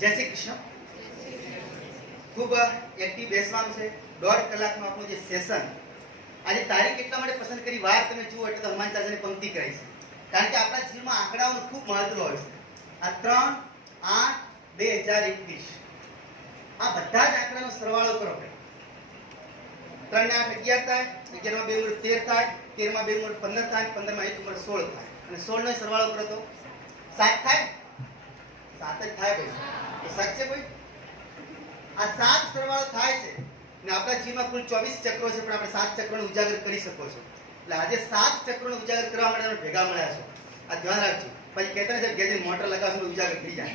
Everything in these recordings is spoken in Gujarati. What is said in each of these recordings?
જય શ્રી કૃષ્ણ. ખૂબ એક્ટિવ બેસવાનું છે. 1.5 કલાકનું આપણું જે સેશન. આજે તારીખ એટલા માટે પસંદ કરી, વાર તમે જુઓ એટલે તો હનુમાન ચાલીસાની પંક્તિ કરી છે. કારણ કે આપણા જીવનમાં આંકડાઓનું ખૂબ મહત્વ હોય છે. આ 3/8/2021 આ બધા જ આંકડાનો સરવાળો કરો. 3 ને 8 11 થાય, 11 માં 2 ઉમેરો 13 થાય, 13 માં 2 ઉમેરો 15 થાય, 15 માં 1 ઉમેરો 16 થાય, અને 16 નો સરવાળો કરો તો 7 થાય. 7 જ થાય ભાઈ. એ સાચું છે ભાઈ. આ 7 સરવાળો થાય છે ને આપણા જીવનમાં કુલ 24 ચક્રો છે, પણ આપણે 7 ચક્રોને ઉજાગર કરી શકો છો. એટલે આજે 7 ચક્રોને ઉજાગર કરવા માટે આપણે ભેગા મળ્યા છો. આ ધ્યાન રાખજો. પછી કહેતા ને કે મોટર લગાવશું ઉજાગર થઈ જાય.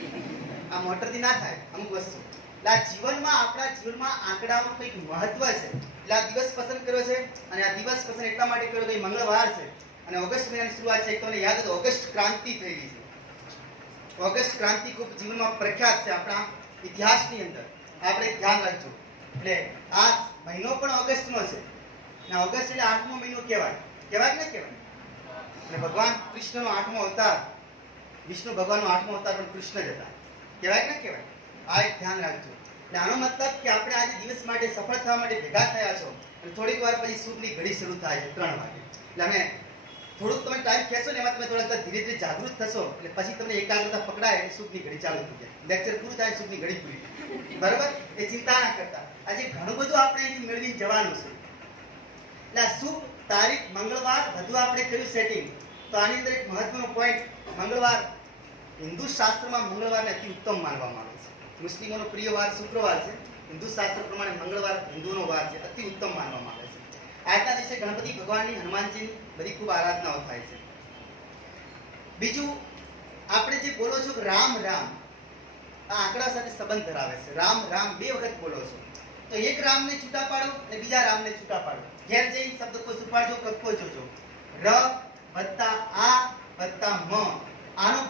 આ મોટરથી ના થાય અમુક વસ્તુ. એટલે આ જીવનમાં, આપણા જીવનમાં આંકડાનું કંઈક મહત્વ છે. એટલે આ દિવસ પસંદ કર્યો છે, અને આ દિવસ પસંદ એટલા માટે કર્યો કે મંગળવાર છે અને ઓગસ્ટ મહિનાની શરૂઆત છે. તમને યાદ હતો ઓગસ્ટ ક્રાંતિ થયેલી છે. ઓગસ્ટ ક્રાંતિ ખૂબ જીવનમાં પ્રખ્યાત છે આપણા ઇતિહાસની અંદર. આપણે ધ્યાન રાખજો. એટલે આ મહિનો પણ ઓગસ્ટનો છે ને ઓગસ્ટ એટલે 8મો મહિનો કહેવાય. કહેવાય કે ન કહેવાય? અને ભગવાન કૃષ્ણનો 8મો અવતાર, વિષ્ણુ ભગવાનનો 8મો અવતાર પણ કૃષ્ણ જ હતા. કહેવાય કે ન કહેવાય? આ એક ધ્યાન રાખજો. એટલે આનો મતલબ કે આપણે આજે દિવસ માટે સફળ થવા માટે ભેગા થયા છો, અને થોડીક વાર પછી સૂરની ઘડી શરૂ થાય છે 3 વાગે. એટલે અમે થોડુંક તમે ટાઈમ ખેંચો ને એમાં તમે થોડા ધીરે ધીરે જાગૃત થશો, એટલે પછી તમને એકાગ્રતા પકડાય એટલે સૂરની ઘડી ચાલુ થઈ જાય. લેક્ચર પૂરું થાય, સૂરની ઘડી પૂરી થાય. બરાબર? એ ચિંતા ના કરતા. આજે ઘણું બધું આપણે અહીંથી મેળવીને જવાનું છે. એટલે આ શુભ તારીખ મંગળવાર બધું આપણે કર્યું સેટિંગ. તો આની અંદર એક મહત્વનો પોઈન્ટ, મંગળવાર હિન્દુ શાસ્ત્રમાં મંગળવારને અતિ ઉત્તમ માનવામાં આવે છે. મુસ્લિમોનો પ્રિય વાર શુક્રવાર છે. હિન્દુ શાસ્ત્ર પ્રમાણે મંગળવાર હિન્દુઓનો વાર છે, અતિ ઉત્તમ માનવામાં આવે છે. આજના દિવસે ગણપતિ ભગવાનની, હનુમાનજીની બધી ખૂબ આરાધનાઓ થાય છે. બીજું, આપણે જે બોલો છો કે રામ રામ, આ આંકડા સાથે સંબંધ ધરાવે છે. રામ રામ 2 વખત બોલો છો તો એક રામને છૂટા પાડો અને બીજા રામને છૂટા પાડો. ઘેર જઈ શબ્દકોશ ઉપાડજો, કક્કો જોજો. ર વત્તા આ વત્તા મ, આનો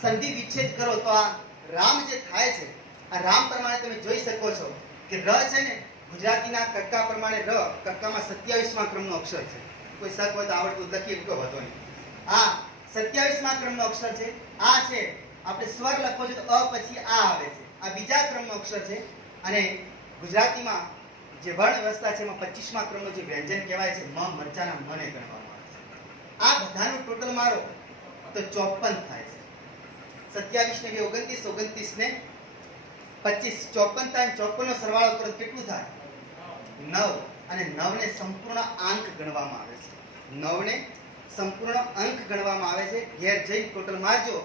સંધિ વિચ્છેદ કરો તો આ રામ જે થાય છે, આ રામ પ્રમાણે તમે જોઈ શકો છો કે ર છે ને ગુજરાતીના કક્કા પ્રમાણે ર, કક્કામાં 27મા ક્રમનો અક્ષર છે. કોઈ શક હોય તો આવડતું લખી કોઈ વાંધો નહીં. આ 27મા ક્રમનો અક્ષર છે. આ છે આપણે સ્વર લખવો છે તો અ પછી આ આવે છે. આ બીજા ક્રમનો અક્ષર છે. અને ગુજરાતીમાં જે વર્ણ વ્યવસ્થા છે એમાં 25મા ક્રમનો જે વ્યંજન કહેવાય છે, મ મરચાના મને ગણવામાં આવે છે. આ બધાનું ટોટલ મારો તો 54 થાય છે. 27 ને 29, 29 ને 25, 54 થાય. 54 નો સરવાળો કરો કેટલું થાય? 9. અને 9 ને સંપૂર્ણ અંક ગણવામાં આવે છે. 9 ને સંપૂર્ણ અંક ગણવામાં આવે છે. ઘેર જઈ ટોટલ મારજો.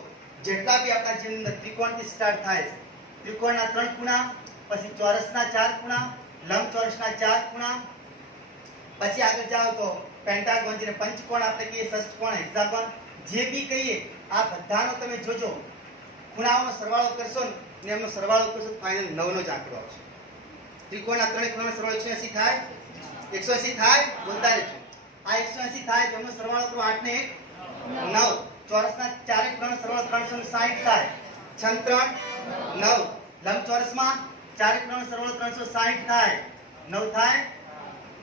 જેટલા બી આપણા જીવનની અંદર ત્રિકોણથી સ્ટાર્ટ થાય છે, ત્રિકોણના 3 ખૂણા, પછી ચોરસના 4 ખૂણા, લંબચોરસના 4 ખૂણા, પછી આગળ જાઓ તો પેન્ટાગોન, જેને પંચકોણ આપણે કહીએ, ષષ્ઠકોણ, હેક્સાગોન, જે બી કહીએ આ બધાનો તમે જોજો ખૂણાઓનો સરવાળો કરશો ને એમનો સરવાળો કરશો તો ફાઇનલ 9 નો જ આંકડો આવશે. ત્રિકોણના 3 ખૂણાનો સરવાળો 180 થાય. 180 થાય, બોલતા રહેજો. આ 180 થાય તો એમનો સરવાળો કરો 8 ને 1 9. ચોરસના 4 ખૂણાનો સરવાળો 360 થાય. 6 3 9. લંબચોરસમાં 4 ખૂણાનો સરવાળો 360 થાય. 9 થાય.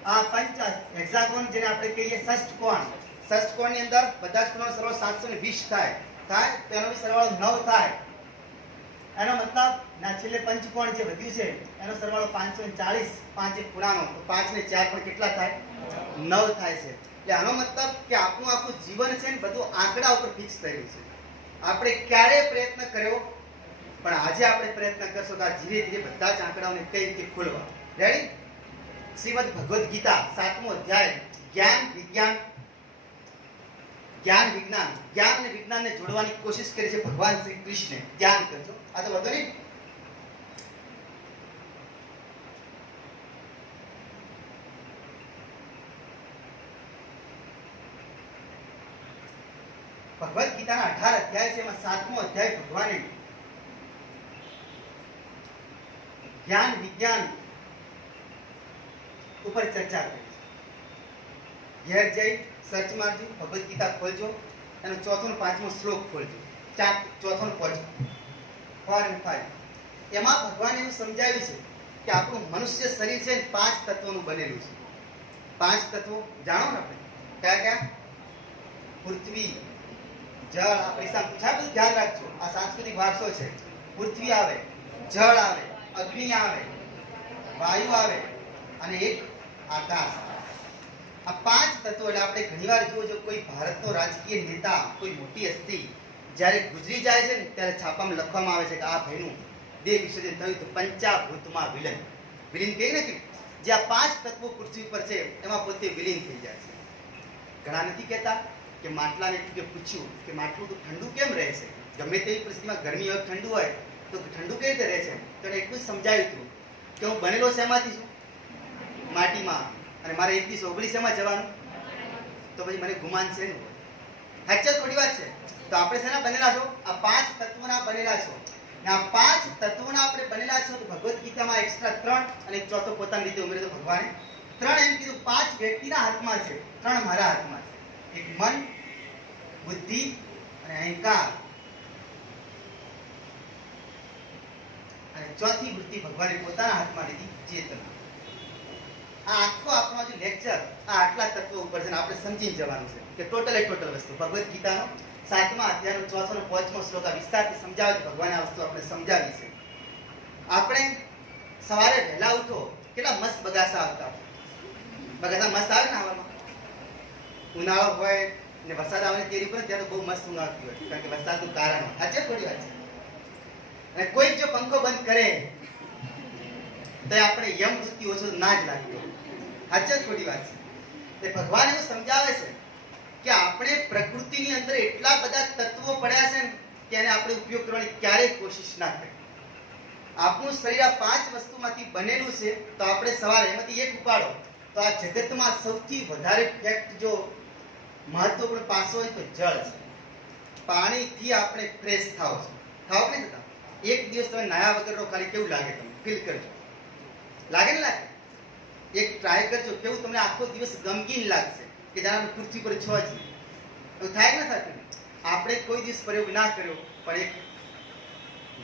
આ પંચ હેક્સાગોન, જેને આપણે કહીએ ષષ્ઠકોણ, ષષ્ઠકોણની અંદર બધા જ ખૂણાનો સરવાળો 720 થાય. તો એનો બી સરવાળો 9 થાય. એનો મતલબ ના છેલ્લે પંચકોણ જે વધ્યું છે એનો સરવાળો 540, 5 એક ખૂણાનો, તો 5 ને 4 પણ કેટલા થાય? 9 થાય છે. એટલે આનો મતલબ કે આપણું આખું જીવન છે ને બધું આંકડા ઉપર ફિક્સ થયેલું છે. આપણે ક્યારેય પ્રયત્ન કર્યો, પણ આજે આપણે પ્રયત્ન કરશો તો આ ધીરે ધીરે બધા જ આંકડાઓને કઈ રીતે ખોલવા. રેડી? શ્રીમદ ભગવદ્ ગીતા 7મો અધ્યાય, જ્ઞાન વિજ્ઞાન, જ્ઞાન વિજ્ઞાન, જ્ઞાન અને વિજ્ઞાનને જોડવાની કોશિશ કરી છે ભગવાન શ્રી કૃષ્ણે. ધ્યાન કરજો. આ તો વધુ નહીં. ભગવદ્ ગીતાના 18 અધ્યાય છે. એમાં 7મો અધ્યાય ભગવાને જ્ઞાન વિજ્ઞાન ઉપર ચર્ચા કરી છે. ઘેર જઈ સર્ચ મારજો, ભગવદ્ ગીતા ખોલજો, એનો 4થો અને 5મો શ્લોક ખોલજો. 4થો ને 5 4 અને 5. એમાં ભગવાને એવું સમજાવ્યું છે કે આપણું મનુષ્ય શરીર છે 5 તત્વોનું બનેલું છે. 5 તત્વો જાણો ને આપણે કયા કયા? પૃથ્વી, જળ, આ પૈસા પૂછા, બધું ધ્યાન રાખજો. આ સાંસ્કૃતિક વારસો છે. પૃથ્વી આવે, જળ આવે, અગ્નિ આવે, વાયુ આવે અને એક આકાશ આવે. આ પાંચ તત્વો. એટલે આપણે ઘણીવાર જો કોઈ ભારતનો રાજકીય નેતા, કોઈ મોટી હસ્તી જ્યારે ગુજરી જાય છે ને ત્યારે છાપામાં લખવામાં આવે છે કે આ ભાઈનું દેહ વિસર્જન થયું તો પંચાભૂતમાં વિલીન. વિલીન કહીએ ને કે જે આ પાંચ તત્વો પૃથ્વી પર છે એમાં પોતે વિલીન થઈ જાય છે. ઘણા નથી કહેતા કે માટલાને પૂછ્યું કે માટલું તો ઠંડુ કેમ રહે છે? ગમે તેવી પરિસ્થિતિમાં ગરમી હોય, ઠંડુ હોય તો ઠંડુ કેવી રીતે રહે છે? તો એને એટલું જ સમજાવ્યું હતું કે હું બનેલો શેમાંથી છું? માટીમાં. અને મારે એક દિવસ ઓગળી શેમાં જવાનું? તો પછી મને ગુમાન છે ને. સાચે થોડી વાત છે. તો આપણે શેના બનેલા છો? આ પાંચ તત્વોના બનેલા છો. અને આ પાંચ તત્વોના આપણે બનેલા છો. તો ભગવદ્ ગીતામાં એક્સ્ટ્રા 3 અને ચોથો પોતાની રીતે ઉમેર્યો તો ભગવાને 3 એમ કીધું. 5 વ્યક્તિના હાથમાં છે, 3 મારા હાથમાં છે. એક મન, બુદ્ધિ અને અહંકાર. અને ચોથી વૃત્તિ ભગવાને પોતાના હાથમાં લીધી, ચેતના. આ આખો આપણો જે લેક્ચર આ આટલા તત્વો ઉપર છે ને આપણે સમજીને જવાનું છે કે ટોટલ વસ્તુ ભગવદ્ ગીતાનો 7મા અધ્યાયનો 4 અને 5મો શ્લોક આ વિસ્તારથી સમજાવે છે. ભગવાને આ વસ્તુ આપણે સમજાવી છે. આપણે સવારે વહેલા ઉઠો, કેટલા મસ્ત બગાસા આવતા. બગાસા મસ્ત આવે ને હવામાં. ઉનાળો હોય ને વરસાદ આવે ને તેરી પર ત્યારે બહુ મસ્ત ઊંઘ આવતી હોય, કારણ કે વરસાદનું કારણ હોય. આજે થોડી વાત છે. અને કોઈ જો પંખો બંધ કરે તો આપણે યમ દૂતથી ઓછો ના જ લાગતો. આજે થોડી વાત છે. તે ભગવાન એવું સમજાવે છે કે આપણે પ્રકૃતિની અંદર એટલા બધા તત્વો પડ્યા છે કે એને આપણે ઉપયોગ કરવાની ક્યારેય કોશિશ ના કરી. આપણું શરીર આ 5 વસ્તુમાંથી બનેલું છે. તો આપણે સવારે એમાંથી એક ઉપાડો તો આ જગતમાં સૌથી વધારે ફેક્ટ જો મહત્વપૂર્ણ પાસો હોય તો જળ છે. પાણીથી આપણે ફ્રેશ થાવ છો. થાવ કે નહીં થતા? એક દિવસ તમે નાયા વગરનો ખાલી કેવું લાગે? તમને ફીલ કરજો. લાગે ને? લાગે? એક ટ્રાય કરજો, કેવું તમને આખો દિવસ ગમગીન લાગશે કે જાણે પૃથ્વી પર છો જ. એવું થાય કે ના થાય? આપણે કોઈ દિવસ પ્રયોગ ના કર્યો, પણ એક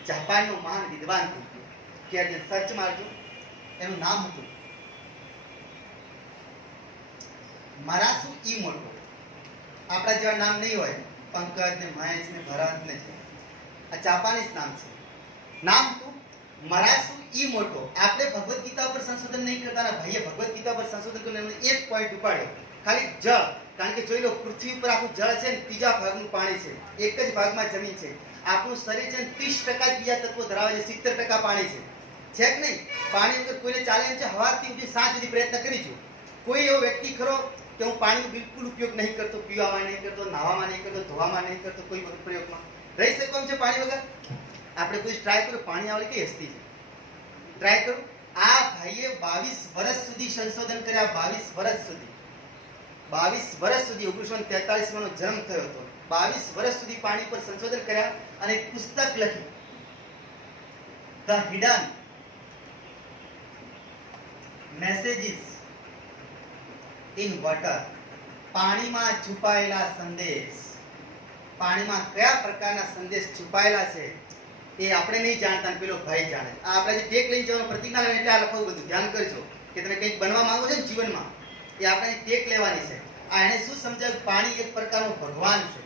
જાપાનનો મહાન વિદ્વાન થઈ ગયો, કે સર્ચ મારજો, એનું નામ હતું મરાસુ ઈમોટો. આપણા જેવા નામ નહીં હોય, પંકજ ને મહેશ ને ભરત ને. આ જાપાનીઝ નામ છે. નામ હતું મરાસુ ઈમોટો. આપણે ભગવદ્ ગીતા ઉપર સંશોધન નહીં કરતા. ભાઈએ ભગવદ્ ગીતા ઉપર સંશોધન કરીને એમને એક પોઈન્ટ ઉપાડ્યો, ખાલી જળ. કારણ કે જોઈ લો, પૃથ્વી ઉપર આખું જળ છે ને 3જા ભાગનું પાણી છે, 1 જ ભાગમાં જમીન છે. આપણું શરીર છે 30% બીજા તત્વો ધરાવે છે, 70% પાણી છે. છે કે નહીં? પાણી વગર કોઈને ચાલે એમ છે? સવારથી ઉઠી સાંજ સુધી પ્રયત્ન કરીશું. કોઈ એવો વ્યક્તિ ખરો કે હું પાણીનો બિલકુલ ઉપયોગ નહીં કરતો, પીવામાં નહીં કરતો, નાહવામાં નહીં કરતો, ધોવામાં નહીં કરતો, કોઈ પ્રયોગમાં રહી શકો એમ છે પાણી વગર? આપણે કોઈ ટ્રાય કરો. પાણી આવડે કઈ હસ્તી છે? ટ્રાય કરો. આ ભાઈએ 22 વર્ષ સુધી સંશોધન કર્યા. 22 વર્ષ સુધી 1943 માં જન્મ થયો હતો. 22 વર્ષ સુધી પાણી પર સંશોધન કર્યા અને એક પુસ્તક લખ્યું, the hidden messages in water. પાણીમાં છુપાયેલા સંદેશ. પાણીમાં કયા પ્રકારના સંદેશ છુપાયેલા છે એ આપણે નહીં જાણતા, પેલો ભાઈ જાણે. આ આપણે જે ટેક લઈને જવાનું પ્રતિજ્ઞા લેવાની, એટલે આ લખવું બધું ધ્યાન કરજો કે તમે કંઈક બનવા માંગો છો ને જીવનમાં, એ આપણે ટેક લેવાની છે. આ એને શું સમજાવ્યું? પાણી એક પ્રકારનો ભગવાન છે.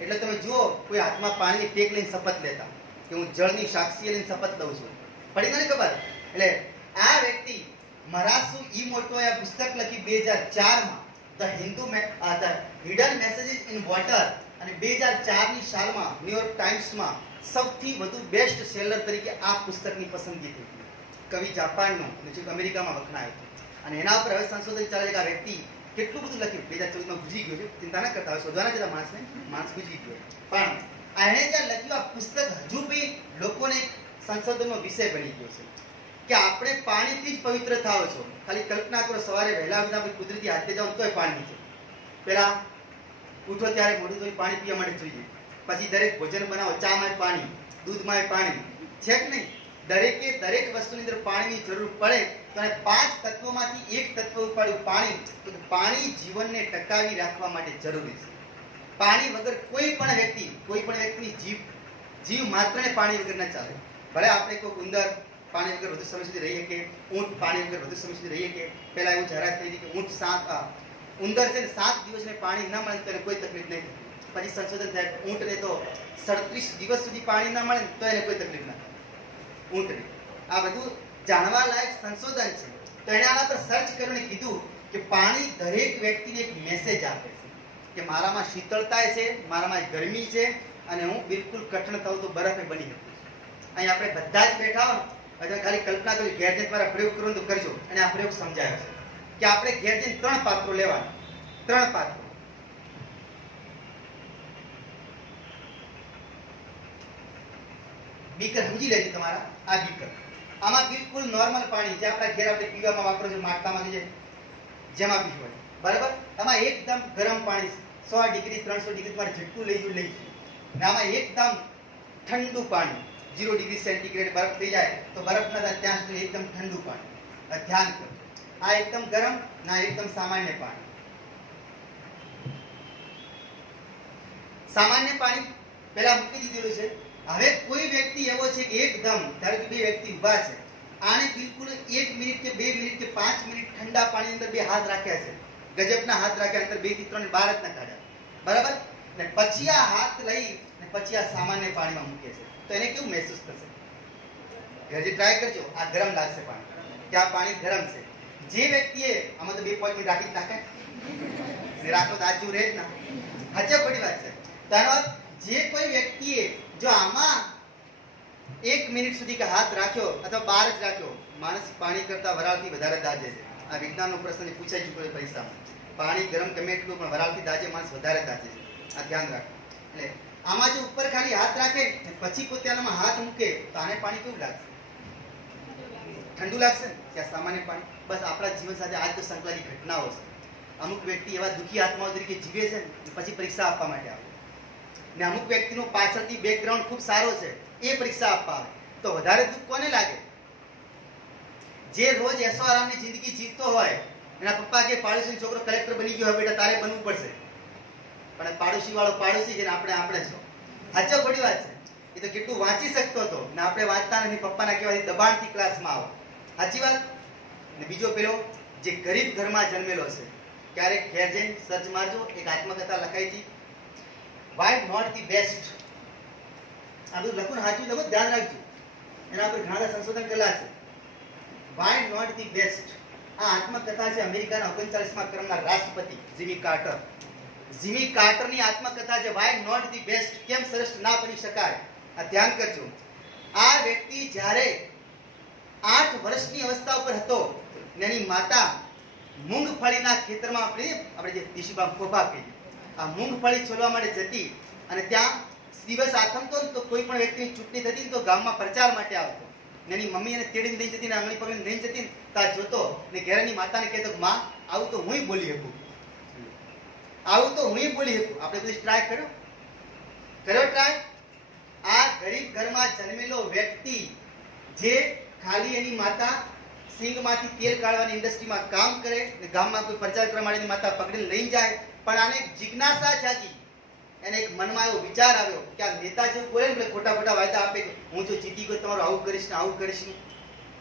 એટલે તમે જુઓ, કોઈ હાથમાં પાણીની ટેક લઈને શપથ લેતા કે હું જળની સાક્ષી લઈને શપથ લઉં છું. પડી મને ખબર? એટલે આ વ્યક્તિ મરાસુ ઈમોટોએ આ પુસ્તક લખી 2004માં, the hidden messages in water. અને 2004ની સાલમાં ન્યુયોર્ક ટાઈમ્સમાં સૌથી વધુ બેસ્ટ સેલર તરીકે આ પુસ્તકની પસંદગી થઈ. કવિ જાપાનનો અને અમેરિકામાં વખણાયો હતો. અને એના ઉપર હવે સંશોધન ચાલે છે કે આ વ્યક્તિ કેટલું બધું લખ્યું. 2014માં ગુજરી ગયો છે. ચિંતા ન કરતા, શોધવાના જતા માણસ ગુજરી ગયો. પણ એણે જ્યાં લખ્યું આ પુસ્તક હજુ બી લોકોને સંશોધનનો વિષય બની ગયો છે કે આપણે પાણીથી જ પવિત્ર થાવ છો. ખાલી કલ્પના કરો, સવારે વહેલા ઉઠીને કુદરતી હાથે જાઓ તોય પાણી છે. પેલા ઉઠો ત્યારે મોઢું ધોઈને પાણી પીવા માટે જોઈએ. પછી દરેક ભોજન બનાવો, ચામાં પાણી, દૂધમાં પાણી. છે કે નહીં? દરેક વસ્તુની અંદર પાણીની જરૂર પડે. તો 5 તત્વોમાંથી એક તત્વ ઉપાડ્યું, પાણી. તો પાણી જીવનને ટકાવી રાખવા માટે જરૂરી છે. પાણી વગર કોઈ પણ વ્યક્તિની જીવ માત્રને પાણી વગર ન ચાલે. ભલે આપણે કોઈ ઉંદર પાણી વગર વધુ સમય સુધી રહી શકે, ઊંટ પાણી વગર વધુ સમય સુધી રહી શકે. પહેલા એવું જાહેરાત થઈ હતી કે ઉંદર છે ને 7 દિવસને પાણી ન મળે તો કોઈ તકલીફ નહીં થતી. પછી સંશોધન થાય ઊંટને તો 37 દિવસ સુધી પાણી ના મળે તો એને કોઈ તકલીફ ના થાય ઊંટને. આ બધું જાણવા લાયક સંશોધન છે. તો એણે આના પર સર્ચ કરીને કીધું કે પાણી દરેક વ્યક્તિને એક મેસેજ આપે છે કે મારામાં શીતળતા છે, મારામાં ગરમી છે અને હું બિલકુલ કઠણ થઉં તો બરફ બની શકું. અહીં આપણે બધા જ બેઠા હો ને, ખાલી કલ્પના કરી ઘેર જઈને તમારા પ્રયોગ કરો તો કરજો. અને આ પ્રયોગ સમજાયો છે કે આપણે ઘેર જઈને 3 પાત્રો લેવાના. 3 પાત્રો. બીકર સમજી લેજો તમારા. આ બીકર, આમાં બિલકુલ નોર્મલ પાણી જે આપણા ઘેર આપણે પીવામાં વાપરો છો, માટલામાં જે જેમાં પીવું બરાબર. આમાં એકદમ ગરમ પાણી 100 ડિગ્રી 300 ડિગ્રી તમારે જેટલું લઈ ને આમાં એકદમ ઠંડુ પાણી 0 ડિગ્રી સેન્ટીગ્રેડ બરફ થઈ જાય તો બરફ ના થાય ત્યાં સુધી એકદમ ઠંડુ પાણી. ધ્યાન કરો, આ એકદમ ગરમ ના એકદમ સામાન્ય પાણી. સામાન્ય પાણી પહેલા મૂકી દીધેલું છે. હવે કોઈ વ્યક્તિ એવો છે કે એકદમ ધારો કે 2 વ્યક્તિ ઊભા છે, આને બિલકુલ 1 મિનિટ કે 2 મિનિટ કે 5 મિનિટ ઠંડા પાણી અંદર 2 હાથ રાખ્યા છે, ગજબના હાથ રાખ્યા, અંદર 2 થી 3 બહાર જ ના કાઢ્યા બરાબર. ને પછી આ હાથ લઈ ને પછી આ સામાન્ય પાણીમાં મૂકે છે તો એને કેવું મહેસૂસ થશે? ઘરે ટ્રાય કરજો. આ ગરમ લાગશે પાણી, કે આ પાણી ગરમ છે. જે વ્યક્તિએ આમાં તો 2 પોઈન્ટ રાખી જ નાખે ને રાખો તો આજુ રહે જ ના. હજે ખોટી વાત છે. તારો જે કોઈ વ્યક્તિએ જો આમાં 1 મિનિટ સુધી કે હાથ રાખ્યો અથવા બહાર જ રાખ્યો, માણસ પાણી કરતા વરાળથી વધારે દાજે છે. આ વિજ્ઞાનનો પ્રશ્ન પૂછાઈ ચૂક્યો છે પરીક્ષામાં. પાણી ગરમ ગમે એટલું પણ વરાળથી દાજે માણસ વધારે દાજે છે. આ ધ્યાન રાખો. એટલે આમાં જો ઉપર ખાલી હાથ રાખે ને પછી પોતાનામાં હાથ મૂકે તો આને પાણી કેવું લાગશે? ઠંડુ લાગશે ને? કે સામાન્ય પાણી? બસ આપણા જીવન સાથે આજ તો સંકળાયેલી ઘટનાઓ છે. અમુક વ્યક્તિ એવા દુઃખી આત્માઓ તરીકે જીવે છે ને પછી પરીક્ષા આપવા માટે આવે, ને અમુક વ્યક્તિનો પાછળથી બેકગ્રાઉન્ડ ખૂબ સારો છે, એ પરીક્ષા આપવા આવે તો વધારે દુઃખ કોને લાગે? જે રોજ એસો આરામની જિંદગી જીવતો હોય, એના પપ્પા કે પાડોશી છોકરો કલેક્ટર બની ગયો હોય, બેટા તારે બનવું પડશે, પણ પાડોશી વાળો પાડોશી છે ને આપણે જ. સાચો ખોટી વાત છે? એ તો કેટલું વાંચી શકતો હતો ને આપણે વાંચતા નથી, પપ્પાના કહેવાથી દબાણથી ક્લાસમાં આવો. સાચી વાત ને? બીજો પેલો જે ગરીબ ઘરમાં જન્મેલો છે, ક્યારેક ઘેર જઈને સર્ચ મારજો, એક આત્મકથા લખાઈ હતી, વાય નોટ ધી બેસ્ટ. આ બધું લખું સાચું લખો, ધ્યાન રાખજો. એના પર ઘણા સંશોધન કરેલા છે. વાય નોટ ધી બેસ્ટ આ આત્મકથા છે અમેરિકાના 39મા ક્રમના રાષ્ટ્રપતિ જીમી કાર્ટર. જીમી કાર્ટરની આત્મકથા છે વાય નોટ ધી બેસ્ટ, કેમ શ્રેષ્ઠ ના બની શકાય. આ ધ્યાન કરજો. આ વ્યક્તિ જ્યારે 8 વર્ષની અવસ્થા ઉપર હતો, એની માતા મૂંગફળીના ખેતરમાં આપણે જે દેશીમાં ખોભા કહીએ, આ મૂંગફળી છોલવા માટે જતી અને ત્યાં દિવસ આથમતો તો કોઈ પણ વ્યક્તિની ચૂંટણી થતી તો ગામમાં પ્રચાર માટે આવતો. એની મમ્મી એને તેડીને લઈ જતી ને આંગળી પકડીને લઈ જતી ને ત્યાં જોતો ને ઘેરની માતાને કહેતો કે માં આવું તો હુંય બોલી શકું, આવું તો હુંય બોલી શકું. આપણે બધું ટ્રાય કર્યો ટ્રાય. આ ગરીબ ઘરમાં જન્મેલો વ્યક્તિ જે ખાલી એની માતા સિંગમાંથી તેલ કાઢવાની ઇન્ડસ્ટ્રીમાં કામ કરે ને ગામમાં કોઈ પ્રચાર કરવા માટે માતા પકડીને લઈ જાય, પણ આને જિજ્ઞાસા જાગી. એને એક મનમાં એવો વિચાર આવ્યો કે આ નેતા જેવું બોલે ને ખોટા વાયદા આપે કે હું જો જીતી ગયો તમારું આવું કરીશ ને આવું કરીશ ને,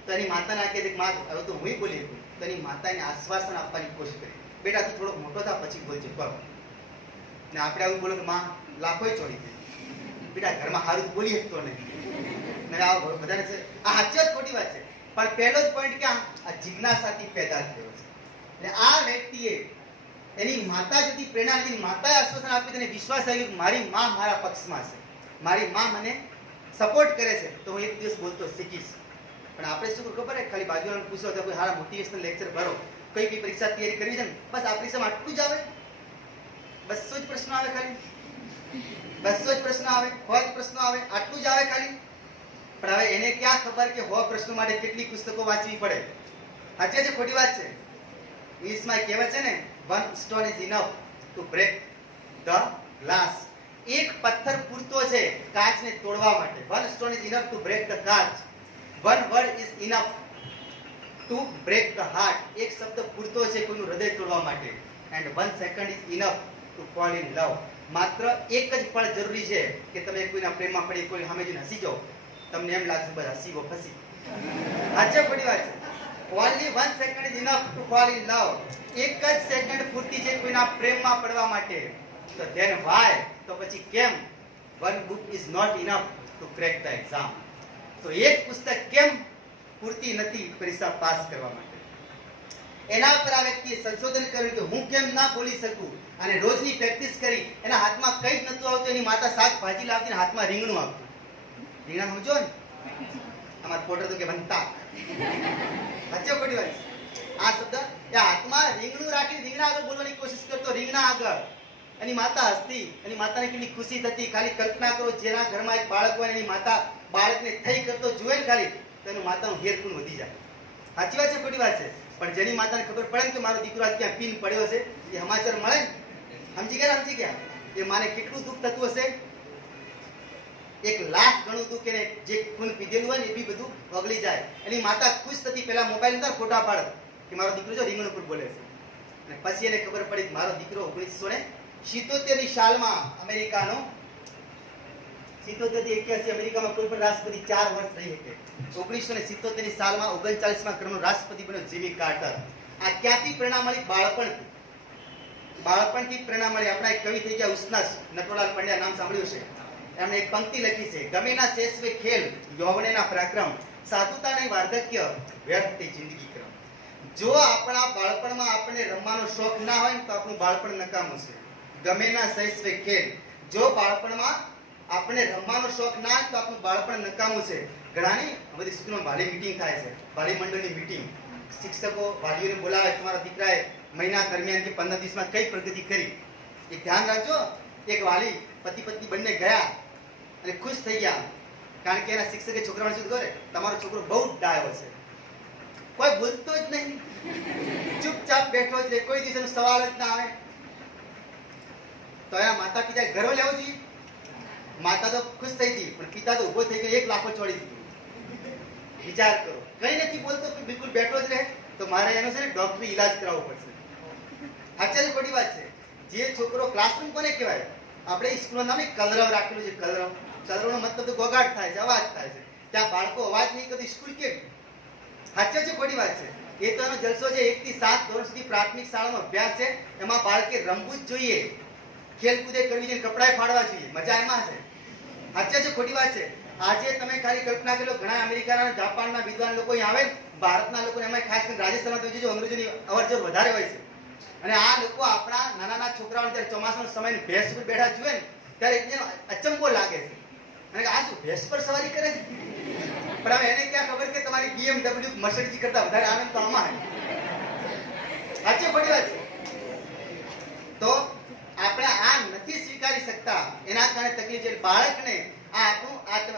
તો એની માતાને કહે છે કે માં હવે તો હું બોલી શકું. તો એની માતાને આશ્વાસન આપવાની કોશિશ કરી, બેટા તું થોડોક મોટો થા પછી બોલજો કરો. ને આપણે આવું બોલો કે માં લાખોય ચોરી ગઈ, બેટા ઘરમાં સારું બોલી શકતો નહીં. આ બધાને છે આ સાચી જ ખોટી વાત છે, પણ પહેલો જ પોઈન્ટ કે આ જિજ્ઞાસાથી પેદા થયો છે. એટલે આ વ્યક્તિએ એની માતા જતી પ્રેરણા લીધી, માતાએ આશ્વાસન આપ્યું, તેને વિશ્વાસ આવ્યો કે મારી માં મારા પક્ષમાં છે, મારી માં મને સપોર્ટ કરે છે તો હું એક દિવસ બોલતો શીખીશ. પણ આપણે શું ખબર હે, ખાલી બાજુવાળાને પૂછો તો કોઈ સારા મોટિવેશનલ લેક્ચર ભરો, કઈ પરીક્ષા તૈયારી કરવી છે ને બસ આ પરીક્ષામાં આટલું જ આવે, 200 જ પ્રશ્નો આવે, ખાલી 200 જ પ્રશ્ન આવે, 100 જ પ્રશ્નો આવે, આટલું જ આવે ખાલી. પણ હવે એને ક્યાં ખબર કે 100 પ્રશ્નો માટે કેટલી પુસ્તકો વાંચવી પડે. સાચી છે ખોટી વાત છે? ઇંગ્લિશમાં કહેવાય છે ને one stone is enough to break the glass. એક પથ્થર પૂરતો છે કાચને તોડવા માટે. one stone is enough to break the કાચ. one word is enough to break the heart. એક શબ્દ પૂરતો છે કોઈનું હૃદય તોડવા માટે. and 1 second is enough to fall in love. માત્ર એક જ પળ જરૂરી છે કે તમે કોઈના પ્રેમમાં પડી કોઈ સામે જઈને હસી જાઓ, તમને એમ લાગશે બસ હસી ગો ફસી. આજે ખોટી વાત છે. only 1 second is enough to fall in love. એક જ સેકન્ડ પૂરતી છે કોઈના પ્રેમમાં પડવા માટે. તો then why તો પછી કેમ one book is not enough to crack the exam? તો એક પુસ્તક કેમ પૂરતી નથી પરીક્ષા પાસ કરવા માટે? એના પર આ વ્યક્તિએ સંશોધન કર્યું કે હું કેમ ના બોલી શકું, અને રોજની પ્રેક્ટિસ કરી. એના હાથમાં કંઈ જ નતું આવતું, એની માતા શાકભાજી લાવતી ને હાથમાં રીંગણું આપતું. રીંગણા સમજો ને, અમારા પોટર તો કે બનતા સાચો ખોટી વાત. આ શબ્દ એ હાથમાં રીંગણું રાખી રીંગણા આગળ બોલવાની કોશિશ કરતો, રીંગણા આગળ. એની માતા હસતી, એની માતાને કેટલી ખુશી થતી. ખાલી કલ્પના કરો, જેના ઘરમાં એક બાળક હોય એની માતા બાળકને થઈ કરતો જુએ ને ખાલી, તો એનું માતાનું હેરકુન વધી જાય. સાચી વાત છે ખોટી વાત છે? પણ જેની માતાને ખબર પડે ને કે મારો દીકરો આજ ક્યાં પીન પડ્યો છે, એ સમાચાર મળે ને, સમજી ગયા, એ માને કેટલું દુઃખ થતું હશે. 1 લાખ ગણું દુઃખ. એને જે ખૂન પીધેલું હોય ને એ બી બધું ઓગળી જાય. એની માતા ખુશ થતી, પેલા મોબાઈલ અંદર ફોટા પાડે કે મારો દીકરો જો રીંગણ ઉપર બોલે છે. અને પછી એને ખબર પડી કે મારો દીકરો 1977 સાલમાં અમેરિકાનો 77 થી 81 અમેરિકામાં કોઈ પણ રાષ્ટ્રપતિ 4 વર્ષ રહી શકે. 1977 સાલમાં 39મા ક્રમનો રાષ્ટ્રપતિ બન્યો જીમી કાર્ટર. આ ક્યાંથી પ્રેરણા મળી? બાળપણથી પ્રેરણા મળી. આપણા એક કવિ થઈ ગયા ઉસના નટવરલાલ પંડ્યા, નામ સાંભળ્યું છે. એમણે એક પંક્તિ લખી છે, ગમેના શેષવે ખેલ યૌવનેના પરાક્રમ, સાધુતા નહીં વાર્ધક્ય વ્યર્થ તે જિંદગી ક્રમ. જો આપણા બાળપણમાં આપણને રમવાનો શોખ ના હોય ને તો આપણું બાળપણ નકામું છે. ગમેના શૈશવે ખેલ, જો બાળપણમાં આપણને રમવાનો શોખ ના હોય તો આપણું બાળપણ નકામું છે. ઘણાની બધી સ્કૂલમાં વાલી મીટિંગ થાય છે, વાલી મંડળની મીટિંગ. શિક્ષકો વાલીઓને બોલાવે, તમારા દીકરાએ મહિના દરમિયાન કે 15 દિવસમાં કઈ પ્રગતિ કરી. એક ધ્યાન રાખજો, એક વાલી પતિ પત્ની બંને ગયા અને ખુશ થઈ ગયા, કારણ કે એના શિક્ષકે છોકરાને શું કરે, તમારો છોકરો બહુ ડાયો છે, કોઈ બોલતો જ નહીં, ચૂપચાપ બેઠો જ રહે, કોઈ દિવસનો સવાલ જ ના આવે. તો એના માતા પિતાએ ગર્વ લેવો જોઈએ. માતા તો ખુશ થઈ હતી, પણ પિતા તો ઉભો થઈ ગયો, 1 લાખો છોડી દીધું. વિચાર કરો, કઈ નથી બોલતો, બિલકુલ બેઠો જ રહે, તો મારે એનો છે ને ડોક્ટરી ઈલાજ કરાવવો પડશે. સાચી ખોટી વાત છે? જે છોકરો ક્લાસરૂમ કોને કહેવાય? આપણે સ્કૂલનું નામ કલરવ રાખેલું છે. કલરવનો મતલબ તો ગોગાટ થાય છે, અવાજ થાય છે. ત્યાં બાળકો અવાજ નહીં કરતી સ્કૂલ કેમ? સાચી છે ખોટી વાત છે? એ તો એનો જલસો છે. 1 થી 7 ધોરણ સુધી પ્રાથમિક શાળાનો અભ્યાસ છે. એમાં બાળકે રમવું જ જોઈએ, ખેલકૂદે કરવી જોઈએ, કપડાં ફાડવા જોઈએ, મજા એમાં છે. સાચી છે ખોટી વાત છે? આજે તમે ખાલી કલ્પના કરો, ઘણા અમેરિકાના જાપાનના વિદ્વાન લોકો અહીં આવે, ભારતના લોકોને એમાં ખાસ કરીને રાજસ્થાનમાં તો જોજો અંગ્રેજોની અવરજવર વધારે હોય છે. અને આ લોકો આપણા નાના છોકરાઓને ત્યારે ચોમાસાનો સમય ભેંસ ઉપર બેઠા જુએ ને ત્યારે એકને અચંબો લાગે છે, અને આ શું ભેંસ પર સવારી કરે છે? પણ હવે એને ક્યાં ખબર કે તમારી BMW મર્સિડીઝ કરતા વધારે આનંદ તો આમાં. સાચી ખોટી વાત છે? તો આપણે આ નથી સ્વીકારી શકતા, એના કારણે તકલીફ છે. બાળકને આ આપણું આ તો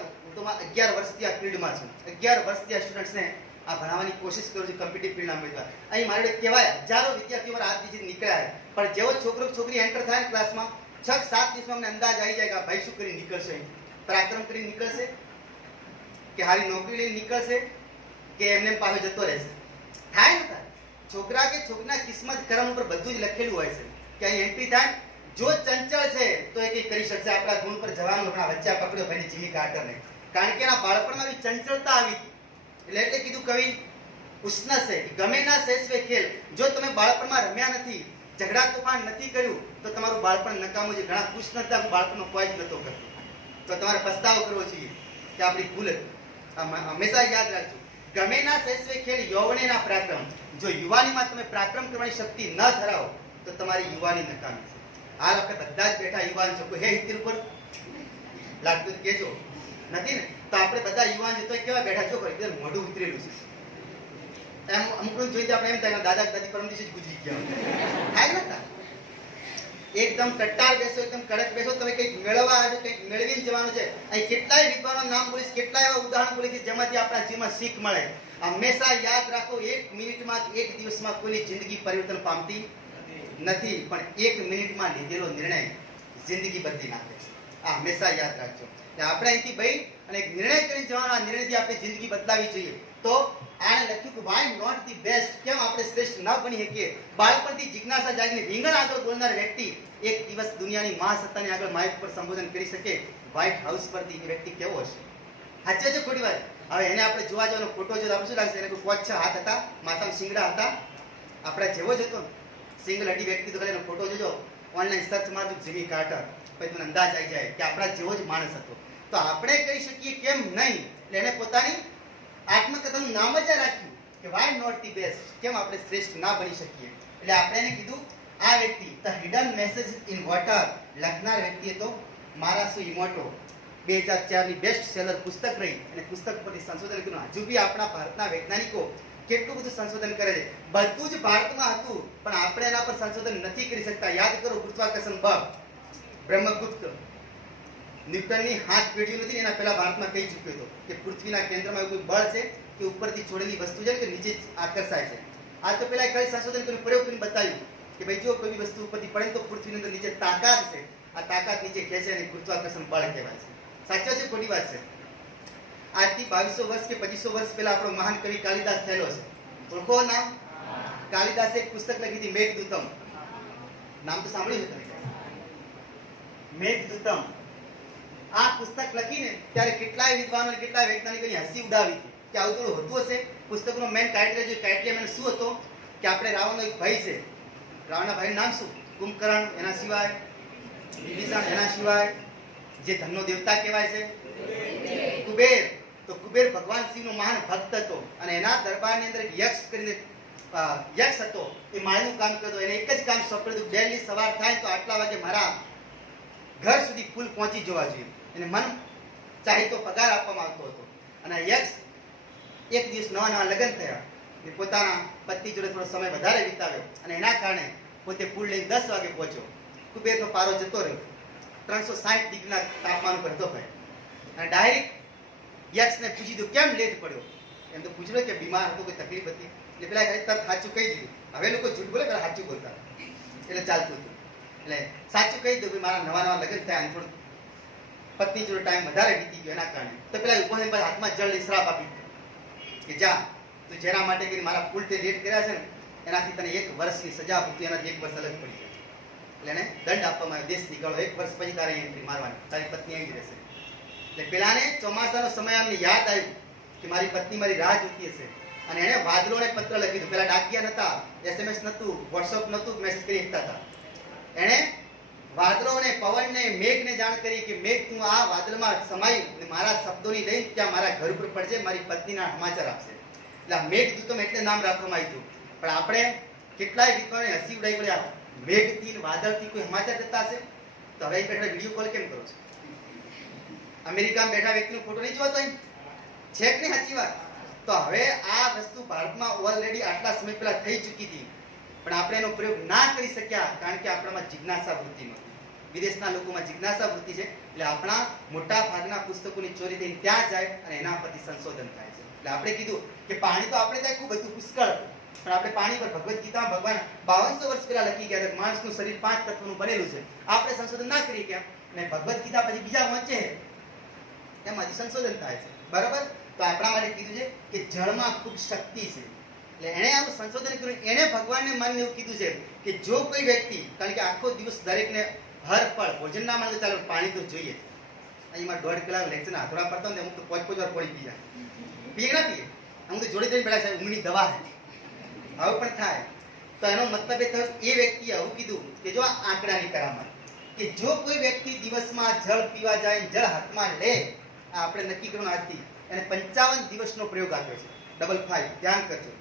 11 વર્ષથી આ ફિલ્ડમાં છું, 11 વર્ષથી આ સ્ટુડન્ટ્સને આ ભણાવવાની કોશિશ કરું છું. કોમ્પિટિટિવ ફિલ્ડના ઉમેદવાર અહીં મારે કહેવાય હજારો વિદ્યાર્થીઓ મારા હાથ નીચે નીકળ્યા, પણ જેવો છોકરો છોકરી એન્ટર થાય ને ક્લાસમાં 6-7 દિવસમાં અમને અંદાજ આવી જાય કે ભાઈ શું કરી નીકળશે, પરાક્રમ કરીને નીકળશે કે હારી નોકરી લઈને નીકળશે કે એમને પાછો જતો રહેશે. થાય ને છોકરા કે છોકરીના કિસ્મત કર્મ ઉપર બધું જ લખેલું હોય છે કે અહીં એન્ટ્રી થાય, જો ચંચળ છે તો એ કંઈ કરી શકશે. આપણા ગુણ પર જવાનું આપણા વચ્ચે પકડ્યો ભાઈ જીમી કાર્ટરને, કારણ કે એના બાળપણમાં બી ચંચળતા આવી હતી. એટલે કીધું કવિ ઉષ્ણ છે, ગમેના શૈશવે ખેલ. જો તમે બાળપણમાં રમ્યા નથી, ઝઘડા તોફાન નથી કર્યું, તો તમારું બાળપણ નકામું છે. ઘણા ખુશ નતા, બાળપણમાં કોઈ જ નતો કરતો, તો તમારે પસ્તાવો કરવો જોઈએ કે આપણી ભૂલ. હંમેશા યાદ રાખજો, ગમેના શૈશવે ખેલ યૌવનેના પરાક્રમ. જો યુવાનીમાં તમે પરાક્રમ કરવાની શક્તિ ન ધરાવો તો તમારી યુવાની નકામી છે. હાલ આપણે બધા જ બેઠા યુવાન છો, કોઈ હે હિતર ઉપર લાગતું કેજો નથી ને? તો આપણે બધા યુવાન જતો કેવા બેઠા છો, એકદમ મોઢું ઉતરેલું છે. એમ અમુક જોઈ આપણે એમ થાય દાદા દાદી પરમ દિવસે જ ગુજરી ગયા થાય ને. એકદમ ટટ્ટાર બેસો, એકદમ કડક બેસો. તમે કંઈક મેળવવા આવ્યો, કંઈક મેળવીને જવાનું છે. અહીં કેટલાય વિદ્વાનો નામ બોલીશ, કેટલાય એવા ઉદાહરણ બોલીશ જેમાંથી આપણા જીવનમાં શીખ મળે. હંમેશા યાદ રાખો, 1 મિનિટમાં 1 દિવસમાં કોઈની જિંદગી પરિવર્તન પામતી નથી, પણ 1 મિનિટમાં લીધેલો નિર્ણય જિંદગી બદલી નાખે છે. આ હંમેશા યાદ રાખજો. આપણે અહીંથી ભાઈ અને એક નિર્ણય કરીને જવાનો, આ નિર્ણયથી આપણી જિંદગી બદલાવી જોઈએ. તો આને લખ્યું કે વાય નોટ ધી બેસ્ટ, કેમ આપણે શ્રેષ્ઠ ન બની શકીએ? બાળપણથી જિજ્ઞાસા જાગીને રીંગણ આગળ બોલનાર વ્યક્તિ એક દિવસ દુનિયાની મહાસત્તાની આગળ માઇક પર સંબોધન કરી શકે, વ્હાઇટ હાઉસ પરથી એ વ્યક્તિ કેવો હશે? સાચે છે ખોટી વાત? હવે એને આપણે જોવા જવાનો ફોટો જો આપણે શું લાગશે? એને કોઈ 5-6 હાથ હતા, માથામાં શિંગડા હતા, આપણા જેવો જ હતો. સિંગલ હડી વ્યક્તિ તો એનો ફોટો જોજો, ઓનલાઈન સર્ચ મારજો જીમી કાર્ટર, પછી તમને અંદાજ આવી જાય કે આપણા જેવો જ માણસ હતો. તો આપણે કહી શકીએ કેમ નહીં, એટલે એને પોતાની આત્મકથાનું નામ જ રાખ્યું કે વાય નોટ ધી બેસ્ટ, કેમ આપણે શ્રેષ્ઠ ના બની શકીએ. એટલે આપણે એને કીધું આ વ્યક્તિ the hidden message in water લખનાર વ્યક્તિએ તો મારા શું ઇમોટો 2004 ની બેસ્ટ સેલર પુસ્તક રહી, અને પુસ્તક પરથી સંશોધન કર્યું. હજુ બી આપણા ભારતના વૈજ્ઞાનિકો કેટલું બધું સંશોધન કરે છે. બધું જ ભારતમાં હતું, પણ આપણે એના પર સંશોધન નથી કરી શકતા. યાદ કરો ગુરુત્વાકર્ષણ બળ, બ્રહ્મગુપ્ત ન્યૂટનની હાથ પેઢી નથી, એના પહેલા ભારતમાં કહી ચૂક્યો હતો કે પૃથ્વીના કેન્દ્રમાં એવું કોઈ બળ છે કે ઉપરથી છોડેલી વસ્તુ છે કે નીચે આકર્ષાય છે. આ તો પેલા ખાલી સંશોધન કર્યું, પ્રયોગ કરીને બતાવ્યું કે ભાઈ જો કોઈ વસ્તુ ઉપરથી પડે તો પૃથ્વીની અંદર નીચે તાકાત છે, આ તાકાત નીચે ખેંચે અને ગુરુત્વાકર્ષણ બળ કહેવાય છે. સાચો છે ખોટી વાત છે? આજથી 2200 વર્ષ કે 2500 વર્ષ પહેલા આપણો મહાન કવિ કાલિદાસ થયેલો છે. ઓળખો નામ? કાલિદાસે એક પુસ્તક લખી હતી મેઘદૂતમ. નામ તો સાંભળ્યું છે તમે? મેઘદૂતમ. આ પુસ્તક લખીને ત્યારે કેટલાય વિદ્વાનો અને કેટલાય વૈજ્ઞાનિકોની હસી ઉડાવી હતી કે આવું થોડું હોતું હશે. પુસ્તકનો મેન ક્રાઇટેરિયા ક્રાઇટેરિયા શું હતો કે આપણે રાવણનો એક ભાઈ છે, રાવણના ભાઈનું નામ શું? કુંભકર્ણ. એના સિવાય વિભીષણ. એના સિવાય જે ધનનો દેવતા કહેવાય છે કુબેર. તો કુબેર ભગવાન શિવનો મહાન ભક્ત હતો, અને એના દરબારની અંદર એક યક્ષ કરીને યક્ષ હતો. એ માળનું કામ કરતો. એને એક જ કામ સોંપેલું હતું, ડેલી સવાર થાય તો આટલા વાગે મારા ઘર સુધી ફૂલ પહોંચી જવા જોઈએ. એને મન ચાહીતો પગાર આપવામાં આવતો હતો. અને યક્ષ એક દિવસ નવા નવા લગ્ન થયા, એ પોતાના પત્ની જોડે થોડો સમય વધારે વિતાવ્યો, અને એના કારણે પોતે ફૂલ લઈને 10 વાગે પહોંચ્યો. કુબેરનો પારો જતો રહ્યો. 360 ડિગ્રીના તાપમાન પર હતો ભાઈ. અને ડાયરેક્ટ યક્ષને પૂછી દીધું કેમ લેટ પડ્યો. એમ તો પૂછ્યું કે બીમાર હતો, કોઈ તકલીફ હતી. એટલે પેલા તરત સાચું કહી દીધું. હવે લોકો જૂઠ બોલે, પેલા સાચું બોલતા, એટલે ચાલતું હતું. એટલે સાચું કહી દીધું મારા નવા નવા લગ્ન થયા અને થોડું પત્ની જોડે ટાઈમ વધારે વીતી ગયો એના કારણે. તો પેલા ઉભો થઈને હાથમાં જળ લઈ શ્રાપ આપી દીધો કે જા તું જેના માટે કરીને મારા ફૂલ તે લેટ કર્યા છે ને એનાથી તને 1 વર્ષની સજા આપી, એનાથી 1 વર્ષ અલગ પડી જાય. એટલે એને દંડ આપવામાં આવ્યો, દેશ નીકળો, 1 વર્ષ પછી તારે એન્ટ્રી મારવાની, તારી પત્ની આવી રહેશે. એટલે પેલાને ચોમાસાનો સમય અમને યાદ આવ્યું કે મારી પત્ની મારી રાહ જોતી હશે, અને એને વાદળોને પત્ર લખી દીધું. પેલા ડાકિયા નતા, SMS નતું, વોટ્સઅપ નતું, મેસેજ કરી શકતા હતા. એને વાદળોને, પવનને, મેઘને જાણ કરી કે મેઘ તું આ વાદળમાં સમાઈ અને મારા શબ્દોની લઈને ત્યાં મારા ઘર ઉપર પડજે, મારી પત્નીના સમાચાર આપશે. એટલે મેઘદૂતમ એટલે નામ રાખવામાં આવ્યું. પણ આપણે કેટલાય વિદ્વાનોને હસી ઉડાઈ પડ્યા, મેઘથી વાદળથી કોઈ સમાચાર જતા હશે? તો હવે બેઠા વિડીયો કોલ કેમ કરો છો? અમેરિકામાં બેઠા વ્યક્તિનો ફોટો નહીં જોતો છે કે નહીં? સાચી વાત. તો હવે આ વસ્તુ ભારતમાં ઓલરેડી આટલા સમય પહેલા થઈ ચૂકી હતી, પણ આપણે એનો પ્રયોગ ના કરી શક્યા કારણ કે આપણામાં જિજ્ઞાસા વૃત્તિ નહોતી. વિદેશના લોકોમાં જિજ્ઞાસા વૃત્તિ છે, એટલે આપણા મોટા ભાગના પુસ્તકોની ચોરી થઈને ત્યાં જાય અને એના પરથી સંશોધન થાય છે. એટલે આપણે કીધું કે પાણી તો આપણે ત્યાં ખૂબ બધું પુષ્કળ હતું, પણ આપણે પાણી પર ભગવદ્ ગીતામાં ભગવાન 5200 વર્ષ પહેલા લખી ગયા હતા માણસનું શરીર 5 તત્વોનું બનેલું છે. આપણે સંશોધન ના કરી ગયા, અને ભગવદ્ ગીતા પછી બીજા વંચે એમાંથી સંશોધન થાય છે. બરાબર? તો આપણા માટે કીધું છે કે જળમાં ખૂબ શક્તિ છે. એટલે એણે આવું સંશોધન કર્યું. એણે ભગવાનને માનીને એવું કીધું છે કે જો કોઈ વ્યક્તિ, કારણ કે આખો દિવસ દરેકને હર પળ ભોજન ના મળે તો ચાલો પાણી તો જોઈએ. અહીંમાં 1.5 કલાક લેક્ચરના હાથોડા પડતા હોય અમુક તો 5 વાર પડી પી જાય. પીએ ના પીએ? અમુક તો જોડે બેઠા છે, ઊંઘની દવા છે, આવું પણ થાય. તો એનો મતલબ એ થયો એ વ્યક્તિએ આવું કીધું કે જો આ આંકડાની કરામત કે જો કોઈ વ્યક્તિ દિવસમાં જળ પીવા જાય, જળ હાથમાં લે, આ આપણે નક્કી કરવાનું આજથી, એને 55 દિવસનો પ્રયોગ આપ્યો છે. 55 ધ્યાન કરજો.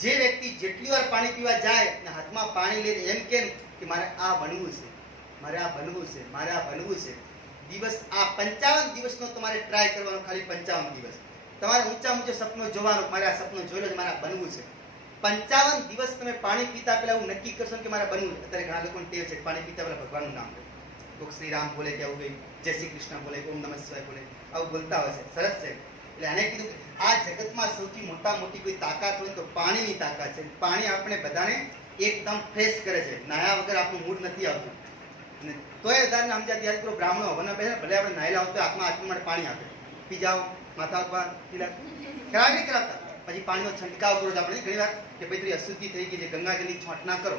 જે વ્યક્તિ જેટલી વાર પાણી પીવા જાય અને હાથમાં પાણી લે એમ કેમ કે મારે આ બનવું છે, મારે આ બનવું છે, મારે આ બનવું છે. દિવસ આ 55 દિવસનો તમારે ટ્રાય કરવાનો, ખાલી 55 દિવસ. તમારે ઊંચા ઊંચો સપનો જોવાનો, મારે આ સપનું જોઈ લો છે, મારે આ બનવું છે. 55 દિવસ તમે પાણી પીતા પહેલા એવું નક્કી કરશો કે મારે બનવું. અત્યારે ઘણા લોકોને ટેવ છે પાણી પીતા પહેલા ભગવાનનું નામ લે, કોઈક શ્રી રામ બોલે કે આવું કંઈ, જય શ્રી કૃષ્ણ બોલે, ઓમ નમઃ શિવાય બોલે, આવું બોલતા હોય છે. સરસ છે. એટલે આને કીધું કે આ જગતમાં સૌથી મોટી કોઈ તાકાત હોય તો પાણીની તાકાત છે. પાણી આપણે બધાને એકદમ ફ્રેશ કરે છે. નાયા વગર આપણું મૂડ નથી આવતું. અને તોય વધારે સમજાતી યાદ કરો, બ્રાહ્મણો હવનના બેસે ભલે આપણે નાયેલા આવતો આત્મા માટે પાણી આપે, પી જાઓ, માથા ઉપર પીલા ખરાબ નહીં કરાવતા. પછી પાણીનો છંટકાવ કરો. આપણે ઘણી વાર કે ભાઈ થોડી અશુદ્ધિ થઈ ગઈ છે, ગંગાજળની છોંટના કરો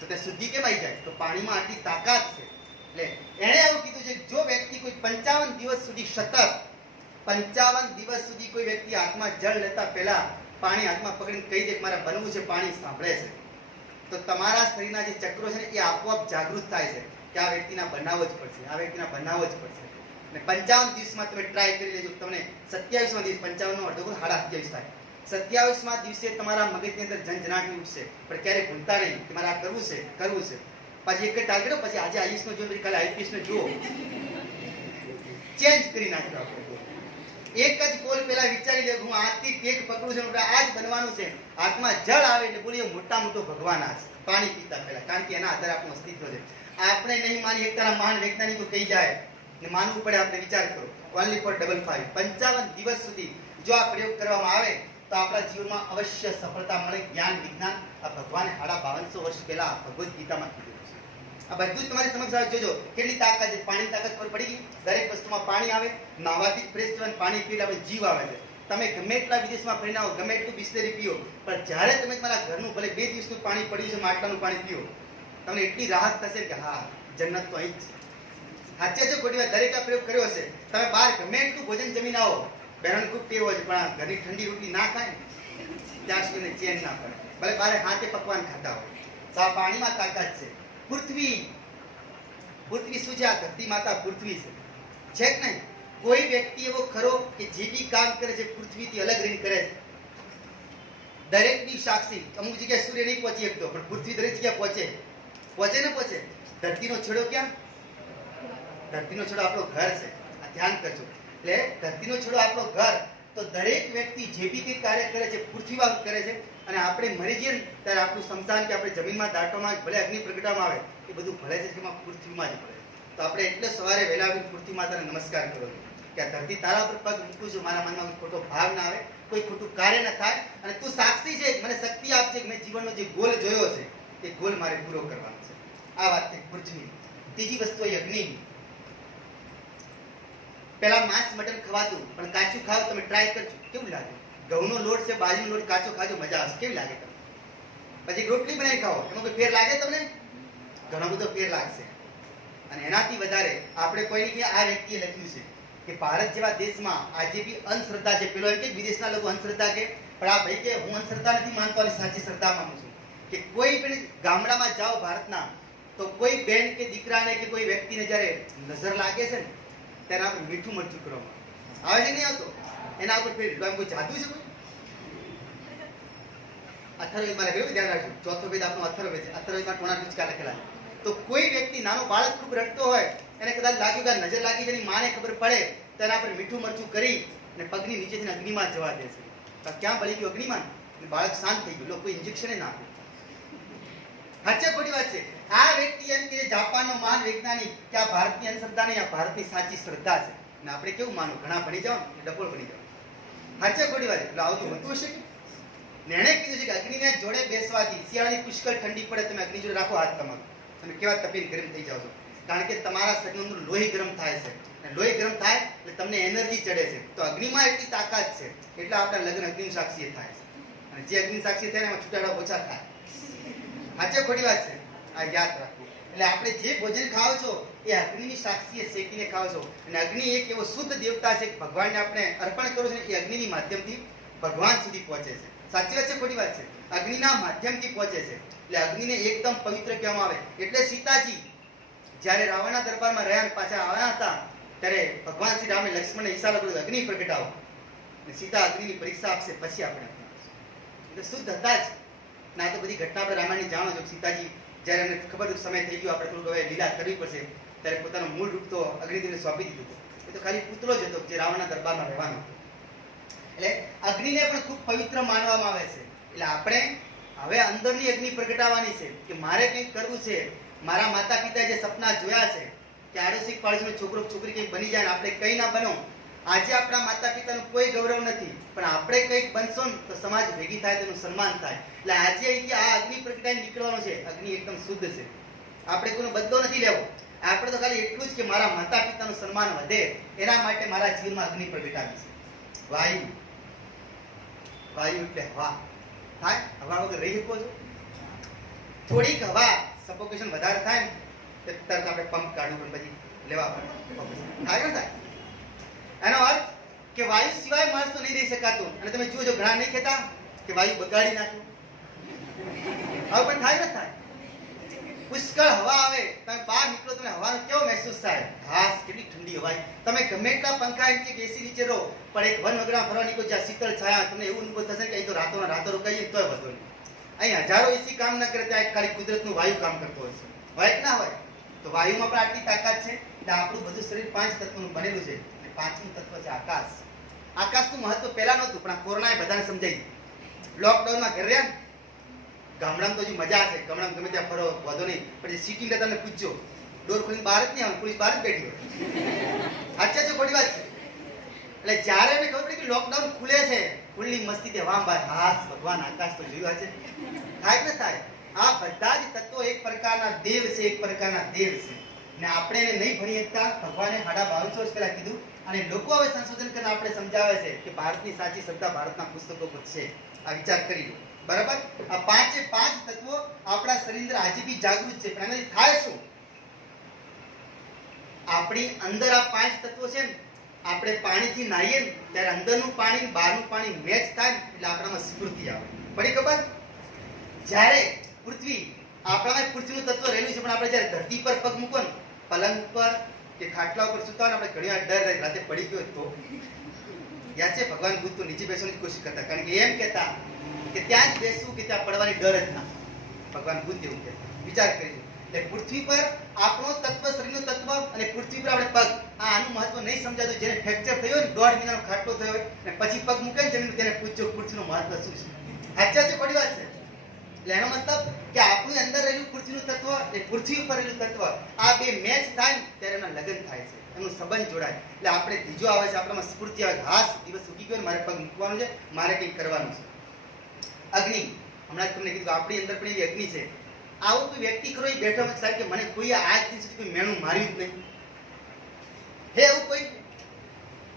તો તે શુદ્ધિ કેમ આવી જાય? તો પાણીમાં આટલી તાકાત છે. એટલે એણે એવું કીધું છે જો વ્યક્તિ કોઈ 55 દિવસ સુધી સતત 55 દિવસ સુધી કોઈ વ્યક્તિ હાથમાં જળ લેતા પહેલા પાણી હાથમાં પકડીને કહી દે કે મારે બનવું છે, પાણી સાંભળે છે. તો તમારા શરીરના જે ચક્રો છે ને એ આપોઆપ જાગૃત થાય છે કે આ વ્યક્તિના બનાવ જ પડશે, આ વ્યક્તિના બનાવ જ પડશે. અને 55 દિવસમાં તમે ટ્રાય કરી લેજો. તમને 27માં દિવસ, 55 નો અડધો 27.5 થાય, 27માં દિવસે તમારા મગજની અંદર ઝંઝનાટ ઉઠશે. પણ ક્યારે ભૂલતા નહીં કે મારે આ કરવું છે, કરવું છે. પછી એક જ ટાર્ગેટ, પછી આજે આઈએસ નો જો, કાલે આઈપીએસ નો જુઓ, ચેન્જ કરી નાખ્યો આપણે. એક જ ગોલ પેલા વિચારી લે, હું આજથી કેક પકડું છું, આ જ બનવાનું છે. હાથમાં જળ આવે એટલે બોલીએ મોટા મોટો ભગવાન આ છે. પાણી પીતા પહેલા, કારણ કે એના આધારે આપણું અસ્તિત્વ છે. આપણે નહીં માની એકતાના મહાન વૈજ્ઞાનિકો કહી જાય ને માનવું પડે. આપણે વિચાર કરો, ઓનલી ફોર 55 55 દિવસ સુધી જો આ પ્રયોગ કરવામાં આવે તો આપણા જીવનમાં અવશ્ય સફળતા મળે. જ્ઞાન વિજ્ઞાન આ ભગવાને 5250 વર્ષ પહેલા ભગવદ્ ગીતામાં કીધું છે. આ બધું જ તમારી સમક્ષ આવે. જોજો કેટલી તાકાત છે. પાણી તાકાત પર પડી ગઈ. દરેક વસ્તુમાં પાણી આવે. નાવાથી ફ્રેશ થવાનું પાણી પીને આપણે જીવ આવે છે. તમે ગમે એટલા વિદેશમાં ફરીને આવો, ગમે એટલું બિસ્લેરી પીઓ, પણ જ્યારે તમે તમારા ઘરનું ભલે 2 દિવસનું પાણી પડ્યું છે, માટલાનું પાણી પીઓ, તમને એટલી રાહત થશે કે હા, જન્નત તો અહીં જ છે. સાચે છે ખોટી વાત? દરેક આ પ્રયોગ કર્યો હશે. તમે બહાર ગમે એટલું ભોજન જમીને આવો, બહેન ખૂબ ટેવ હોય છે, પણ ઘરની ઠંડી રોટલી ના ખાય ત્યાં સુધી ચેન ના પડે. ભલે બારે હાથે પકવાન ખાતા હોય. તો આ પાણીમાં તાકાત છે. પૃથ્વી શું છે? આ ધરતી માતા પૃથ્વી છે કે નહીં? કોઈ વ્યક્તિ એવો ખરો કે જે બી કામ કરે છે પૃથ્વીથી અલગ રહીને કરે છે? દરેક બી સાક્ષી. અમુક જગ્યાએ સૂર્ય નહીં પહોંચી શકતો, પણ પૃથ્વી દરેક જગ્યાએ પહોંચે ને પહોંચે. ધરતીનો છેડો ક્યાં? ધરતીનો છેડો આપણો ઘર છે. આ ધ્યાન કરજો. એટલે ધરતીનો છેડો આપણો ઘર. તો દરેક વ્યક્તિ જે બી કંઈ કાર્ય કરે છે પૃથ્વીમાં કરે છે. અને આપણે મરી જઈએ ને ત્યારે આપણું સમસાન કે આપણે જમીનમાં દાટવામાં ભલે અગ્નિ પ્રગટાવવામાં આવે, એ બધું ભલે છે એમાં પૃથ્વીમાં જ ભળે. તો આપણે એટલે સવારે વહેલા આવીને પૃથ્વી માતાને નમસ્કાર કરો કે આ ધરતી તારા પર પગ મૂકું છું, મારા મનમાં કોઈ ખોટો ભાવ ના આવે, કોઈ ખોટું કાર્ય ન થાય, અને તું સાક્ષી છે, મને શક્તિ આપજે કે મેં જીવનનો જે ગોલ જોયો છે એ ગોલ મારે પૂરો કરવાનો છે. આ વાત છે પૃથ્વી. ત્રીજી વસ્તુ એ અગ્નિ. પેલા માંસ મટન ખવાતું, પણ કાચું ખાવ, તમે ટ્રાય કરજો કેવું લાગે. ઘઉંનો લોટ છે, બાજરીનો લોટ કાચો ખાજો, મજા આવશે. કેવી લાગે તમને? પછી રોટલી બનાવી ખાઓ, એમાં કોઈ ફેર લાગે તમને? ઘણો બધો ફેર લાગશે. અને એનાથી વધારે આપણે કોઈને કે આ વ્યક્તિએ લખ્યું છે કે ભારત જેવા દેશમાં આજે બી અંધશ્રદ્ધા છે. પેલો એમ કે વિદેશના લોકો અંધશ્રદ્ધા કે, પણ આ ભાઈ કે હું અંધશ્રદ્ધા નથી માનતો અને સાચી શ્રદ્ધા માનું છું. કે કોઈ પણ ગામડામાં જાઓ ભારતના, તો કોઈ બેન કે દીકરાને કે કોઈ વ્યક્તિને જ્યારે નજર લાગે છે ને ત્યારે આપણે મીઠું મરચું કરવામાં આવે છે, નહીં આવતો? એના ઉપર ફેર કોઈ જાદુ છે? કોઈ અથર્વવેદમાં લખેલું, ધ્યાન રાખજો. ચોથો વેદ આપણો અથર્વવેદ છે. અથર્વવેદમાં ટોણા ટૂચકા લખેલા છે. તો કોઈ વ્યક્તિ, નાનો બાળક ખૂબ રડતો હોય, એને કદાચ લાગ્યું કે નજર લાગી છે, એની માને ખબર પડે, તો એના પર મીઠું મરચું કરી અને પગની નીચેથી અગ્નિમાં જવા દે છે. તો ક્યાં બળી ગયું? અગ્નિમાં. બાળક શાંત થઈ ગયું. કોઈ ઇન્જેક્શન ના આપે. સાચે ખોટી વાત છે? આ વ્યક્તિ એમ કે જાપાનનો મહાન વૈજ્ઞાનિક કે આ ભારતની અંધશ્રદ્ધા નહીં, આ ભારતની સાચી શ્રદ્ધા છે. અને આપણે કેવું માનવું? ઘણા ભણી જાઓ ને ડબલ ભણી જાઓ. સાચે ખોટી વાત? એટલે આવું હોતું હશે કે એણે કીધું છે કે અગ્નિને જોડે બેસવાથી શિયાળાની પુષ્કળ ઠંડી પડે, તમે અગ્નિ જોડે રાખો હાથ તમારો, તમે કેવા તપીને ગરમ થઈ જાઓ છો. કારણ કે તમારા શરીરનું લોહી ગરમ થાય છે, અને લોહી ગરમ થાય એટલે તમને એનર્જી ચડે છે. તો અગ્નિમાં એટલી તાકાત છે, એટલે આપણા લગ્ન અગ્નિ સાક્ષી થાય છે. અને જે અગ્નિ સાક્ષી થાય એમાં છૂટાડા ઓછા થાય. સાચે ખોટી વાત છે? આ યાદ રાખવું. એટલે આપણે જે ભોજન ખાઓ છો એ અગ્નિની સાક્ષીએ શેકીને ખાઓ છો. અને અગ્નિ એક એવો શુદ્ધ દેવતા છે કે ભગવાનને આપણે અર્પણ કરો છો, એ અગ્નિની માધ્યમથી ભગવાન સુધી પહોંચે છે. સાચી વાત છે ખોટી વાત છે? અગ્નિના માધ્યમથી પહોંચે છે. એટલે અગ્નિને એકદમ પવિત્ર કહેવામાં આવે. એટલે સીતાજી જ્યારે રાવણના દરબારમાં રહ્યા પાછા આવ્યા હતા, ત્યારે ભગવાન શ્રી રામે લક્ષ્મણને ઈશારો કર્યો, અગ્નિ પ્રગટાવો. અને સીતા અગ્નિની પરીક્ષા આપશે પછી આપણે. એટલે શુદ્ધ હતા જ ના. તો બધી ઘટના આપણે રામાયણની જાણો છો. સીતાજી જ્યારે એમને ખબર સમય થઈ ગયો, આપણે થોડુંક હવે લીલા કરવી પડશે, ત્યારે પોતાનું મૂળ રૂપ તો અગ્નિદેવને સોંપી દીધું હતું. એ તો ખાલી પુતળો જ હતો જે રાવણના દરબારમાં રહેવાનો હતો. એટલે અગ્નિને પણ ખૂબ પવિત્ર માનવામાં આવે છે. એટલે આપણે હવે અંદરની અગ્નિ પ્રગટાવવાની છે કે મારે કંઈક કરવું છે. મારા માતા પિતાએ જે સપના જોયા છે કે આડોશી પાડોશીનો છોકરો છોકરી કંઈક બની જાય, આપણે કંઈ ના બનો. આજે આપણા માતા પિતાનું કોઈ ગૌરવ નથી, પણ આપણે કંઈક બનશો ને તો સમાજ ભેગી થાય, તેનું સન્માન થાય. એટલે આજે અહીંથી આ અગ્નિ પ્રગટાઈને નીકળવાનો છે. અગ્નિ એકદમ શુદ્ધ છે. આપણે કોઈનો બદલો નથી લેવો. આપણે તો ખાલી એટલું જ કે મારા માતા પિતાનું સન્માન વધે એના માટે મારા જીવનમાં અગ્નિ પ્રગટાવી છે. વાયુ. વાયુ એટલે હવા. થાય હવા વગર રહી શકો છો? થોડીક હવા સફોકેશન વધારે થાય ને તો તરત આપણે પંપ કાઢવું, પણ પછી લેવા પડે. થાય ને? થાય. એનો અર્થ કે વાયુ સિવાય માણસ તો નહીં રહી શકાતું. અને તમે જુઓ, ઘણા નહીં કહેતા કે વાયુ બગાડી નાખ્યું. હવે પણ થાય ને થાય. પુષ્કળ હવા આવે, તમે બહાર નીકળો તમને હવાનો કેવો મહેસૂસ થાય? ઘાસ કેટલી ઠંડી હવાય. તમે ગમે એટલા પંખા નીચે કે એસી નીચે રહો, પણ એક વન વગડા ફરવા નીકળો જ્યાં શીતળ છાયા, તમને એવું અનુભવ થશે કે અહીં તો રાતોના રાતો રોકાઈએ તોય વધુ નહીં. અહીં હજારો એસી કામ ન કરે, ત્યાં ખાલી કુદરતનું વાયુ કામ કરતો હોય છે. હોય કે ના હોય? તો વાયુમાં પણ આટલી તાકાત છે. એટલે આપણું બધું શરીર 5 તત્વોનું બનેલું છે. અને પાંચમું તત્વ છે આકાશ. આકાશનું મહત્વ પહેલા નહોતું, પણ આ કોરોનાએ બધાને સમજાવી. લોકડાઉનમાં ઘરે રહ્યા ને, ગામડામાં તો હજી મજા છે, ગામડામાં ગમે ત્યાં ફરો વાંધો નહીં, પણ સિટી ને તમને પૂછજો, ડોર ખોલીને બહાર જ નહીં આવે, પોલીસ બહાર જ બેઠી હોય. સાચા છે ખોટી વાત છે? એટલે જ્યારે એને ખબર પડી કે લોકડાઉન ખુલે છે, ખુલ્લી મસ્તી તે વામ બાર હાસ ભગવાન આકાશ તો જોયું છે. થાય કે થાય? આ બધા જ તત્વો એક પ્રકારના દેવ છે, એક પ્રકારના દેવ છે. ને આપણે એને નહીં ભણી શકતા. ભગવાને 2250 વર્ષ પહેલા કીધું, અને લોકો હવે સંશોધન કરીને આપણે સમજાવે છે કે ભારતની સાચી શ્રદ્ધા ભારતના પુસ્તકો પર છે. આ વિચાર કરી લો. બરાબર? આ પાંચે પાંચ તત્વો આપણા શરીર અંદર આજે બી જાગૃત છે. પણ એનાથી થાય શું? આપણી અંદર આ પાંચ તત્વો છે ને, આપણે પાણીથી નાહીએ ને ત્યારે અંદરનું પાણી બહારનું પાણી મેચ થાય ને એટલે આપણામાં સ્ફૂર્તિ આવે. પડી ખબર? જ્યારે પૃથ્વી, આપણામાં પૃથ્વીનું તત્વ રહેલું છે, પણ આપણે જ્યારે ધરતી પર પગ મૂકો ને, પલંગ ઉપર કે ખાટલા ઉપર સુતા આપણે ઘણી વાર ડર રહે રાતે પડી ગયો તો. યાદ છે? ભગવાન બુદ્ધ તો નીચે બેસવાની કોશિશ કરતા, કારણ કે એમ કહેતા કે ત્યાં જ બેસવું કે ત્યાં પડવાની ડર જ ના. ભગવાન બુદ્ધ એવું કહેતા. વિચાર કરીએ. એટલે પૃથ્વી પર આપણો તત્વ, શરીરનો તત્વ, અને પૃથ્વી પર આપણે પગ. આનું મહત્વ નહીં સમજાતું. જેને ફ્રેક્ચર થયો હોય, 1.5 મહિનાનો ખાટલો થયો હોય અને પછી પગ મૂકે ને જમીન, તેને પૂછજો પૃથ્વીનું મહત્વ શું છે. સાચા છે ખોટી વાત છે? એટલે એનો મતલબ કે આપણી અંદર રહેલું પૃથ્વીનું તત્વ અને પૃથ્વી ઉપર રહેલું તત્વ, આ બે મેચ થાય ને ત્યારે એમાં લગ્ન થાય છે, એનું સંબંધ જોડાય. એટલે આપણે ત્રીજો આવે છે, આપણામાં સ્ફૂર્તિ આવે. ઘાસ દિવસ ઉગી ગયો, મારે પગ મૂકવાનું છે, મારે કંઈક કરવાનું છે. અગ્નિ, હમણાં તમને કીધું આપણી અંદર પણ એવી અગ્નિ છે. આવું કોઈ વ્યક્તિ ખરો બેઠો સાહેબ કે મને કોઈ આજ દિન સુધી કોઈ મેણું માર્યું જ નહીં, હે એવું કોઈ?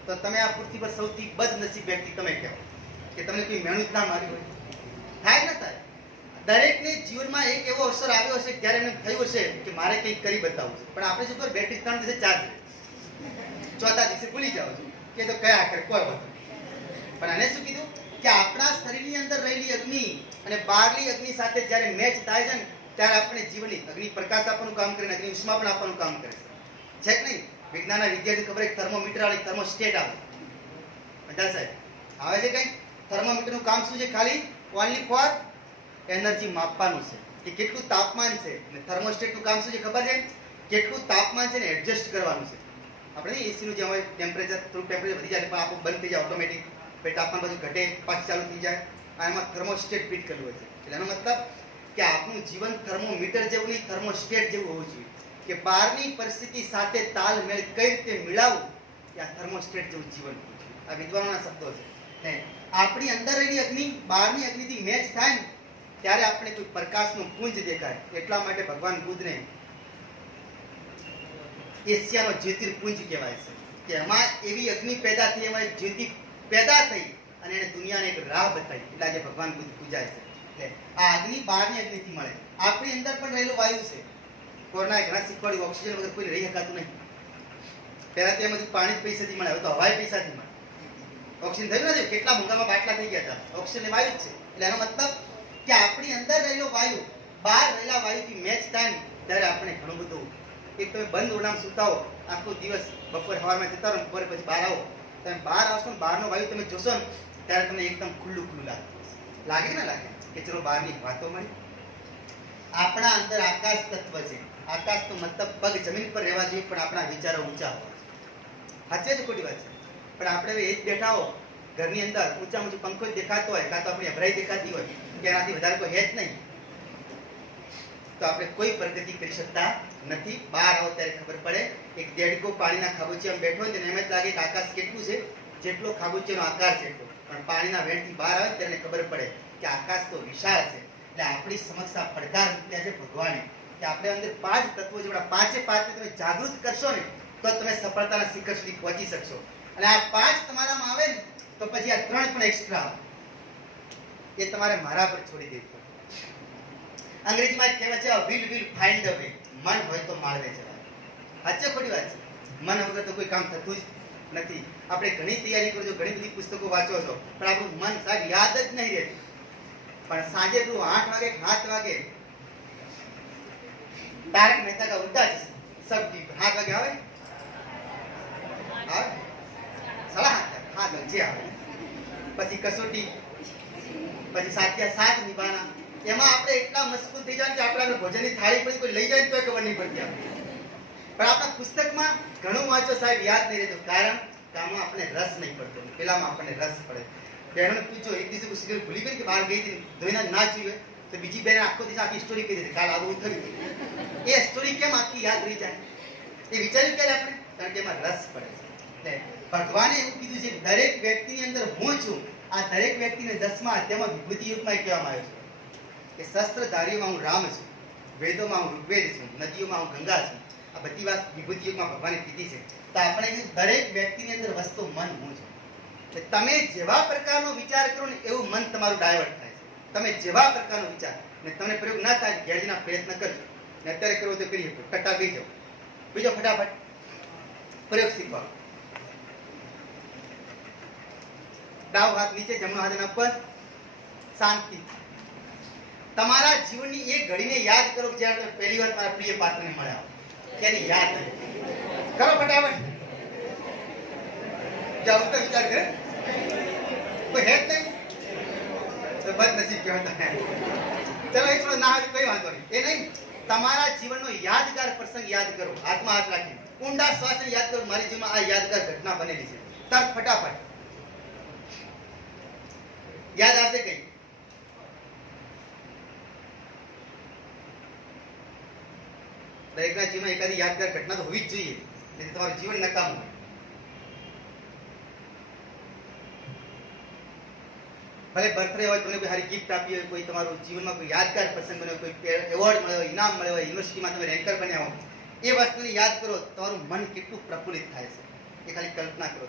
તો તમે આ પૃથ્વી પર સૌથી બદનસીબ વ્યક્તિ તમે કહો કે તમને કોઈ મેણું જ ના માર્યું હોય. થાય ને થાય? દરેકને જીવનમાં એક એવો અવસર આવ્યો હશે જ્યારે એમને થયું હશે કે મારે કંઈક કરી બતાવવું છે, પણ આપણે શું કરો, બેટરી 3 દિવસે ચાર્જ, ચોથા દિવસે ભૂલી જાઓ છો કે તો કયા કરે કોઈ બધું. પણ આને શું કીધું કે આપણા શરીરની અંદર રહેલી અગ્નિ અને બહારની અગ્નિ સાથે જ્યારે મેચ થાય છે ને ત્યારે આપણે જીવનની અગ્નિ પ્રકાશ આપવાનું કામ કરે, અગ્નિ ઉષ્મા પણ આપવાનું કામ કરે છે કે નહીં? વિજ્ઞાનના વિદ્યાર્થી ખબર એક થર્મોમીટર વાળી થર્મોસ્ટેટ આવે. બધા સાહેબ આવે છે કઈ? થર્મોમીટરનું કામ શું છે? ખાલી ઓનલી ફોર એનર્જી માપવાનું છે કે કેટલું તાપમાન છે. અને થર્મોસ્ટેટનું કામ શું છે ખબર છે? કેટલું તાપમાન છે ને એડજસ્ટ કરવાનું છે. આપણે એસી નું જે હોય ટેમ્પરેચર, થોડું ટેમ્પરેચર વધી જાય પણ આપણું બંધ થઈ જાય ઓટોમેટિક, પછી તાપમાન બધું ઘટે, પાછું ચાલુ થઈ જાય. એમાં થર્મોસ્ટેટ ફિટ કરવું હોય છે. એટલે એનો મતલબ કે આપણું જીવન થર્મોમીટર જેવું નહીં, થર્મોસ્ટેટ જેવું હોવું જોઈએ કે બહારની પરિસ્થિતિ સાથે તાલમેળ કઈ રીતે મિલાવવું, કે આ થર્મોસ્ટેટ જેવું જીવન હોવું જોઈએ. આ વિદ્વાનોના શબ્દો છે. આપણી અંદર રહેલી અગ્નિ બહારની અગ્નિથી મેચ થાય ને ત્યારે આપણે કોઈ પ્રકાશનું પુંજ દેખાય. એટલા માટે ભગવાન બુદ્ધને એશિયાનો જ્યોતિર્પુંજ કહેવાય છે કે એમાં એવી અગ્નિ પેદા થઈ, એમાં જ્યોતિ પેદા થઈ અને એને દુનિયાને એક રાહ બતાવી. એટલે આજે ભગવાન બુદ્ધ પૂજાય છે. એટલે આ અગ્નિ બહારની અગ્નિથી મળે. આપણી અંદર પણ રહેલું વાયુ છે. કોરોનાએ ઘણા શીખવાડ્યું, ઓક્સિજન વગર કોઈ રહી શકાતું નહીં. પહેલા તો એમાંથી પાણી જ પૈસાથી મળે, હવે તો હવાઈ પૈસાથી મળે. ઓક્સિજન થયું નથી, કેટલા મોંઘામાં બાટલા થઈ ગયા હતા. ઓક્સિજન વાયુ જ છે. એટલે એનો મતલબ કે આપણી અંદર રહેલો વાયુ બહાર રહેલા વાયુથી મેચ થાય ને ત્યારે આપણે ઘણું બધું. એક તમે બંધ ઓરડામાં સુતા હો, આખો દિવસ બપોરે સવારમાં જતા રહો, બપોરે પછી બહાર આવો, તમે બહાર આવશો ને બહારનો વાયુ તમે જોશો ને ત્યારે તમને એકદમ ખુલ્લું ખુલ્લું લાગે ને લાગે કે ચલો બહારની વાતો મળી. આપણા અંદર આકાશ તત્વ છે. આકાશ તો મતલબ પગ જમીન પર રહેવા જોઈએ, પણ આપણા વિચારો ઊંચા હોવા જોઈએ. સાચે જ ખોટી વાત છે? પણ આપણે હવે એ જ બેઠા હો ઘરની અંદર, ઊંચા ઊંચું પંખો જ દેખાતો હોય, કાં તો આપણી અભરાઈ દેખાતી હોય કે એનાથી વધારે કોઈ હે જ નહીં, તો આપણે કોઈ પ્રગતિ કરી શકતા નથી. બહાર આવો ત્યારે ખબર પડે. એક દેડકો પાણીના ખાબોચિયામાં બેઠો હોય તેને એમ જ લાગે કે આકાશ કેટલું છે, જેટલો ખાબોચિયાનો આકાર છે એટલો, પણ પાણીના વેણથી બહાર આવે ત્યારે ખબર પડે કે આકાશ તો વિશાળ છે. એટલે આપણી સમક્ષ આ પડકાર મૂક્યા છે ભગવાને કે આપણે અંદર 5 તત્વો છે. પાંચે પાંચને તમે જાગૃત કરશો ને તો તમે સફળતાના શિખર સુધી પહોંચી શકશો. અને આ 5 તમારામાં આવે ને તો પછી આ 3 પણ એક્સ્ટ્રા આવે. એ તમારે મારા પર છોડી દેવું પડે. અંગ્રેજીમાં કહેવાય છે will will find the way. મન હોય તો માળવે ચલાવે. સાચે ખોટી વાત છે? મન વગર તો કોઈ કામ થતું જ નથી. આપણે ઘણી તૈયારી કરજો, ઘણી બધી પુસ્તકો વાંચો છો, પણ આપણું મન સાહેબ યાદ જ નહીં રહેતું. પણ સાંજે તું 8 વાગે 7 વાગે तारक मेहता का उल्टा सब टीवी 7 વાગે આવે આવે 7:30 હા ગંજી આવે પછી કસોટી પછી 7 નિભાના એમાં આપણે એટલા મશગુલ થઈ જાય કે આપણાને ભોજનની થાળી પડી કોઈ લઈ જાય તો ખબર નહીં પડતી આપણે પણ આપણા પુસ્તકમાં ઘણું વાંચો સાહેબ યાદ નહીં રહેતું કારણ કે આમાં આપણે રસ નહીં પડતો પેલામાં આપણને રસ પડે બહેનોને પૂછો એક દિવસે કોઈ સિરિયલ ભૂલી ગઈ કે બહાર ગઈ હતી ધોઈને ના જીવે તો બીજી બેન આખો દિવસ આખી સ્ટોરી કહી દીધી કાલ આવું થયું એ સ્ટોરી કેમ આખી યાદ રહી જાય એ વિચાર્યું ક્યારે આપણે કારણ કે એમાં રસ પડે છે ભગવાને એવું કીધું છે દરેક વ્યક્તિની અંદર હું છું આ દરેક વ્યક્તિને 10મા અધ્યાયમાં વિભૂતિ યુગમાં કહેવામાં આવ્યું છે કે શસ્ત્રધારીઓમાં હું રામ છું વેદોમાં હું ઋગ્વેદ છું નદીઓમાં હું ગંગા છું આ બધી વાત વિભૂતિ યુગમાં ભગવાને કીધી છે તો આપણે દરેક વ્યક્તિની અંદર વસ્તુ મન હું છું કે તમે જેવા પ્રકારનો વિચાર કરો ને એવું મન તમારું ડાયવર્ટ થાય છે તમે જેવા પ્રકારનો વિચાર ને તમને પ્રયોગ ના થાય ઘેરજીના પ્રયત્ન કરજો ને અત્યારે કરવો તો કરીએ ટટ્ટા ગઈ જાઓ બીજો ફટાફટ પ્રયોગ શીખવા ડાવ હાથ નીચે જમણો હાથ એના પર શાંતિ તમારા જીવનની એક ઘડીને યાદ કરો જ્યારે તમે પહેલી વાર તમારા પ્રિય પાત્રને મળ્યા તેની યાદ કરો ફટાફટ જાઓ તો વિચાર કરે કોઈ હે જ નહીં તો બદનસીબ કહેવાય ચલો એ થોડો ના હોય કઈ વાંધો નહીં એ નહીં તમારા જીવનનો યાદગાર પ્રસંગ યાદ કરો હાથમાં હાથ રાખી ઊંડા શ્વાસને યાદ કરો મારી જીવનમાં આ યાદગાર ઘટના બનેલી છે તરત ફટાફટ યાદ આવશે કઈ દરેકના જીવનમાં એકાદી યાદગાર ઘટના તો હોવી જ જોઈએ નહીં તમારું જીવન નકામું હોય ભલે બર્થડે હોય તમને કોઈ સારી ગિફ્ટ આપી હોય કોઈ તમારું જીવનમાં કોઈ યાદગાર પ્રસંગ બન્યો કોઈ એવોર્ડ મળ્યો ઇનામ મળ્યો હોય યુનિવર્સિટીમાં તમે રેન્કર બન્યા હો એ વસ્તુને યાદ કરો તમારું મન કેટલું પ્રફુલ્લિત થાય છે એ ખાલી કલ્પના કરો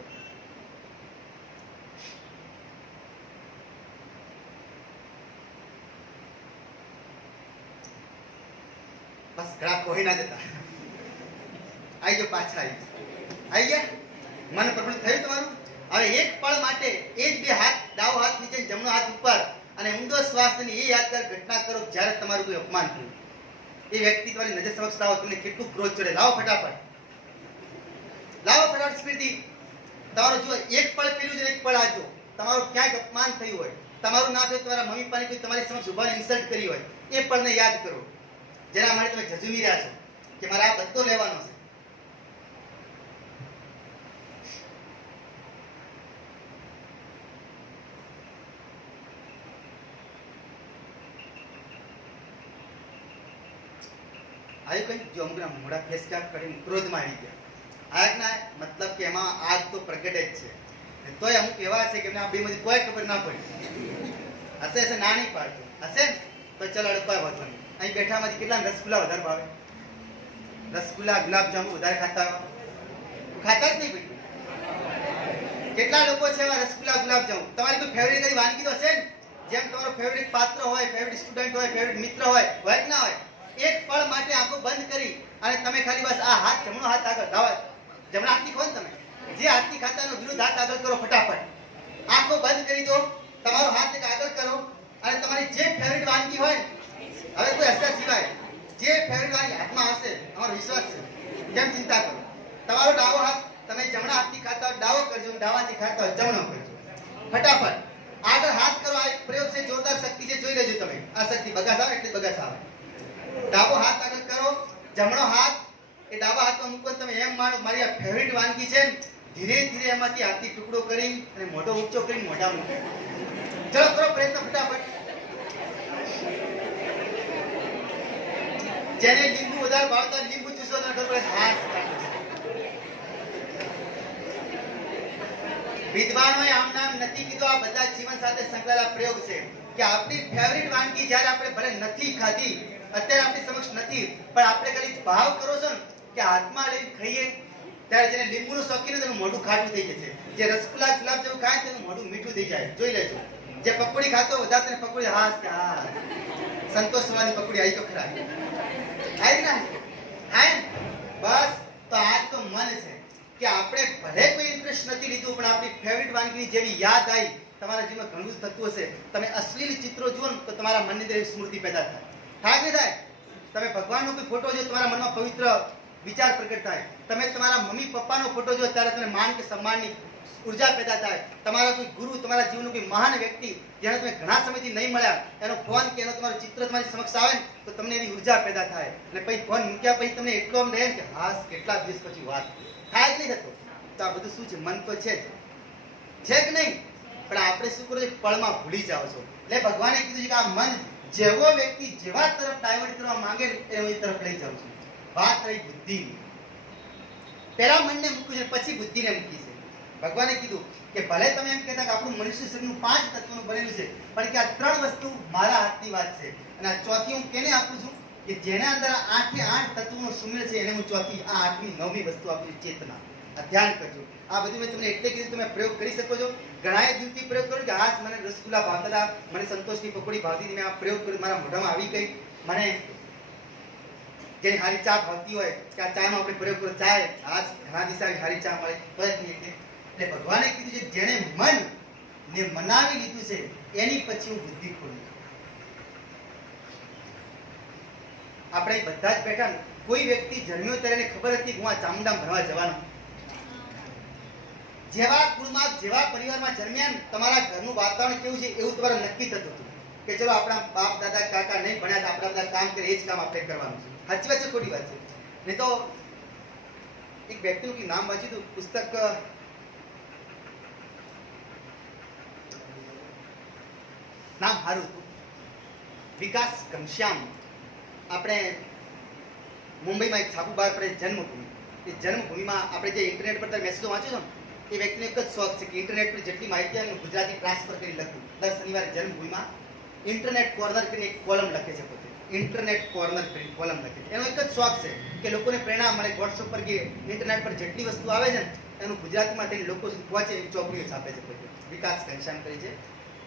બસ ઘણા કોઈ ના જતા આવી જાઓ પાછા આવી ગયા મન પ્રફુલ્લિત થયું તમારું હવે એક પળ માટે એ જ બે હાથ ડાવ હાથ નીચે જમણો હાથ ઉપર અને ઊંડો શ્વાસની એ યાદગાર ઘટના કરો જ્યારે તમારું કોઈ અપમાન થયું એ વ્યક્તિ તમારી નજર સમક્ષ લાવો તમને કેટલું ક્રોધ ચડે લાવો ફટાફટ સ્મૃતિ તમારું જો એક પળ પેલું છે એક પળ આજો તમારું ક્યાંક અપમાન થયું હોય તમારું ના થયું તમારા મમ્મી પપ્પાને કોઈ તમારી સમક્ષ ઉભાને ઇન્સલ્ટ કરી હોય એ પળને યાદ કરો જેના માટે તમે ઝઝુમી રહ્યા છો કે મારે આ બધો લેવાનો છે આવી કઈ જો અમુક મોડા ફેસ કાપ કરીને ક્રોધમાં આવી ગયા આગના મતલબ કે એમાં આગ તો પ્રગટે જ છે તોય અમુક એવા છે કે એમને આ બેમાંથી કોઈ ખબર ના પડી હશે ના નહીં પાડતું હશે ને તો ચલો અડકવા વધવાનું અહીં બેઠામાંથી કેટલા રસગુલ્લા વધારે ભાવે રસગુલ્લા ગુલાબજાંબુ વધારે ખાતા ખાતા જ નહીં ભાઈ કેટલા લોકો છે એવા રસગુલ્લા ગુલાબજાંબુ તમારી કોઈ ફેવરેટ કઈ વાનગી તો હશે ને જેમ તમારો ફેવરેટ પાત્ર હોય ફેવરેટ સ્ટુડન્ટ હોય ફેવરેટ મિત્ર હોય કે ના હોય એક પળ માટે આંખો બંધ કરી અને તમે ખાલી બસ આ હાથ જમણો હાથ આગળ ધાવા જમણા હાથથી ખો ને તમે જે હાથથી ખાતા એનો વિરુદ્ધ હાથ આગળ કરો ફટાફટ આંખો બંધ કરી દો તમારો હાથ એક આગળ કરો અને તમારી જે ફેવરેટ વાનગી હોય હવે કોઈ હસ્યા સિવાય જે ફેવરેટ વાનગી હાથમાં આવશે અમારો વિશ્વાસ છે જેમ ચિંતા કરો તમારો ડાવો હાથ તમે જમણા હાથથી ખાતા હોય ડાવો કરજો ડાવાથી ખાતા હોય જમણો કરજો ફટાફટ આગળ હાથ કરો આ પ્રયોગ છે જોરદાર શક્તિ છે જોઈ લેજો તમે આ શક્તિ બગાસ આવે એટલે બગાસ આવે ડાબો હાથ આગળ કરો જમણો હાથ એ ડાબા હાથમાં મૂકો તમે એમ માનો મારી આ ફેવરિટ વાનગી છે ધીરે ધીરે એમાંથી હાથથી ટુકડો કરી અને મોઢો ઊંચો કરી મોઢા મૂકે ચલો કરો પ્રયત્ન ફટાફટ જેને લીંબુ વધારે ભાવતા લીંબુ ચૂસો ન ખબર હાથ વિદ્વાનોએ આમ નામ નથી કીધું આ બધા જીવન સાથે સંકળાયેલા પ્રયોગ છે કે આપણી ફેવરિટ વાનગી જ્યારે આપણે ભલે નથી ખાધી અત્યારે આપણી સમક્ષ નથી પણ આપણે ખાલી ભાવ કરો છો ને કે હાથમાં લઈને ખાઈએ ત્યારે જેને લીંબુનું શોખીન તેનું મોઢું ખાટું થઈ જશે જે રસગુલ્લા ગુલાબ જેવું ખાય તેનું મોઢું મીઠું થઈ જાય જોઈ લેજો જે પકોડી ખાતો વધારે તેને પકોડી હાસ કે હા સંતોષ વાળી પકોડી આવી તો ખરા આઈ ના આય બસ તો આજ તો મન છે કે આપણે ભલે કોઈ ઇન્ટરેસ્ટ નથી લીધું પણ આપણી ફેવરિટ વાનગીની જેવી યાદ આવી તમારા જીવનમાં ઘણું બધું થતું હશે. તમે અશ્લીલ ચિત્રો જુઓ ને તો તમારા મનની અંદર એવી સ્મૃતિ પેદા થાય. થાય કે થાય? તમે ભગવાનનો કોઈ ફોટો જો તમારા મનમાં પવિત્ર વિચાર પ્રગટ થાય. તમે તમારા મમ્મી પપ્પાનો ફોટો જો ત્યારે તમને માન કે સન્માનની ઉર્જા પેદા થાય. તમારા કોઈ ગુરુ, તમારા જીવનનો કોઈ મહાન વ્યક્તિ જેને તમે ઘણા સમયથી નહીં મળ્યા, એનો ફોન કે એનો તમારો ચિત્ર તમારી સમક્ષ આવે ને તો તમને એવી ઉર્જા પેદા થાય. અને પછી ફોન મૂક્યા પછી તમને એટલો આમ રહે કે હાસ કેટલા દિવસ પછી વાત થાય જ નહીં થતો. તો આ બધું શું છે? મન તો છે કે નહીં? પણ આપણે શું કરો છો? પળમાં ભૂલી જાઓ છો. એટલે ભગવાને કીધું છે કે આ મન જેવો વ્યક્તિ જેવા તરફ ડાયવર્ટ કરવા માંગે એ તરફ લઈ જાઉં છું. વાત રહી બુદ્ધિની. પહેલા મનને મૂક્યું છે પછી બુદ્ધિને મૂકી છે. ભગવાને કીધું કે ભલે તમે એમ કહેતા કે આપણું મનુષ્ય શરીરનું 5 તત્વોનું બનેલું છે, પણ કે આ 3 વસ્તુ મારા હાથની વાત છે. અને આ ચોથી હું કેને આપું છું? કે જેના અંદર 8 તત્વોનો સુમેળ છે એને હું ચોથી, આ 8મી 9મી વસ્તુ આપું છું, ચેતના. આ ધ્યાન કરજો. આ બધું મેં તમને એટલે કીધું, તમે પ્રયોગ કરી શકો છો. ઘણાએ દિલથી પ્રયોગ કર્યો કે આજ મને રસગુલ્લા ભાવતા હતા, મને સંતોષની પકોડી ભાવતી હતી, મેં આ પ્રયોગ કર્યો, મારા મોઢામાં આવી ગઈ. મને જેની હારી ચા ભાવતી હોય કે આ ચાનો આપણે પ્રયોગ કર્યો, ચાય આજ ઘણા દિવસે હારી ચા મળે તો જ નહીં. એટલે ભગવાને કીધું છે જેણે મન ને મનાવી લીધું છે એની પછી હું બુદ્ધિ ખોલું. આપણે બધા જ બેઠા, કોઈ વ્યક્તિ જન્મ્યો ત્યારે એને ખબર હતી કે હું આ ચામુંડા ભણવા જવાનો. જેવા કુળમાં જેવા પરિવારમાં જન્મ્યા, તમારા ઘરનું વાતાવરણ કેવું છે એવું તમારે નક્કી થતું હતું કે ચલો આપણા બાપ દાદા કાકા નહીં ભણ્યા, આપણા બધા કામ કરે એ જ કામ આપણે કરવાનું છે. સાચી વાત છે ખોટી વાત છે? નહીં તો એક વ્યક્તિનું નામ વાંચ્યું હતું, પુસ્તક નામ સારું હતું, વિકાસ ઘનશ્યામ. આપણે મુંબઈમાં એક છાપુ બહાર પડે જન્મભૂમિ. એ જન્મભૂમિમાં આપણે જે ઇન્ટરનેટ પર મેસેજો વાંચો છો ને, એ વ્યક્તિને એક જ શોખ છે કે ઇન્ટરનેટ પર જેટલી માહિતી આવે ગુજરાતી ટ્રાન્સફર કરી લખવું. દર શનિવારે જન્મભૂમિમાં ઇન્ટરનેટ કોર્નર કરીને એક કોલમ લખે છે પોતે. ઇન્ટરનેટ કોર્નર કરીને કોલમ લખે છે. એનો એક જ શોખ છે કે લોકોને પ્રેરણા મળે. વોટ્સઅપ પર કે ઇન્ટરનેટ પર જેટલી વસ્તુ આવે છે ને એનું ગુજરાતીમાં થઈને લોકો સુધી પહોંચે એવી ચોપડીઓ છાપે છે પોતે. વિકાસ ઘનશ્યામ કરી છે.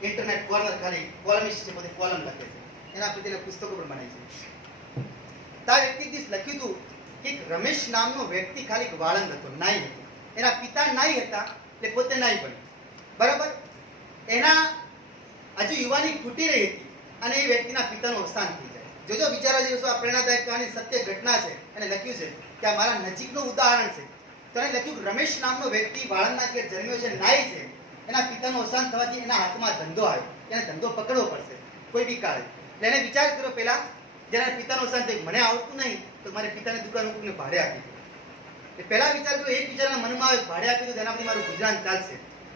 ઇન્ટરનેટ કોર્નર ખાલી કોલમિસ્ટ છે, પોતે કોલમ લખે છે. એના પછી તેના પુસ્તકો પણ બનાવે છે. તા વ્યક્તિ દિવસ લખ્યું હતું કે રમેશ નામનો વ્યક્તિ ખાલી વાળંદ હતો, નાઈ હતો. એના પિતા નાઈ હતા એટલે પોતે નાઈ બન્યો. બરાબર? એના હજુ યુવાની ખૂટી રહી હતી અને એ વ્યક્તિના પિતાનું અવસાન થઈ જાય. જોજો વિચારો જેવું આ પ્રેરણાદાયક કહાની સત્ય ઘટના છે. એને લખ્યું છે કે આ મારા નજીકનું ઉદાહરણ છે. તો એને લખ્યું રમેશ નામનો વ્યક્તિ વાળંદના ઘેર જન્મ્યો છે, નાઈ છે. એના પિતાનું અવસાન થવાથી એના હાથમાં ધંધો આવ્યો. એને ધંધો પકડવો પડશે કોઈ બી કાળે. એટલે એને વિચાર કર્યો પહેલા, જ્યારે પિતાનું અવસાન થયું મને આવડતું નહીં તો મારે પિતાની દુકાન ઉપરને ભાડે આપી દઉં. એ પહેલા વિચાર કર્યો, એક વિચારના મનમાં આવ્યો ભાડે આપી દઉં તેનાથી મારું ગુજરાન ચાલશે.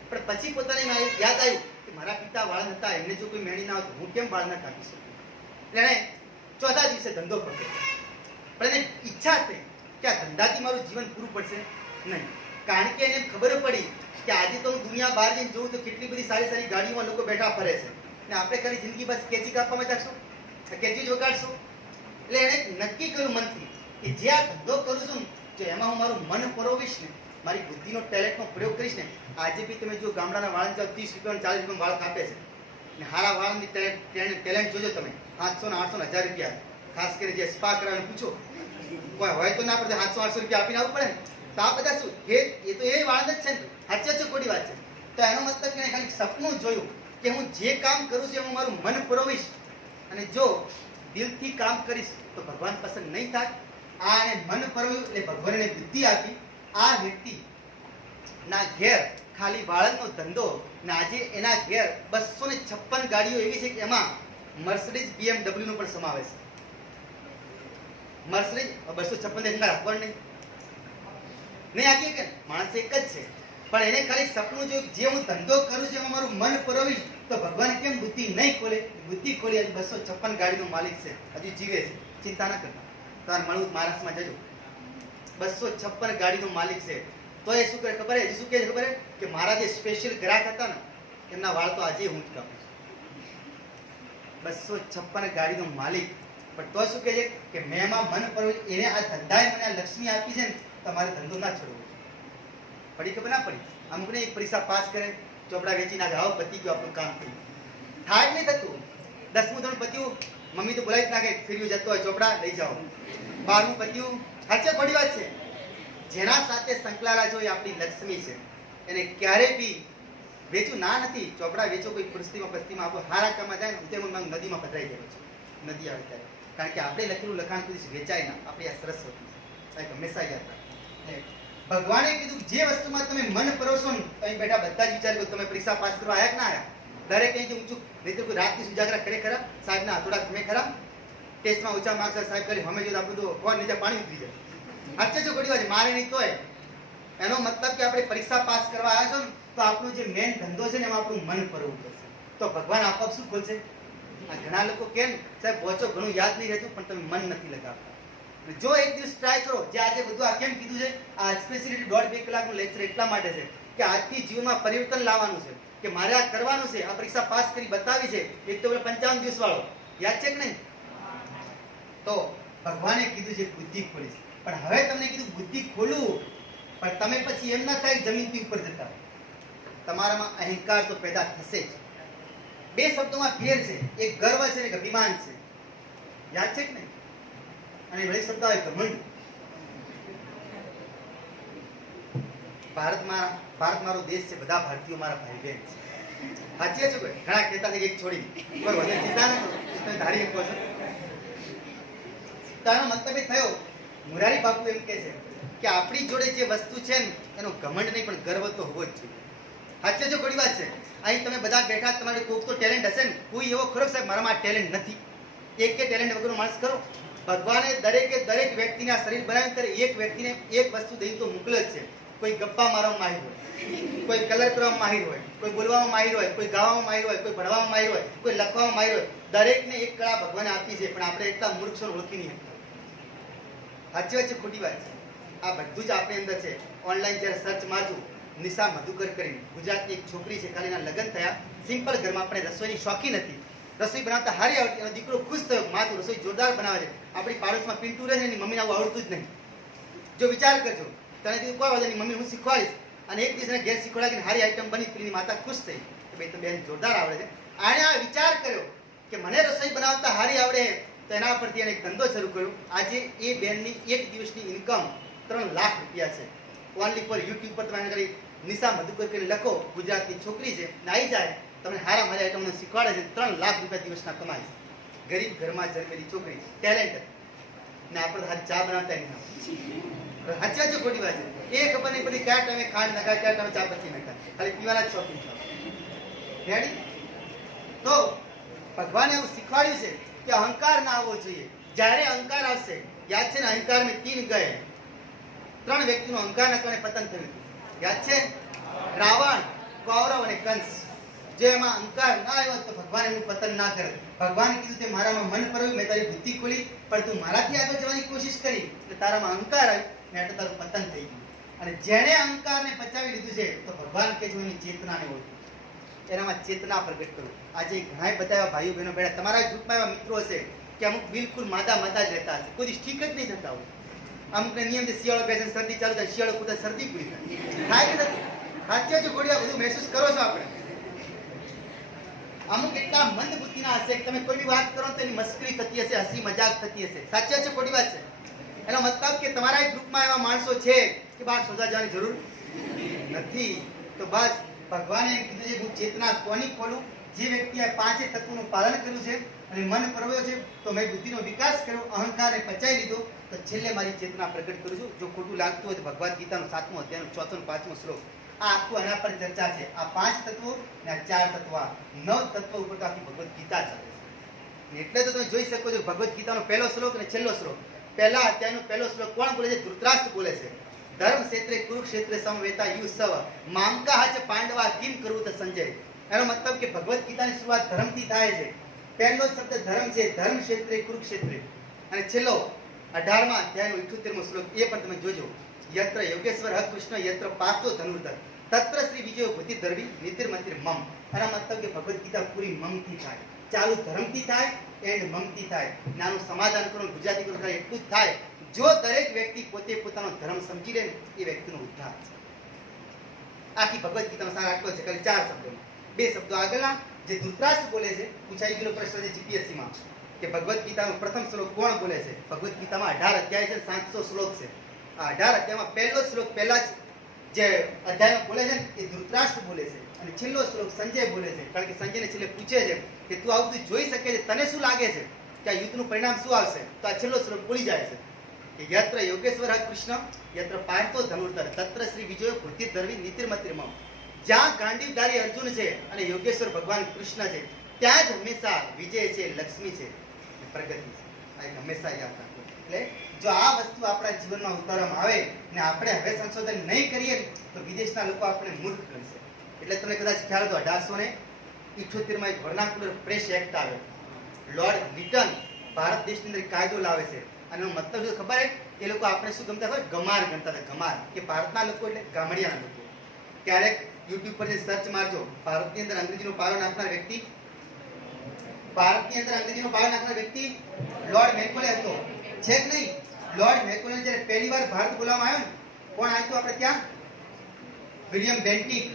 પણ પછી પોતાને યાદ આવ્યું કે મારા પિતા વાળંદ હતા, એમને જો કોઈ મેળી ના હોય તો હું કેમ વાળંદ કાપી શકું. એટલે એણે ચોથા દિવસે ધંધો પકડ્યો. પણ એને ઈચ્છા થઈ કે આ ધંધાથી મારું જીવન પૂરું પડશે નહીં. કારણ કે એને ખબર પડી કે આજે તો હું દુનિયા બહાર જઈને જોઉં તો કેટલી બધી સારી સારી ગાડીઓમાં લોકો બેઠા ફરે છે ને આપણે ખાલી જિંદગી બસ કેચી કાપવામાં જાશું, કેચી જ વગાડશું. એટલે એણે નક્કી કર્યું મનથી કે જે આ ધંધો કરું છું જો એમાં હું મારું મન પરોવીશ ને, મારી બુદ્ધિનો ટેલેન્ટનો પ્રયોગ કરીશ ને. આજે બી તમે જો ગામડાના વાળંદ જાઓ 30 રૂપિયા 40 રૂપિયા વાળ કાપે છે ને હારા વાળંદની ટેલેન્ટ જોજો તમે 700 800 1000 રૂપિયા. ખાસ કરીને જે સ્પા કરાવીને પૂછો કોઈ હોય તો ના પડે 700 800 રૂપિયા આપીને આવવું પડે ને. તો આ બધા શું એ તો એ વાળંદ જ છે ને. સાચી છે ખોટી વાત છે? તો એનો મતલબ કે ખાલી સપનું જોયું કે હું જે કામ કરું છું એમાં મારું મન પરોવીશ અને જો દિલથી કામ કરીશ તો ભગવાન પસંદ નહીં થાય. આ એને મન પરોવ્યું એટલે ભગવાને બુદ્ધિ આપી. આ વ્યક્તિ ના ઘેર ખાલી વાળંદનો ધંધો ને આજે એના ઘેર 256 ગાડીઓ એવી છે કે એમાં મર્સિડીઝ BMW નો પણ સમાવેશ છે. મર્સિડીઝ 256 એકલા રાખવાનું નહીં આપીએ કે માણસ એક જ છે. પણ એને ખાલી સપનું જોયું જે હું ધંધો કરું છું એમાં મારું મન પરોવીશ તો ભગવાન કેમ બુદ્ધિ નહીં ખોલે? બુદ્ધિ ખોલી. આજે 256 ગાડીનો માલિક છે, હજુ જીવે છે. ચિંતા ના કરતા. તમારે મળવું મહારાષ્ટ્રમાં જજો. 256 ગાડીનો માલિક છે. તો એ શું કરે ખબર? હજી શું કહે ખબર કે મારા જે સ્પેશિયલ ગ્રાહક હતા ને એમના વાળ તો આજે હું જ કાપું છું. 256 ગાડીનો માલિક. પણ તો શું કહે છે કે મેં એમાં મન પરોવી. એને આ ધંધાએ મને આ લક્ષ્મી આપી છે ને તમારે ધંધો ના છોડવો. પડી ખબર ના પડી? અમુકને એક પરીક્ષા પાસ કરે, ચોપડા વેચી નાખે, આવો પતી ગયું આપણું કામ થયું. થાય જ નહીં થતું. 10મું ધોરણ પત્યું, મમ્મી તો બોલાવી જ નાખે ફેરવી જતો હોય ચોપડા લઈ જાઓ. 12મું પત્યું. સાચે ખોટી વાત છે? જેના સાથે સંકળાયેલા છો એ આપણી લક્ષ્મી છે. એને ક્યારે બી વેચું ના નથી, ચોપડા વેચો કોઈ પરિસ્થિતિમાં આપણો હારા કામમાં જાય ને તેમાં નદીમાં પધરાઈ જાય છે, નદી આવે ત્યારે. કારણ કે આપણે લખેલું લખાણ કદી વેચાય ના, આપણે આ સરસ્વતી છે, હંમેશા યાદ રાખો. ભગવાને કીધું જે વસ્તુમાં તમે મન પરોશો ને, અહીં બેઠા બધા જ વિચાર કરો તમે પરીક્ષા પાસ કરવા આવ્યા કે ના આવ્યા, દરેક અહીંથી ઊંચું નહીં તો કોઈ રાતની ઉજાગરા કરે ખરા, સાહેબના હાથોડા તમે ખરા, ટેસ્ટમાં ઊંચા માર્ક્સ સાહેબ કરી અમે જો આપણું તો કોણ નીચે પાણી ઉતરી જાય. સાચે જો ઘડી વાત મારે નહીં તોય એનો મતલબ કે આપણે પરીક્ષા પાસ કરવા આવ્યા છો ને તો આપણું જે મેન ધંધો છે ને એમાં આપણું મન પરવું પડશે, તો ભગવાન આપોઆપ શું ખોલશે. આ ઘણા લોકો કેમ સાહેબ પહોંચો ઘણું યાદ નહીં રહેતું પણ તમે મન નથી લગાવતા. જો એક દિવસ ટ્રાય કરો, જે આજે બધું આ કેમ કીધું છે, આ સ્પેશિયલી 1.5-2 કલાકનું લેક્ચર એટલા માટે છે કે આજથી જીવનમાં પરિવર્તન લાવવાનું છે, કે મારે આ કરવાનું છે, આ પરીક્ષા પાસ કરી બતાવી છે. એક તો 55 દિવસ વાળો યાદ છે કે નહીં, તો ભગવાને કીધું છે બુદ્ધિ ખોલી છે. પણ હવે તમને કીધું બુદ્ધિ ખોલું, પણ તમે પછી એમ ના થાય જમીનથી ઉપર જતા, તમારામાં અહંકાર તો પેદા થશે જ. બે શબ્દોમાં ફેર છે, એક ગર્વ છે ને એક અભિમાન છે, યાદ છે કે નહીં, અને વળી શબ્દ આવે ઘમંડ. ભારત મારો દેશ છે, બધા ભારતીયો મારા ભાઈ બહેન છે. સાચી છે કોઈ ઘણા કહેતા છે કે એક છોડી કોઈ વધુ ચિંતા ન કરો, તમે ધારી શકો છો. તો આનો મતલબ એ થયો, મુરારી બાપુ એમ કહે છે કે આપણી જોડે જે વસ્તુ છે ને એનો ઘમંડ નહીં પણ ગર્વ તો હોવો જ જોઈએ. સાચે જો ઘણી વાત છે. અહીં તમે બધા બેઠા, તમારે કોઈક તો ટેલેન્ટ હશે ને, કોઈ એવો ખરો સાહેબ મારામાં ટેલેન્ટ નથી, એક કે ટેલેન્ટ વગરનો માણસ ખરો. ભગવાને દરેક વ્યક્તિને આ શરીર બનાવ્યું ત્યારે એક વ્યક્તિને એક વસ્તુ દઈ તો મોકલે જ છે. કોઈ ગપ્પા મારવામાં માહિર હોય, કોઈ કલર કરવામાં માહિર હોય, કોઈ બોલવામાં માહિર હોય, કોઈ ગાવામાં માહિર હોય, કોઈ ભણવામાં માહિર હોય, કોઈ લખવામાં માહિર હોય. દરેકને એક કળા ભગવાને આપી છે, પણ આપણે એટલા મૂર્ખ છો ઓળખી નહીં શકતા. સાચી વાત છે ખોટી વાત છે, આ બધું જ આપણી અંદર છે. ઓનલાઈન જ્યારે સર્ચ મારજો, નિશા મધુકર કરીને ગુજરાતની એક છોકરી છે, ખાલી એના લગ્ન થયા, સિમ્પલ ઘરમાં, આપણે રસોઈની શોખીન હતી, રસોઈ બનાવતા હારી આવતી, એનો દીકરો ખુશ થયો, માં તું રસોઈ જોરદાર બનાવે છે. આપણી પાડોશમાં પિન્ટુ રહે છે, એની મમ્મીને આવું આવડતું જ નહીં. જો વિચાર કરજો, તને કીધું કોઈ વાંધો નહીં મમ્મી હું શીખવાડીશ, અને એક દિવસ ઘેર શીખવાડીને હારી આઈટમ બની, પેલી માતા ખુશ થઈ કે ભાઈ તો બેન જોરદાર આવડે છે. આણે આ વિચાર કર્યો કે મને રસોઈ બનાવતા હારી આવડે, તો એના પરથી એને એક ધંધો શરૂ કર્યો. આજે એ બેનની એક દિવસની ઇન્કમ 3 લાખ રૂપિયા છે. ઓનલી પર યુટ્યુબ પર તમે કરી નિશા મધુકર કરીને લખો, ગુજરાતની છોકરી છે, આવી જાય તમને હારા મારા આઈટમને શીખવાડે છે, 3 લાખ રૂપિયા દિવસના કમાય છે. ગરીબ ઘરમાં જન્મેલી છોકરી, ટેલેન્ટ, ને આપણે હારી ચા બનાવતા નહીં. સાચી વાત ખોટી વાત છે, એ ખબર નહીં પડી કયા ટાઈમે ખાંડ નખાય, કયા ટાઈમે ચા પત્તી નખાય, ખાલી પીવાના જ શોખીન છો. રેડી? તો ભગવાને એવું શીખવાડ્યું છે કે અહંકાર ના આવવો જોઈએ. જ્યારે અહંકાર આવશે, યાદ છે ને અહંકાર મેં 3 ગયે, 3 વ્યક્તિનો અહંકારના કારણે પતન થયું હતું, યાદ છે? રાવણ, કૌરવ અને કંસ. જો એમાં અહંકાર ના આવ્યો તો ભગવાન એનું પતન ના કરે. ભગવાને કીધું તે મારામાં મન પરવ્યું, મેં તારી બુદ્ધિ ખોલી, પણ તું મારાથી આગળ જવાની કોશિશ કરી એટલે તારામાં અહંકાર આવ્યો ને એટલે તારું પતન થઈ ગયું. અને જેણે અહંકારને પચાવી લીધું છે તો ભગવાન કે છે એની ચેતનાને ઓળખો, એનામાં ચેતના પ્રગટ કરો. આજે ઘણા બધા એવા ભાઈઓ બહેનો બેઠા, તમારા ગ્રુપમાં એવા મિત્રો હશે કે અમુક બિલકુલ માદા જ રહેતા હશે, કોઈ ઠીક જ નહીં થતા હોય. અમુકને નિયમથી શિયાળો બેસે શરદી ચાલુ થાય, શિયાળો પૂરતા શરદી પૂરી થાય કે નથી? સાચે જો ઘોડિયા બધું મહેસૂસ કરો છો આપણે. અમુક એટલા મંદ બુદ્ધિના હશે કે તમે કોઈ બી વાત કરો તો એની મસ્કરી થતી હશે, હસી મજાક થતી હશે. સાચી છે ખોટી વાત છે? એનો મતલબ કે તમારા એક ગ્રુપમાં એવા માણસો છે કે બહાર શોધવા જવાની જરૂર નથી. તો બસ ભગવાને કીધું છે હું ચેતના કોની ખોલું? જે વ્યક્તિએ 5 તત્વોનું પાલન કર્યું છે અને મન પરવ્યો છે, તો મેં બુદ્ધિનો વિકાસ કર્યો, અહંકારને પચાવી લીધો, તો છેલ્લે મારી ચેતના પ્રગટ કરું છું. જો ખોટું લાગતું હોય તો ભગવદ્ ગીતાનો 7મો અધ્યાયનો 4થો અને 5મો શ્લોક, આ આખું આના પર ચર્ચા છે. આ 5 તત્વો ને આ 4 તત્વ, 9 તત્વો ઉપર તો આખી ભગવદ્ ગીતા ચાલે છે. એટલે તો તમે જોઈ શકો છો ભગવદ્ ગીતાનો પહેલો શ્લોક અને છેલ્લો શ્લોક. પહેલા અધ્યાયનો પહેલો શ્લોક કોણ બોલે છે? ધૃતરાષ્ટ્ર બોલે છે. ધર્મ ક્ષેત્રે કુરુક્ષેત્રે સમવેતા યુસવ મામકા હાચ પાંડવા કિમ કરવું તો સંજય. એનો મતલબ કે ભગવદ્ ગીતાની શરૂઆત ધર્મથી થાય છે. પહેલો શબ્દ ધર્મ છે, ધર્મ ક્ષેત્રે કુરુક્ષેત્રે. અને છેલ્લો 18મા અધ્યાયનો 78મો શ્લોક, એ પણ તમે જોજો. યત્ર યોગેશ્વર હ કૃષ્ણ યત્ર પાર્થો ધનુર્ધર તત્ર શ્રી વિજયો ભૂતિ ધર્વી નિતિર મંતિર મમ. એનો મતલબ કે ભગવદ્ ગીતા પૂરી મમથી થાય, ચાલુ ધર્મથી થાય, એન્ડ મમથી થાય. નાનું સમાધાન કરો, ગુજરાતી કરો, એટલું જ થાય. જો દરેક વ્યક્તિ પોતે પોતાનો ધર્મ સમજી લે એ વ્યક્તિનો ઉદ્ધાર છે. આખી ભગવદ્ ગીતાનો સાર આટલો છે, ખાલી 4 શબ્દોમાં. 2 શબ્દો આગળના જે ધૃતરાષ્ટ્ર બોલે છે, પૂછાઈ ગયેલો પ્રશ્ન છે જીપીએસસીમાં કે ભગવદ્ ગીતાનો પ્રથમ શ્લોક કોણ બોલે છે? ભગવદ્ ગીતામાં 18 અધ્યાય છે, 700 શ્લોક છે. આ 18 અધ્યાયમાં પહેલો શ્લોક પહેલા જ જે અધ્યાયમાં બોલે છે ને એ ધૃતરાષ્ટ્ર બોલે છે. અને છેલ્લો શ્લોક સંજય બોલે છે, કારણ કે સંજયને છેલ્લે પૂછે છે કે તું આવું બધું જોઈ શકે છે, તને શું લાગે છે કે આ યુદ્ધનું પરિણામ શું આવશે? તો આ છેલ્લો શ્લોક બોલી જાય છે કે યત્ર યોગેશ્વર કૃષ્ણ યત્ર પાર્થો ધનુર્ધર તત્ર શ્રી વિજય ભૂતિ ધર્મી નીતિર્મતિર્મમ. જ્યાં ગાંડીવધારી અર્જુન છે અને યોગેશ્વર ભગવાન કૃષ્ણ છે, ત્યાં જ હંમેશા વિજય છે, લક્ષ્મી છે, પ્રગતિ છે. આ એક હંમેશા યાદ રાખો. એટલે જો આ વસ્તુ આપણા જીવનમાં ઉતારવામાં આવે ને આપણે હવે સંશોધન નહીં કરીએ તો વિદેશના લોકો આપણે મૂર્ખ ગણશે. એટલે તમને કદાચ ખ્યાલ હતો 1878 માં એક વર્નાક્યુલર પ્રેસ એક્ટ આવ્યો. લોર્ડ લિટન ભારત દેશની અંદર કાયદો લાવે છે અને એનો મતલબ શું ખબર છે? એ લોકો આપણે શું ગમતા હોય? ગમાર ગમતા હતા. ગમાર કે ભારતના લોકો એટલે ગામડિયાના લોકો. ક્યારેક યુટ્યુબ પર સર્ચ મારજો, ભારતની અંદર અંગ્રેજીનો પાયો નાખનાર વ્યક્તિ, ભારતની અંદર અંગ્રેજીનો પાયો નાખનાર વ્યક્તિ લોર્ડ મેકોલે હતો. છે કે નહીં? લોર્ડ મેકોલે જ્યારે પહેલી વાર ભારત બોલાવવામાં આવ્યો ને, કોણ આવ્યું આપણે ત્યાં? વિલિયમ બેન્ટિક,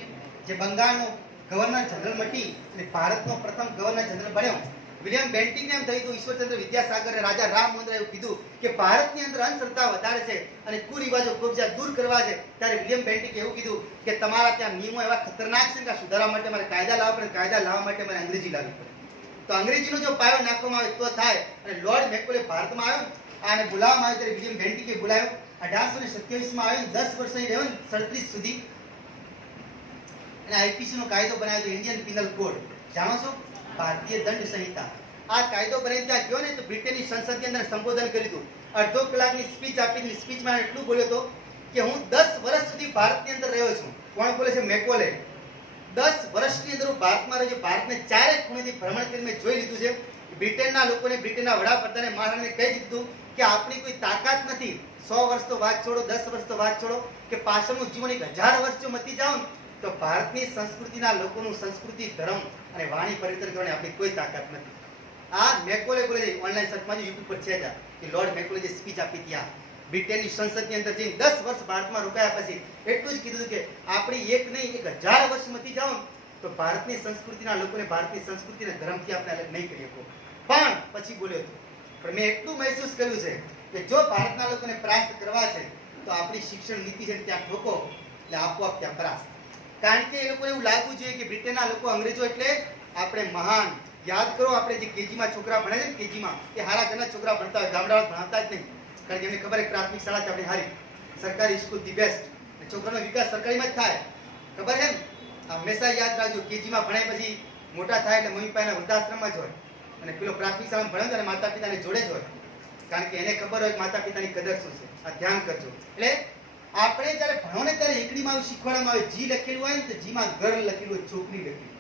જે બંગાળનો ગવર્નર જનરલ મટી અને ભારતનો પ્રથમ ગવર્નર જનરલ બન્યો. વિલિયમ બેન્ટિકને એમ થયું હતું ઈશ્વરચંદ્ર વિદ્યાસાગર અને રાજા રામ મોહન રાય એવું કીધું કે ભારતની અંદર અંધશ્રદ્ધા વધારે છે અને કુરિવાજો ખૂબ જ્યાં દૂર કરવા છે. ત્યારે વિલિયમ બેન્ટિકે એવું કીધું કે તમારા ત્યાં નિયમો એવા ખતરનાક છે કે સુધારવા માટે મારે કાયદા લાવવા પડે, કાયદા લાવવા માટે મારે અંગ્રેજી લાવવી પડે. તો અંગ્રેજીનો જો પાયો નાખવામાં આવે તો થાય. અને લોર્ડ મેકોલે ભારતમાં આવ્યો અને બોલાવવામાં આવ્યો ત્યારે વિલિયમ બેન્ટિકે બોલાવ્યો. 1827 માં આવ્યો, 10 વર્ષ અહીં રહ્યો, 37 સુધી. અને આઈપીસી નો કાયદો બનાવ્યો, ઇન્ડિયન પિનલ કોડ. જાણો છો? ભારતીય દંડ સંહિતા. આ કાયદો બનાવી ત્યાં ગયો ને તો બ્રિટનની સંસદની અંદર સંબોધન કર્યું હતું. અડધો કલાકની સ્પીચ આપી. સ્પીચમાં એટલું બોલ્યો હતો કે હું 10 વર્ષ સુધી ભારતની અંદર રહ્યો છું. કોણ બોલે છે? મેકોલે. 10 વર્ષની અંદર હું ભારતમાં રહ્યો છું. ભારતને ચારે ખૂણેથી ભ્રમણ કરીને મેં જોઈ લીધું છે. બ્રિટનના લોકોને, બ્રિટનના વડાપ્રધાને મહારાણીને કહી દીધું કે આપણી કોઈ તાકાત નથી. 100 વર્ષ તો વાત છોડો, 10 વર્ષ તો વાત છોડો, કે પાછળનું જીવન 1000 વર્ષ જો મતી જાવ ને તો ભારતની સંસ્કૃતિના લોકોનું સંસ્કૃતિ, ધર્મ અને વાણી પરિવર્તન કરવાની આપણી કોઈ તાકાત નથી. આ મેકોલે બોલે છે. ઓનલાઈન સર્ચમાં યુટ્યુબ પર છે કે લોર્ડ મેકોલે જે સ્પીચ આપી ત્યાં બ્રિટનની સંસદની અંદર જઈને 10 વર્ષ ભારતમાં રોકાયા પછી એટલું જ કીધું કે આપણી એક નહીં 1000 વર્ષ મતી જાવ તો ભારતની સંસ્કૃતિના લોકોને, ભારતની સંસ્કૃતિના ધર્મથી આપણે અલગ નહીં કરી શકો. પણ પછી બોલ્યો હતો, પણ મેં એટલું મહેસૂસ કર્યું છે કે જો ભારતના લોકોને પરાસ્ત કરવા છે તો આપણી શિક્ષણ નીતિ છે ત્યાં ઠોકો એટલે આપોઆપ ત્યાં પરાસ્ત. કારણ કે એ લોકોને એવું લાગવું જોઈએ કે બ્રિટનના લોકો, અંગ્રેજો એટલે આપણે મહાન. યાદ કરો, આપણે જે કેજીમાં છોકરા ભણે છે ને, કેજીમાં એ હારા ઘરના છોકરા ભણતા હોય, ગામડાઓ ભણાવતા જ નહીં. કારણ કે એમને ખબર છે પ્રાથમિક શાળા છે આપણી હારી, સરકારી સ્કૂલ ધી બેસ્ટ. છોકરાનો વિકાસ સરકારીમાં જ થાય. ખબર છે ને? હંમેશા યાદ રાખજો, કેજીમાં ભણાય પછી મોટા થાય એટલે મમ્મી પપ્પાના વૃદ્ધાશ્રમમાં જ હોય અને પેલો પ્રાથમિક શાળામાં ભણે અને માતા પિતાને જોડે જ હોય. કારણ કે એને ખબર હોય કે માતા પિતાની કદર શું છે. આ ધ્યાન કરજો. એટલે આપણે જ્યારે ભણો ને ત્યારે એકડીમાં આવું શીખવાડવામાં આવે, જી લખેલું હોય ને તો જીમાં ઘર લખેલું હોય, છોકરી લખેલી.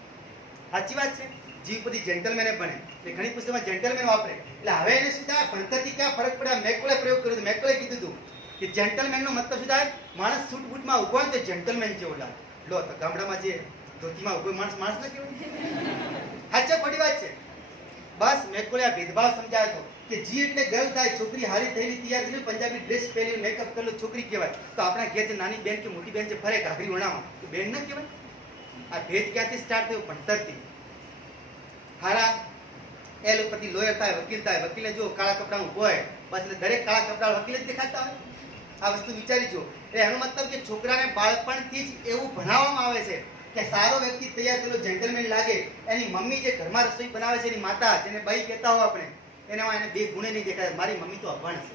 સાચી વાત છે? જી પછી જેન્ટલમેને બને એટલે ઘણી પુસ્તકમાં જેન્ટલમેન વાપરે. એટલે હવે એને શું થાય? ભણતરથી ક્યાં ફરક પડે? મેકોલે પ્રયોગ કર્યો હતો. મેકોલે કીધું હતું કે જેન્ટલમેનનો મતલબ શું થાય? માણસ સૂટ બૂટમાં ઉભો હોય તો જેન્ટલમેન જેવો લાગે. લો તો ગામડામાં જે ધોતીમાં ઉભો માણસ માણસ ના કહેવાય? સાચે ખોટી વાત છે? બસ મેકોલે આ ભેદભાવ સમજાયો હતો કે જી એટલે ગર્લ થાય, છોકરી હારી થયેલી તૈયાર થઈને પંજાબી ડ્રેસ પહેરી મેકઅપ કરેલો છોકરી કહેવાય. તો આપણા ઘેર જે નાની બેન કે મોટી બેન છે ફરે ઘાઘરી ઓણામાં, તો બેન ન કહેવાય? આ ભેદ ક્યાંથી સ્ટાર્ટ થયો? ભણતરથી. હારા એલોપેથી લોયર થાય, વકીલ થાય. વકીલે જો કાળા કપડાં ઉભો હોય બસ એટલે દરેક કાળા કપડાં વકીલ જ દેખાતા હોય. આ વસ્તુ વિચારી જો. એટલે એનો મતલબ કે છોકરાને બાળપણથી જ એવું ભણાવવામાં આવે છે કે સારો વ્યક્તિ તૈયાર થયેલો જેન્ટલમેન લાગે. એની મમ્મી જે ઘરમાં રસોઈ બનાવે છે, એની માતા જેને બાઈ કહેતા હોય આપણે, એનામાં એને બે ગુણે નહીં દેખાય. મારી મમ્મી તો અભણ છે,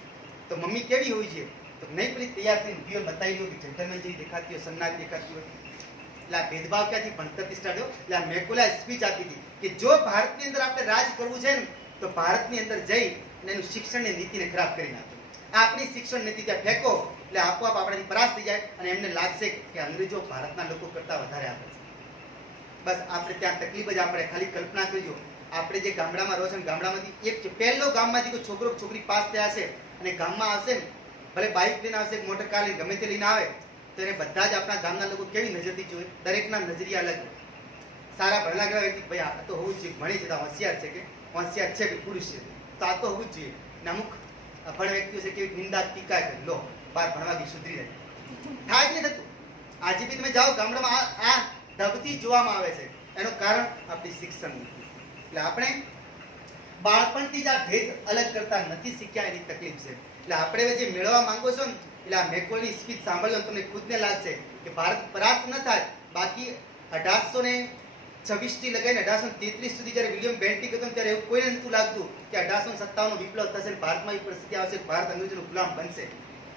તો મમ્મી કેવી હોય છે? તો નહીં પેલી તૈયાર થઈને ઉભી હોય, બતાવી દો કે જેન્ટલમેન જેવી દેખાતી હોય, સન્નાટ દેખાતી હોય. એટલે આ ભેદભાવ ક્યાંથી? ભણતરથી સ્ટાર્ટ થયો. એટલે આ મેકોલે સ્પીચ આપી હતી કે જો ભારતની અંદર આપણે રાજ કરવું છે ને તો ભારતની અંદર જઈ અને એનું શિક્ષણની નીતિને ખરાબ કરી નાખો. આપણી શિક્ષણ નીતિ ત્યાં ફેંકો એટલે આપોઆપ આપણાથી પરાસ્ત થઈ જાય અને એમને લાગશે કે અંગ્રેજો ભારતના લોકો કરતા વધારે આગળ છે. બસ આપણે ત્યાં તકલીફ જ આપણે ખાલી કલ્પના કરજો. આપણે જે ગામડામાં રહો છો, ગામડામાંથી એક પહેલો ગામમાંથી કોઈ છોકરો છોકરી પાસ થયા છે અને ગામમાં આવશે ને, ભલે બાઇક લઈને આવશે, મોટર કાર લઈને, ગમે તે લઈને આવે તો એને બધા જ આપણા ગામના લોકો કેવી નજરથી જોઈએ? દરેકના નજરિયા અલગ. સારા ભણેલા ગયેલા વ્યક્તિ ભાઈ આ તો હોવું જ જોઈએ, ભણી છે તો હોશિયાર છે, કે હોશિયાર છે કે પુરુષ છે તો આ તો હોવું જ જોઈએ. ને અમુક અભણ વ્યક્તિઓ છે કેવી નિંદા ટીકા કરે, લો બાર ભણવાથી સુધરી રહે. થાય જ નહીં થતું. આજે બી તમે જાઓ ગામડામાં આ ધબથી જોવામાં આવે છે. એનું કારણ આપણી શિક્ષણ નીતિ. એટલે આપણે બાળપણથી જ આ ભેદ અલગ કરતા નથી શીખ્યા, એની તકલીફ છે. એટલે આપણે જે મેળવવા માંગો છો ને, એટલે આ મેકોલની સ્પીચ સાંભળજો તમને ખુદને લાગશે કે ભારત પરાસ્ત ન થાય, બાકી 1826 થી લગાઈને 1833 સુધી જ્યારે વિલિયમ બેન્ટિક હતો ત્યારે એવું કોઈને નહોતું લાગતું કે 1857 નો વિપ્લવ થશે ને ભારતમાં એ પરિસ્થિતિ આવશે કે ભારત અંગ્રેજોનો ગુલામ બનશે.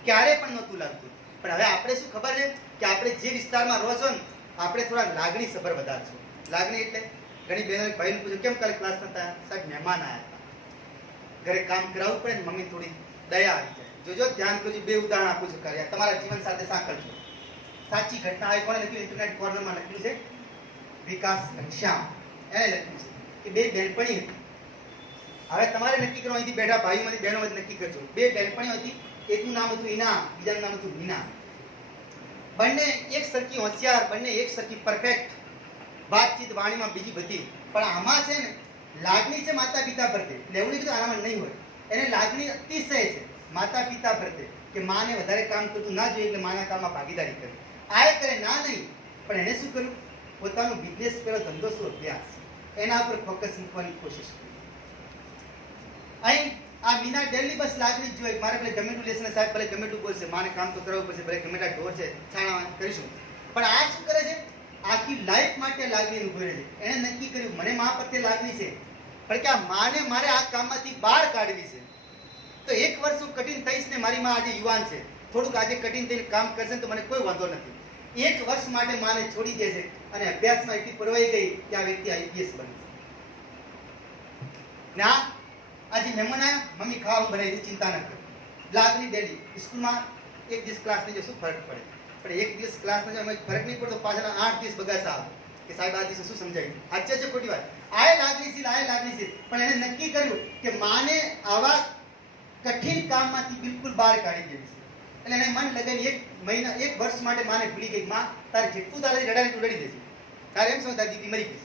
ક્યારે પણ નહોતું લાગતું. પણ હવે આપણે શું ખબર છે કે આપણે જે વિસ્તારમાં રહો છો ને આપણે થોડા લાગણી સભર વધારે છો. લાગણી એટલે ઘણી બહેનો ભાઈને પૂછ્યું કેમ કાલે ક્લાસ નતા? સાહેબ મહેમાન આવ્યા હતા, ઘરે કામ કરાવવું પડે ને મમ્મી થોડી દયા આવી જાય. જોજો ધ્યાન કરજો, બે ઉદાહરણ આપું છું કર્યા તમારા જીવન સાથે સાંકળજો. સાચી ઘટના આવી કોણે લખ્યું? ઇન્ટરનેટ કોર્નરમાં લખ્યું છે વિકાસ ઘનશ્યામ, એને લખ્યું છે કે બે બહેનપણી હતી. હવે તમારે નક્કી કરવા અહીંથી બેઠા ભાઈઓમાંથી બહેનોમાંથી નક્કી કરજો. બે બહેનપણીઓ હતી, એકનું નામ હતું ઈના, બીજાનું નામ હતું મીના. બંને એક સરખી હોશિયાર, બંને એક સરખી પરફેક્ટ, વાતચીત વાણીમાં બીજી બધી. પણ આમાં છે ને લાગણી છે માતા પિતા પ્રત્યે, એટલે એવું નહીં કે આનામાં નહીં હોય. એને લાગણી અતિશય છે માતા પિતા પ્રત્યે કે માને વધારે કામ કરતું ના જોઈએ એટલે માના કામમાં ભાગીદારી કરે. આ કરે ના નહીં, પણ એને શું કર્યું? પોતાનો બિઝનેસ કર્યો, ધંધો શું, અભ્યાસ, એના પર ફોકસ મૂકવાની કોશિશ કરી. અહીં આ મીના ડેલી બસ લાગણી જ જોઈએ, મારે ભલે ગમે એટલું લેશે ને સાહેબ ભલે ગમે એટલું બોલશે, માને કામ તો કરવું પડશે, ભલે ગમે એટલા ઢોર છે છાણા કરીશું. પણ આ શું કરે છે? આખી લાઈફ માટે લાગણી ઉભી રહે છે. એને નક્કી કર્યું મને મા પ્રત્યે લાગણી છે, પણ કે આ માને મારે આ કામમાંથી બહાર કાઢવી છે. તો એક વર્ષ હું કઠિન થઈશ ને મારી માં આજે યુવાન છે, થોડુંક આજે કઠિન થઈને કામ કરશે ને તો મને કોઈ વાંધો નથી. એક વર્ષ માટે માને છોડી દે છે અને અભ્યાસમાં એટલી પરવાઈ ગઈ કે આ વ્યક્તિ આઈપીએસ બને છે. ના આજે મહેમાન આવ્યા, મમ્મી ખાવા બનાવી દે, ચિંતા ન કર. લાગણી ડેલી સ્કૂલમાં એક દિવસ ક્લાસ નહીં શું ફરક પડે, પણ એક દિવસ ક્લાસ માં ફરક નહીં પડતો, પાછળ 8 દિવસ બગાસા આવે કે સાહેબ આ દિવસે શું સમજાયું. સાચે છે ખોટી વાત? આ લાગણીશીલ, આ લાગણીશીલ. પણ એને નક્કી કર્યું કે માને આવા કઠિન કામમાંથી બિલકુલ બહાર કાઢી દેવી છે. એટલે એને મન લગાવી એક મહિના, એક વર્ષ માટે માને ભૂલી ગઈ. માં તારે જેટલું તારે રડાને તું રડી દેજે, તારે એમ સમજ તારી દીકરી મરી ગઈ.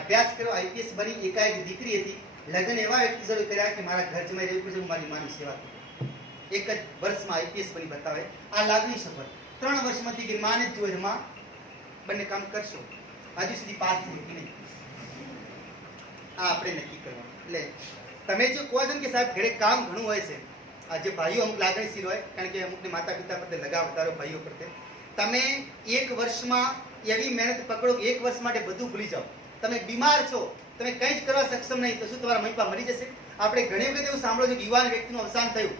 અભ્યાસ કર્યો, આઈપીએસ બની. એકાએક દીકરી હતી, લગ્ન એવા વ્યક્તિ જોડે કર્યા કે મારા ઘર જમાઈ રહેવું પડશે, હું મારી માની સેવા કરું. એક જ વર્ષમાં આઈપીએસ બની બતાવે. આ લાગણી સફર 3 વર્ષમાંથી કે માને જ જોઈએ માં બંને કામ કરશો, હજુ સુધી પાસ થઈ કે નહીં, આ આપણે નક્કી કરવાનું. એટલે તમે જો કહો છો કે સાહેબ ઘરે કામ ઘણું હોય છે, આ જે ભાઈઓ અમુક લાગણીશીલ હોય, કારણ કે અમુકને માતા પિતા પ્રત્યે લગાવ વધારો ભાઈઓ પ્રત્યે, તમે એક વર્ષમાં એવી મહેનત પકડો કે એક વર્ષ માટે બધું ભૂલી જાઓ. તમે બીમાર છો, તમે કંઈ જ કરવા સક્ષમ નહીં, તો શું તમારા મમ્મી પપ્પા મરી જશે? આપણે ઘણી વખત એવું સાંભળો છો કે યુવાન વ્યક્તિનું અવસાન થયું.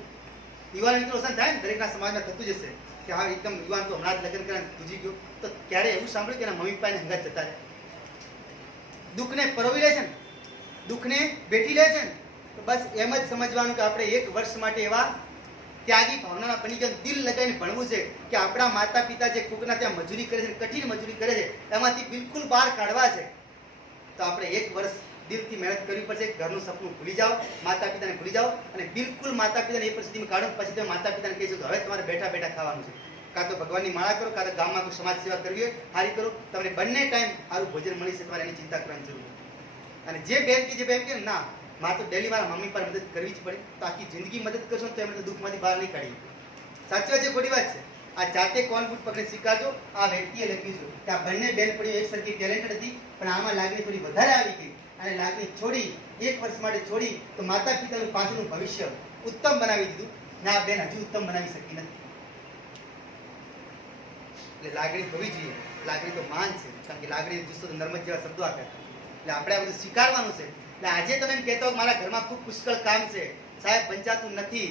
યુવાન વ્યક્તિનું અવસાન થાય ને દરેકના સમાજમાં થતું જશે કે હા એકદમ યુવાન તો હમણાં જ લગ્ન કર્યા પૂજી ગયો. તો ક્યારે એવું સાંભળ્યું કે એના મમ્મી પપ્પાને હંગાત જતા રહે? દુઃખને પરોવી લે છે ને, દુઃખને બેઠી લે છે ને, તો બસ એમ જ સમજવાનું કે આપણે એક વર્ષ માટે એવા ત્યાગી ભાવનાના બની ગયા, દિલ લગાવીને ભણવું છે કે આપણા માતા પિતા જે કોકના ત્યાં મજૂરી કરે છે, કઠિન મજૂરી કરે છે, એમાંથી બિલકુલ બહાર કાઢવા છે. તો આપણે એક વર્ષ દિલથી મહેનત કરવી પડશે. ઘરનું સપનું ભૂલી જાઓ, માતા પિતાને ભૂલી જાઓ અને બિલકુલ માતા પિતાને એ પરિસ્થિતિમાં કાઢો. પછી તમે માતા પિતાને કહીશું કે હવે તમારે બેઠા બેઠા ખાવાનું છે. કાં તો ભગવાનની માળા કરો, કાં તો ગામમાં કોઈ સમાજ સેવા કરવી હોય સારી કરો. તમને બંને ટાઈમ સારું ભોજન મળી છે, તમારે એની ચિંતા કરવાની જરૂર નથી. અને જે બેન કે ના માં તો ડેલી મારા મમ્મી પર મદદ કરવી જ પડે, તો આખી જિંદગી મદદ કરશો તો એમને તો દુઃખમાંથી બહાર નહીં કાઢી. સાચી વાત છે ખોટી વાત છે? આ જાતે કોન્ફિડન્સ પકડી સ્વીકારજો. આ વ્યક્તિએ લખ્યું છે કે આ બંને બેનપણીઓ એક સરખી ટેલેન્ટેડ હતી, પણ આમાં લાગણી થોડી વધારે આવી ગઈ અને લાગણી છોડી, એક વર્ષ માટે છોડી, તો માતા પિતાનું પાછળનું ભવિષ્ય ઉત્તમ બનાવી દીધું ને આ બેન હજુ ઉત્તમ બનાવી શકી નથી. એટલે લાગણી હોવી જોઈએ. લાગણી તો માન છે, કારણ કે લાગણી જુસ્સો તો નર્મદ જેવા શબ્દો આપે. એટલે આપણે આ બધું સ્વીકારવાનું છે. એટલે આજે તમે એમ કહેતા હો મારા ઘરમાં ખૂબ પુષ્કળ કામ છે, સાહેબ પંચાતું નથી,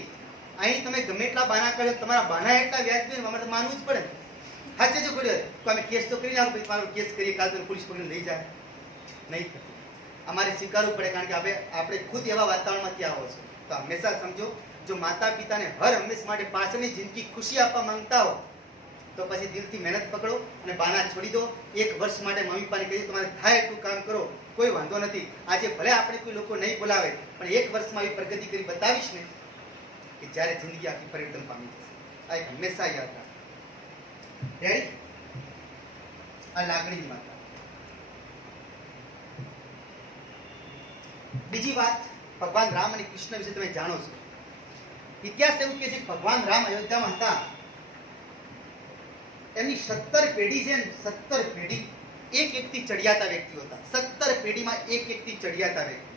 અહીં તમે ગમે એટલા બાના કર્યો, તમારા બાના એટલા વ્યાજબી અમારે તો માનવું જ પડે. સાચે જો પડ્યો તો અમે કેસ તો કરી નાખો, પછી તમારો કેસ કરીએ, કાલ તો પોલીસ પકડીને લઈ જાય, નહીં થતું. અમારે સ્વીકારવું પડે, કારણ કે આપણે ખુદ એવા વાતાવરણમાંથી આવો છો. તો હંમેશા સમજો, જો માતા પિતાને હર હંમેશ માટે પાછળની જિંદગી ખુશી આપવા માંગતા હો તો પછી દિલથી મહેનત પકડો અને બાના છોડી દો. એક વર્ષ માટે મમ્મી પપ્પાને કહી તમારે થાય એટલું કામ કરો, કોઈ વાંધો નથી. આજે ભલે આપણે કોઈ લોકો નહીં બોલાવે, પણ એક વર્ષમાં આવી પ્રગતિ કરી બતાવીશ ને કે જ્યારે જિંદગી આખી પરિવર્તન પામી જશે. આ એક હંમેશા યાદ રાખો. રેડી? આ લાગણીની માતા. બીજી વાત, ભગવાન રામ અને કૃષ્ણ વિશે તમે જાણો છો. ઇતિહાસ એવું કહે છે કે ભગવાન રામ અયોધ્યામાં હતા, એમની 17 પેઢી છે ને, 17 પેઢી એક એકથી ચડિયાતા વ્યક્તિઓ હતા. 17 પેઢીમાં એક એકથી ચડિયાતા વ્યક્તિ.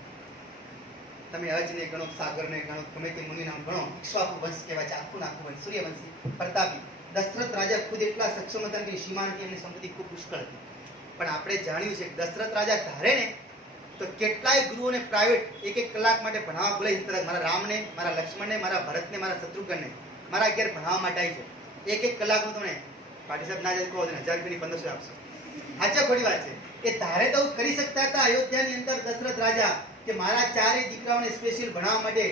તમે અજને ગણો, સાગરને ગણો, ગમે તે મુનિ નામ ગણો, ઇક્ષ્વાકુ વંશ કહેવાય છે, આખું નાખું વંશ, સૂર્યવંશી, પ્રતાપી. દશરથ રાજા ખુદ એટલા સક્ષમ હતા કે સીમાંતી એમની સંપત્તિ ખૂબ પુષ્કળ હતી. પણ આપણે જાણ્યું છે કે દશરથ રાજા ધારે ને તો કેટલાય ગુરુઓને પ્રાઇવેટ એક કલાક માટે ભણાવવા બોલાવી શકતા. મારા રામને, મારા લક્ષ્મણને, મારા ભરતને, મારા શત્રુઘ્નને મારા ઘેર ભણાવવા માટે આવી છે. એક કલાકનું તમને પાટી સાહેબ ના કહો 1000 રૂપિયાની 1500 આપશો. સાચા ખોટી વાત છે. એ ધારે તો કરી શકતા હતા અયોધ્યાની અંદર દશરથ રાજા કે મારા ચારેય દીકરાઓને સ્પેશિયલ ભણાવવા માટે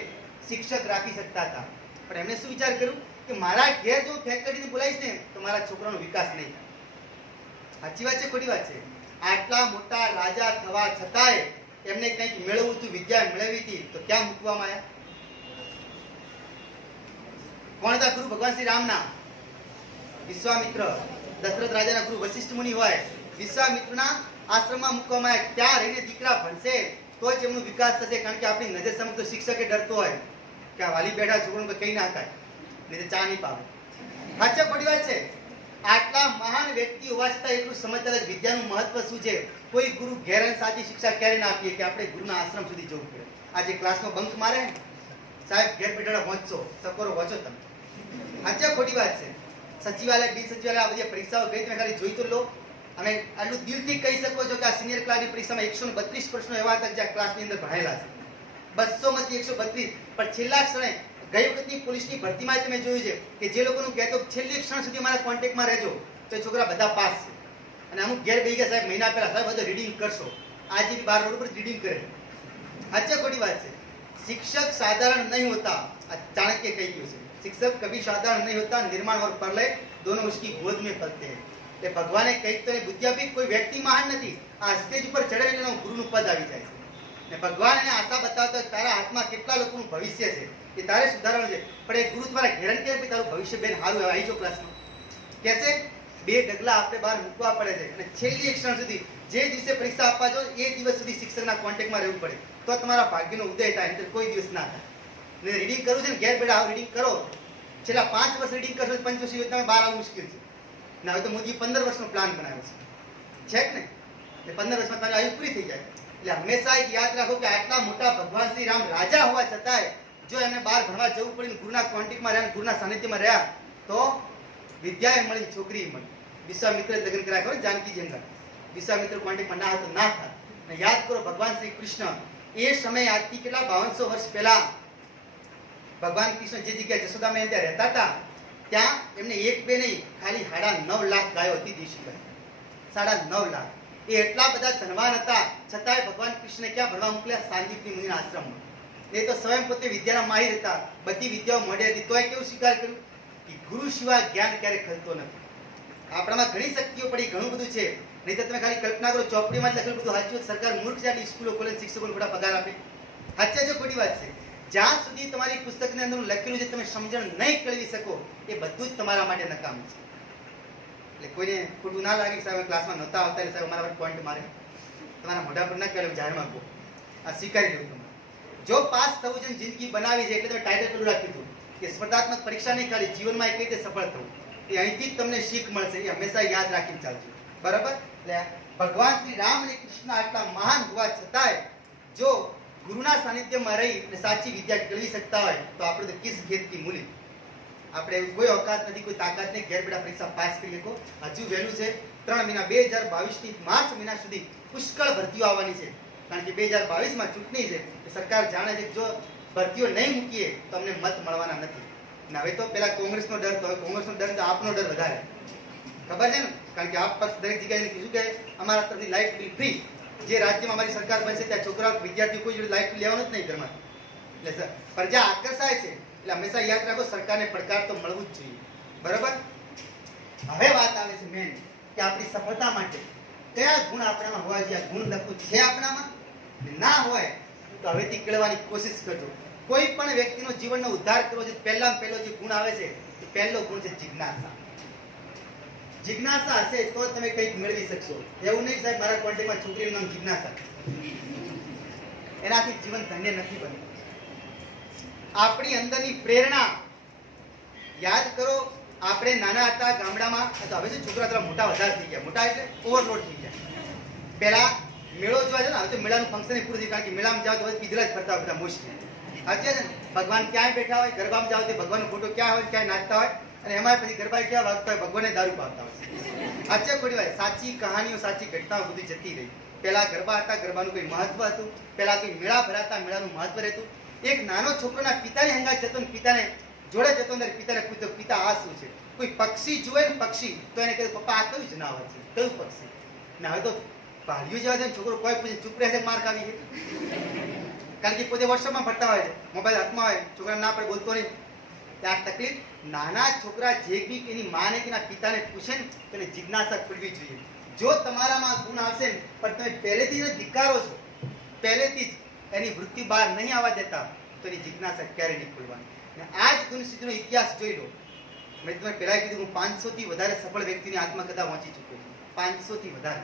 શિક્ષક રાખી શકતા હતા. પણ એમણે શું વિચાર કર્યું કે મારા ઘેર જો ફેકલ્ટીને બોલાવીશ ને તો મારા છોકરાનો વિકાસ નહીં થાય. સાચી વાત છે ખોટી વાત છે? આટલા મોટા રાજા થવા છતાંય એમને કંઈક મેળવવું હતું, વિદ્યા મેળવી હતી, તો ક્યાં મૂકવામાં આવ્યા? કોણ હતા ગુરુ? ભગવાન શ્રી રામના વિશ્વામિત્ર. દશરથ રાજાના ગુરુ વશિષ્ઠ મુનિ હોય, વિશ્વામિત્રના આશ્રમમાં મૂકવામાં આવ્યા. ત્યાં રહીને દીકરા ભણશે તો જ એમનો વિકાસ થશે. કારણ કે આપણી નજર સામે તો શિક્ષકે ડરતો હોય કે આ વાલી બેઠા છોકરાને કઈ ના ખાય, નહીં તો ચા નહીં પાવે. સાચા ખોટી વાત છે? આટલા મહાન વ્યક્તિ હોવા છતાં એટલું સમજતા હતા વિદ્યાનું મહત્વ શું છે. કોઈ ગુરુ ઘેર સાચી શિક્ષા ક્યારે ના આપીએ કે આપણે ગુરુના આશ્રમ સુધી જવું પડે. આજે ક્લાસનો બંક મારે સાહેબ ઘેર બેઠા પહોંચશો, સકોરો પહોંચો તમે. સાચા ખોટી વાત છે? સચિવાલય, બી સચિવાલય આ બધી પરીક્ષાઓ ગઈ તમે ખાલી જોઈ તો લો. અને આટલું દિલથી કહી શકો છો કે આ સિનિયર ક્લાસની પરીક્ષામાં 132 પ્રશ્નો એવા હતા જે આ ક્લાસની અંદર ભણેલા છે. 200 માંથી 132. પણ છેલ્લા ક્ષણે ગઈ વખતની પોલીસની ભરતીમાં તમે જોયું છે કે જે લોકોનું કહેતો છેલ્લી ક્ષણ સુધી મારા કોન્ટેક્ટમાં રહેજો તો એ છોકરા બધા પાસ છે. અને અમુક ઘેર બેસી ગયા સાહેબ મહિના પહેલા સાહેબ બધું રીડિંગ કરશો. આજે બી 12 રોડ પર રીડિંગ કરે. સાચા ખોટી વાત છે? શિક્ષક સાધારણ નહીં હોતા. આ ચાણક્ય કહી ગયું છે, शिक्षक कभी साधारण नहीं होता, निर्माण और प्रलय दोनों उसकी गोद में पलते हैं. એટલે ભગવાને કંઈક તો બુદ્ધિ આપી. કોઈ વ્યક્તિ મહાન નથી. આ સ્ટેજ ઉપર ચડે એટલે ગુરુનું પદ આવી જાય છે. ને ભગવાન એને આશા બતાવતો તારા હાથમાં કેટલા લોકોનું ભવિષ્ય છે એ તારે સુધારવાનું છે. પણ એ ગુરુ તમારા ગેરંટી આપી તારું ભવિષ્ય બેન સારું આવી જો ક્લાસમાં કે છે. 2 ડગલા આપણે બહાર મૂકવા પડે છે. અને છેલ્લી એક ક્ષણ સુધી જે દિવસે પરીક્ષા આપવા જો એ દિવસ સુધી શિક્ષકના કોન્ટેક્ટમાં રહેવું પડે તો તમારા ભાગ્યનો ઉદય થાય. નહીં કોઈ દિવસ ના થાય. ને રીડિંગ કરવું છે ને ઘેર બેઠા રીડિંગ કરો. છેલ્લા 5 વર્ષ રીડિંગ કરશો તો 5 વર્ષ યોજનામાં બહાર આવવું મુશ્કેલ છે. ને હવે તો મોદી 15 વર્ષનો પ્લાન બનાવ્યો છે કે ને? એટલે 15 વર્ષમાં તારી આયુ પૂરી થઈ જાય. એટલે હંમેશા એક યાદ રાખો કે આટલા મોટા ભગવાન શ્રી રામ રાજા હોવા છતાંય જો એમને બહાર ભણવા જવું પડ્યું, ગુરુના કોન્ટેક્ટમાં રહ્યા, ગુરુના સાનિધ્યમાં રહ્યા તો વિદ્યાએ મળી, છોકરી મળી. વિશ્વામિત્ર લગ્ન કર્યા ખબર જાનકીજી અંદર. વિશ્વામિત્ર કોન્ટેક્ટમાં ના હતો ના થાય. ને યાદ કરો ભગવાન શ્રી કૃષ્ણ એ સમય આજથી કેટલા 5200 વર્ષ પહેલા ભગવાન કૃષ્ણ જે જગ્યાએ જશોદામાં ત્યાં રહેતા હતા ત્યાં એમને 1-2 નહીં ખાલી 9.5 લાખ ગાયો હતી દેશી ગાય. 9.5 લાખ. એ એટલા બધા ધનવાન હતા છતાંય ભગવાન કૃષ્ણ ક્યાં ભણવા મોકલ્યા? સાંદીપની મુનિના આશ્રમમાં. એ તો સ્વયં પોતે વિદ્યાના માહિર હતા, બધી વિદ્યાઓ મળે હતી, તોય કેવું સ્વીકાર કર્યું કે ગુરુ સિવાય જ્ઞાન ક્યારેય ખલતો નથી. આપણામાં ઘણી શક્તિઓ પડી, ઘણું બધું છે. નહીં તો તમે ખાલી કલ્પના કરો ચોપડીમાં જ લખેલું બધું સાચું. સરકાર મૂર્ખ છે, સ્કૂલો ખોલે, શિક્ષકોને થોડા પગાર આપે. સાચા છે ખોટી વાત છે? જ્યાં સુધી તમારી પુસ્તકની અંદર લખેલું છે તમે સમજણ નહીં કેળવી શકો એ બધું જ તમારા માટે નકામું છે. એટલે કોઈને ખોટું ના લાગે સાહેબ ક્લાસમાં નહોતા આવતા એટલે સાહેબ અમારા પર પોઈન્ટ મારે. તમારા મોઢા પર ના કહેવાય, જાહેરમાં કહો. આ સ્વીકારી લો. તમે જો પાસ થવું છે, જિંદગી બનાવી છે એટલે તમે ટાઇટલ પેલું રાખ્યું હતું કે સ્પર્ધાત્મક પરીક્ષા નહીં, ખાલી જીવનમાં કઈ રીતે સફળ થવું. એ અહીંથી જ તમને શીખ મળશે. એ હંમેશા યાદ રાખીને ચાલજો. બરાબર? એટલે ભગવાન શ્રી રામ અને કૃષ્ણ આટલા મહાન હોવા છતાંય જો ગુરુના સાનિધ્યમાં રહી અને સાચી વિદ્યા કેળવી શકતા હોય તો આપણે તો કિસ ખેત કી મૂલી. આપણે એવું કોઈ ઓકાત નથી, કોઈ તાકાત નહીં ઘેર બેઠા પરીક્ષા પાસ કરી શકો. હજુ વહેલું છે. 3 મહિના 2022 ની માર્ચ મહિના સુધી પુષ્કળ ભરતીઓ આવવાની છે. કારણ કે 2022માં ચૂંટણી છે. સરકાર જાણે છે જો ભરતીઓ નહીં મૂકીએ તો અમને મત મળવાના નથી. અને હવે તો પેલા કોંગ્રેસનો ડર, તો કોંગ્રેસનો ડર તો આપનો ડર વધારે. ખબર છે ને? કારણ કે આપ પક્ષ દરેક જગ્યાએ કીધું કે અમારા તરફથી લાઇટ બિલ ફ્રી. જે રાજ્યમાં અમારી સરકાર બનશે ત્યાં છોકરાઓ વિદ્યાર્થીઓ કોઈ જોડે લાઇટ લેવાનું જ નહીં ઘરમાં. એટલે પ્રજા આકર્ષાય છે. એટલે હંમેશા યાદ રાખો સરકારને પડકાર તો મળવું જ જોઈએ. બરાબર? હવે વાત આવે છે મેન કે આપણી સફળતા માટે કયા ગુણ આપણામાં હોવા જોઈએ. ગુણ લખવું છે આપણામાં? ના હોય તો હવેથી કેળવવાની કોશિશ કરજો. કોઈ પણ વ્યક્તિનો જીવનનો ઉદ્ધાર કરવો છે પહેલામાં પહેલો જે ગુણ આવે છે એ પહેલો ગુણ છે જિજ્ઞાસા. જિજ્ઞાસા હશે તો તમે કંઈક મેળવી શકશો. એવું નહીં સાહેબ મારા કોન્ટેક્ટમાં છોકરીનું નામ જિજ્ઞાસા, એનાથી જીવન ધન્ય નથી બનતું. આપણી અંદરની પ્રેરણા યાદ કરો. આપણે નાના હતા ગામડામાં, તો હવે શું છોકરા થોડા મોટા વધારે થઈ ગયા. મોટા એટલે ઓવરલોડ થઈ ગયા. પહેલા મેળો જોવા છે ને, હવે તો મેળાનું ફંક્શન પૂરું થયું. કારણ કે મેળામાં જાવ તો પીધરા જ ફરતા બધા મોસ્ટલી. સાચે છે ને? ભગવાન ક્યાંય બેઠા હોય, ગરબામાં જાવ તો ભગવાનનો ફોટો ક્યાં હોય, ક્યાંય નાચતા હોય. અને એમાં પછી ગરબા ક્યાં વાગતા હોય, ભગવાને દારૂ પાવતા હોય. સાચે ખોટી વાત, સાચી કહાનીઓ સાચી ઘટનાઓ બધી જતી રહી. પહેલા ગરબા હતા, ગરબાનું કોઈ મહત્વ હતું. પહેલા કોઈ મેળા ભરાતા, મેળાનું મહત્વ રહેતું. એક નાનો છોકરોના પિતાની હંગાત જતો ને પિતાને જોડે જતો ને પિતાને પૂછતો, પિતા આ શું છે? કોઈ પક્ષી જુએ ને પક્ષી તો એને કહે, પપ્પા આ કયું જનાવર છે, કયું પક્ષી? ને હવે તો ભાડ્યું જેવા છે ને છોકરો કોઈ પૂછે ચૂપ રહે છે, માર ખાવી છે. કારણ કે પોતે વોટ્સઅપમાં ભરતા હોય છે, મોબાઈલ હાથમાં હોય, છોકરા ના પડે બોલતો નહીં. ત્યાં તકલીફ નાના છોકરા જે બી એની માને કે એના પિતાને પૂછે ને તેને જિજ્ઞાસા ખોલવી જોઈએ. જો તમારામાં ગુણ આવશે ને પણ તમે પહેલેથી જ ધિક્કારો છો, પહેલેથી જ એની વૃત્તિ બહાર નહીં આવવા દેતા તો એની જિજ્ઞાસા ક્યારે નહીં ખોલવાની. અને આ જ ગુણ સિદ્ધિનો ઇતિહાસ જોઈ લો. મેં તમને પહેલા કીધું, હું 500 થી વધારે સફળ વ્યક્તિની આત્મકથા વાંચી ચૂક્યો છું. 500 થી વધારે.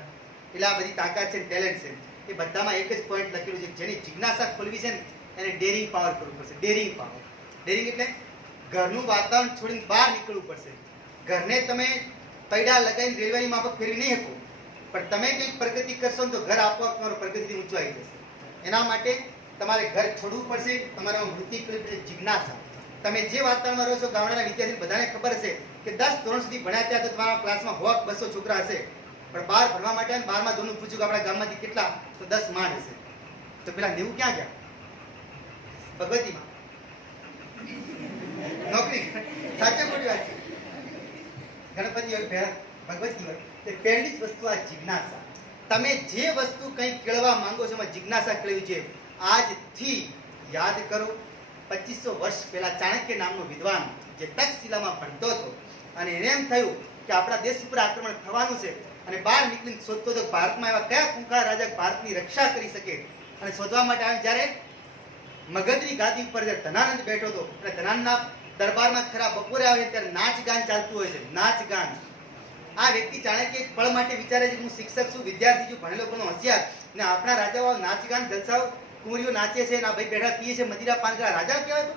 એટલે આ બધી તાકાત છે, ટેલેન્ટ છે. એ બધામાં એક જ પોઈન્ટ લખેલું છે, જેની જિજ્ઞાસા ખોલવી છે ને એને ડેરિંગ પાવર કરવું પડશે. Daring power. ડેરિંગ એટલે ઘરનું વાતાવરણ છોડીને બહાર નીકળવું પડશે. ઘરને તમે પૈડા લગાવીને રેલવેની માફક ફેરવી નહીં શકો, પણ તમે કંઈક પ્રગતિ કરશો ને તો ઘર આપોઆપ તમારું પ્રગતિથી ઊંચું આવી જશે. એના માટે તમારે ઘર છોડવું પડશે. તમારામાં વૃત્તિ કરવી પડશે, જિજ્ઞાસા. તમે જે વાતાવરણમાં રહો છો, ગામડાના વિદ્યાર્થી બધાને ખબર હશે કે 10 ધોરણ સુધી ભણ્યા ત્યાં તો તમારા ક્લાસમાં 100-200 છોકરા હશે, પણ બહાર ભણવા માટે 12મા ધોરણનું પૂછ્યું કે આપણા ગામમાંથી કેટલા, તો 10 માંડ હશે. તો પેલા 90 ક્યાં ગયા? ભગવતીમાં નોકરી. સાચે ખોટી વાત છે? ગણપતિ હોય, ભગવતી હોય, તે પહેલી જ વસ્તુ આ જિજ્ઞાસા. તમે જે વસ્તુ કંઈ કેળવા માંગો છો એમાં જિજ્ઞાસા કેળવી છે. આજથી યાદ કરો, 2500 વર્ષ પહેલા ચાણક્ય નામનો વિદ્વાન જે તક્ષશિલામાં ભણતો હતો અને એને એમ થયું કે આપણા દેશ ઉપર આક્રમણ થવાનું છે અને બહાર નીકળીને શોધતો હતો ભારતમાં એવા કયા ખૂંખાર રાજા ભારતની રક્ષા કરી શકે. અને શોધવા માટે આવે જ્યારે મગધની ગાદી ઉપર જ્યારે ધનાનંદ બેઠો હતો અને ધનાનંદના દરબારમાં ખરા બપોરે આવે ત્યારે નાચ ગાન ચાલતું હોય છે, નાચ ગાન. આ વ્યક્તિ ચાણક્ય એક પળ માટે વિચારે છે કે હું શિક્ષક છું, વિદ્યાર્થી છું, ભણેલો પણ હોશિયાર, ને આપણા રાજાઓ નાચ ગાન જલસાઓ કુંવરીઓ નાચે છે, ના ભાઈ બેઠા પીએ છે, મદિરા પાન કરે, રાજા કહેવાય?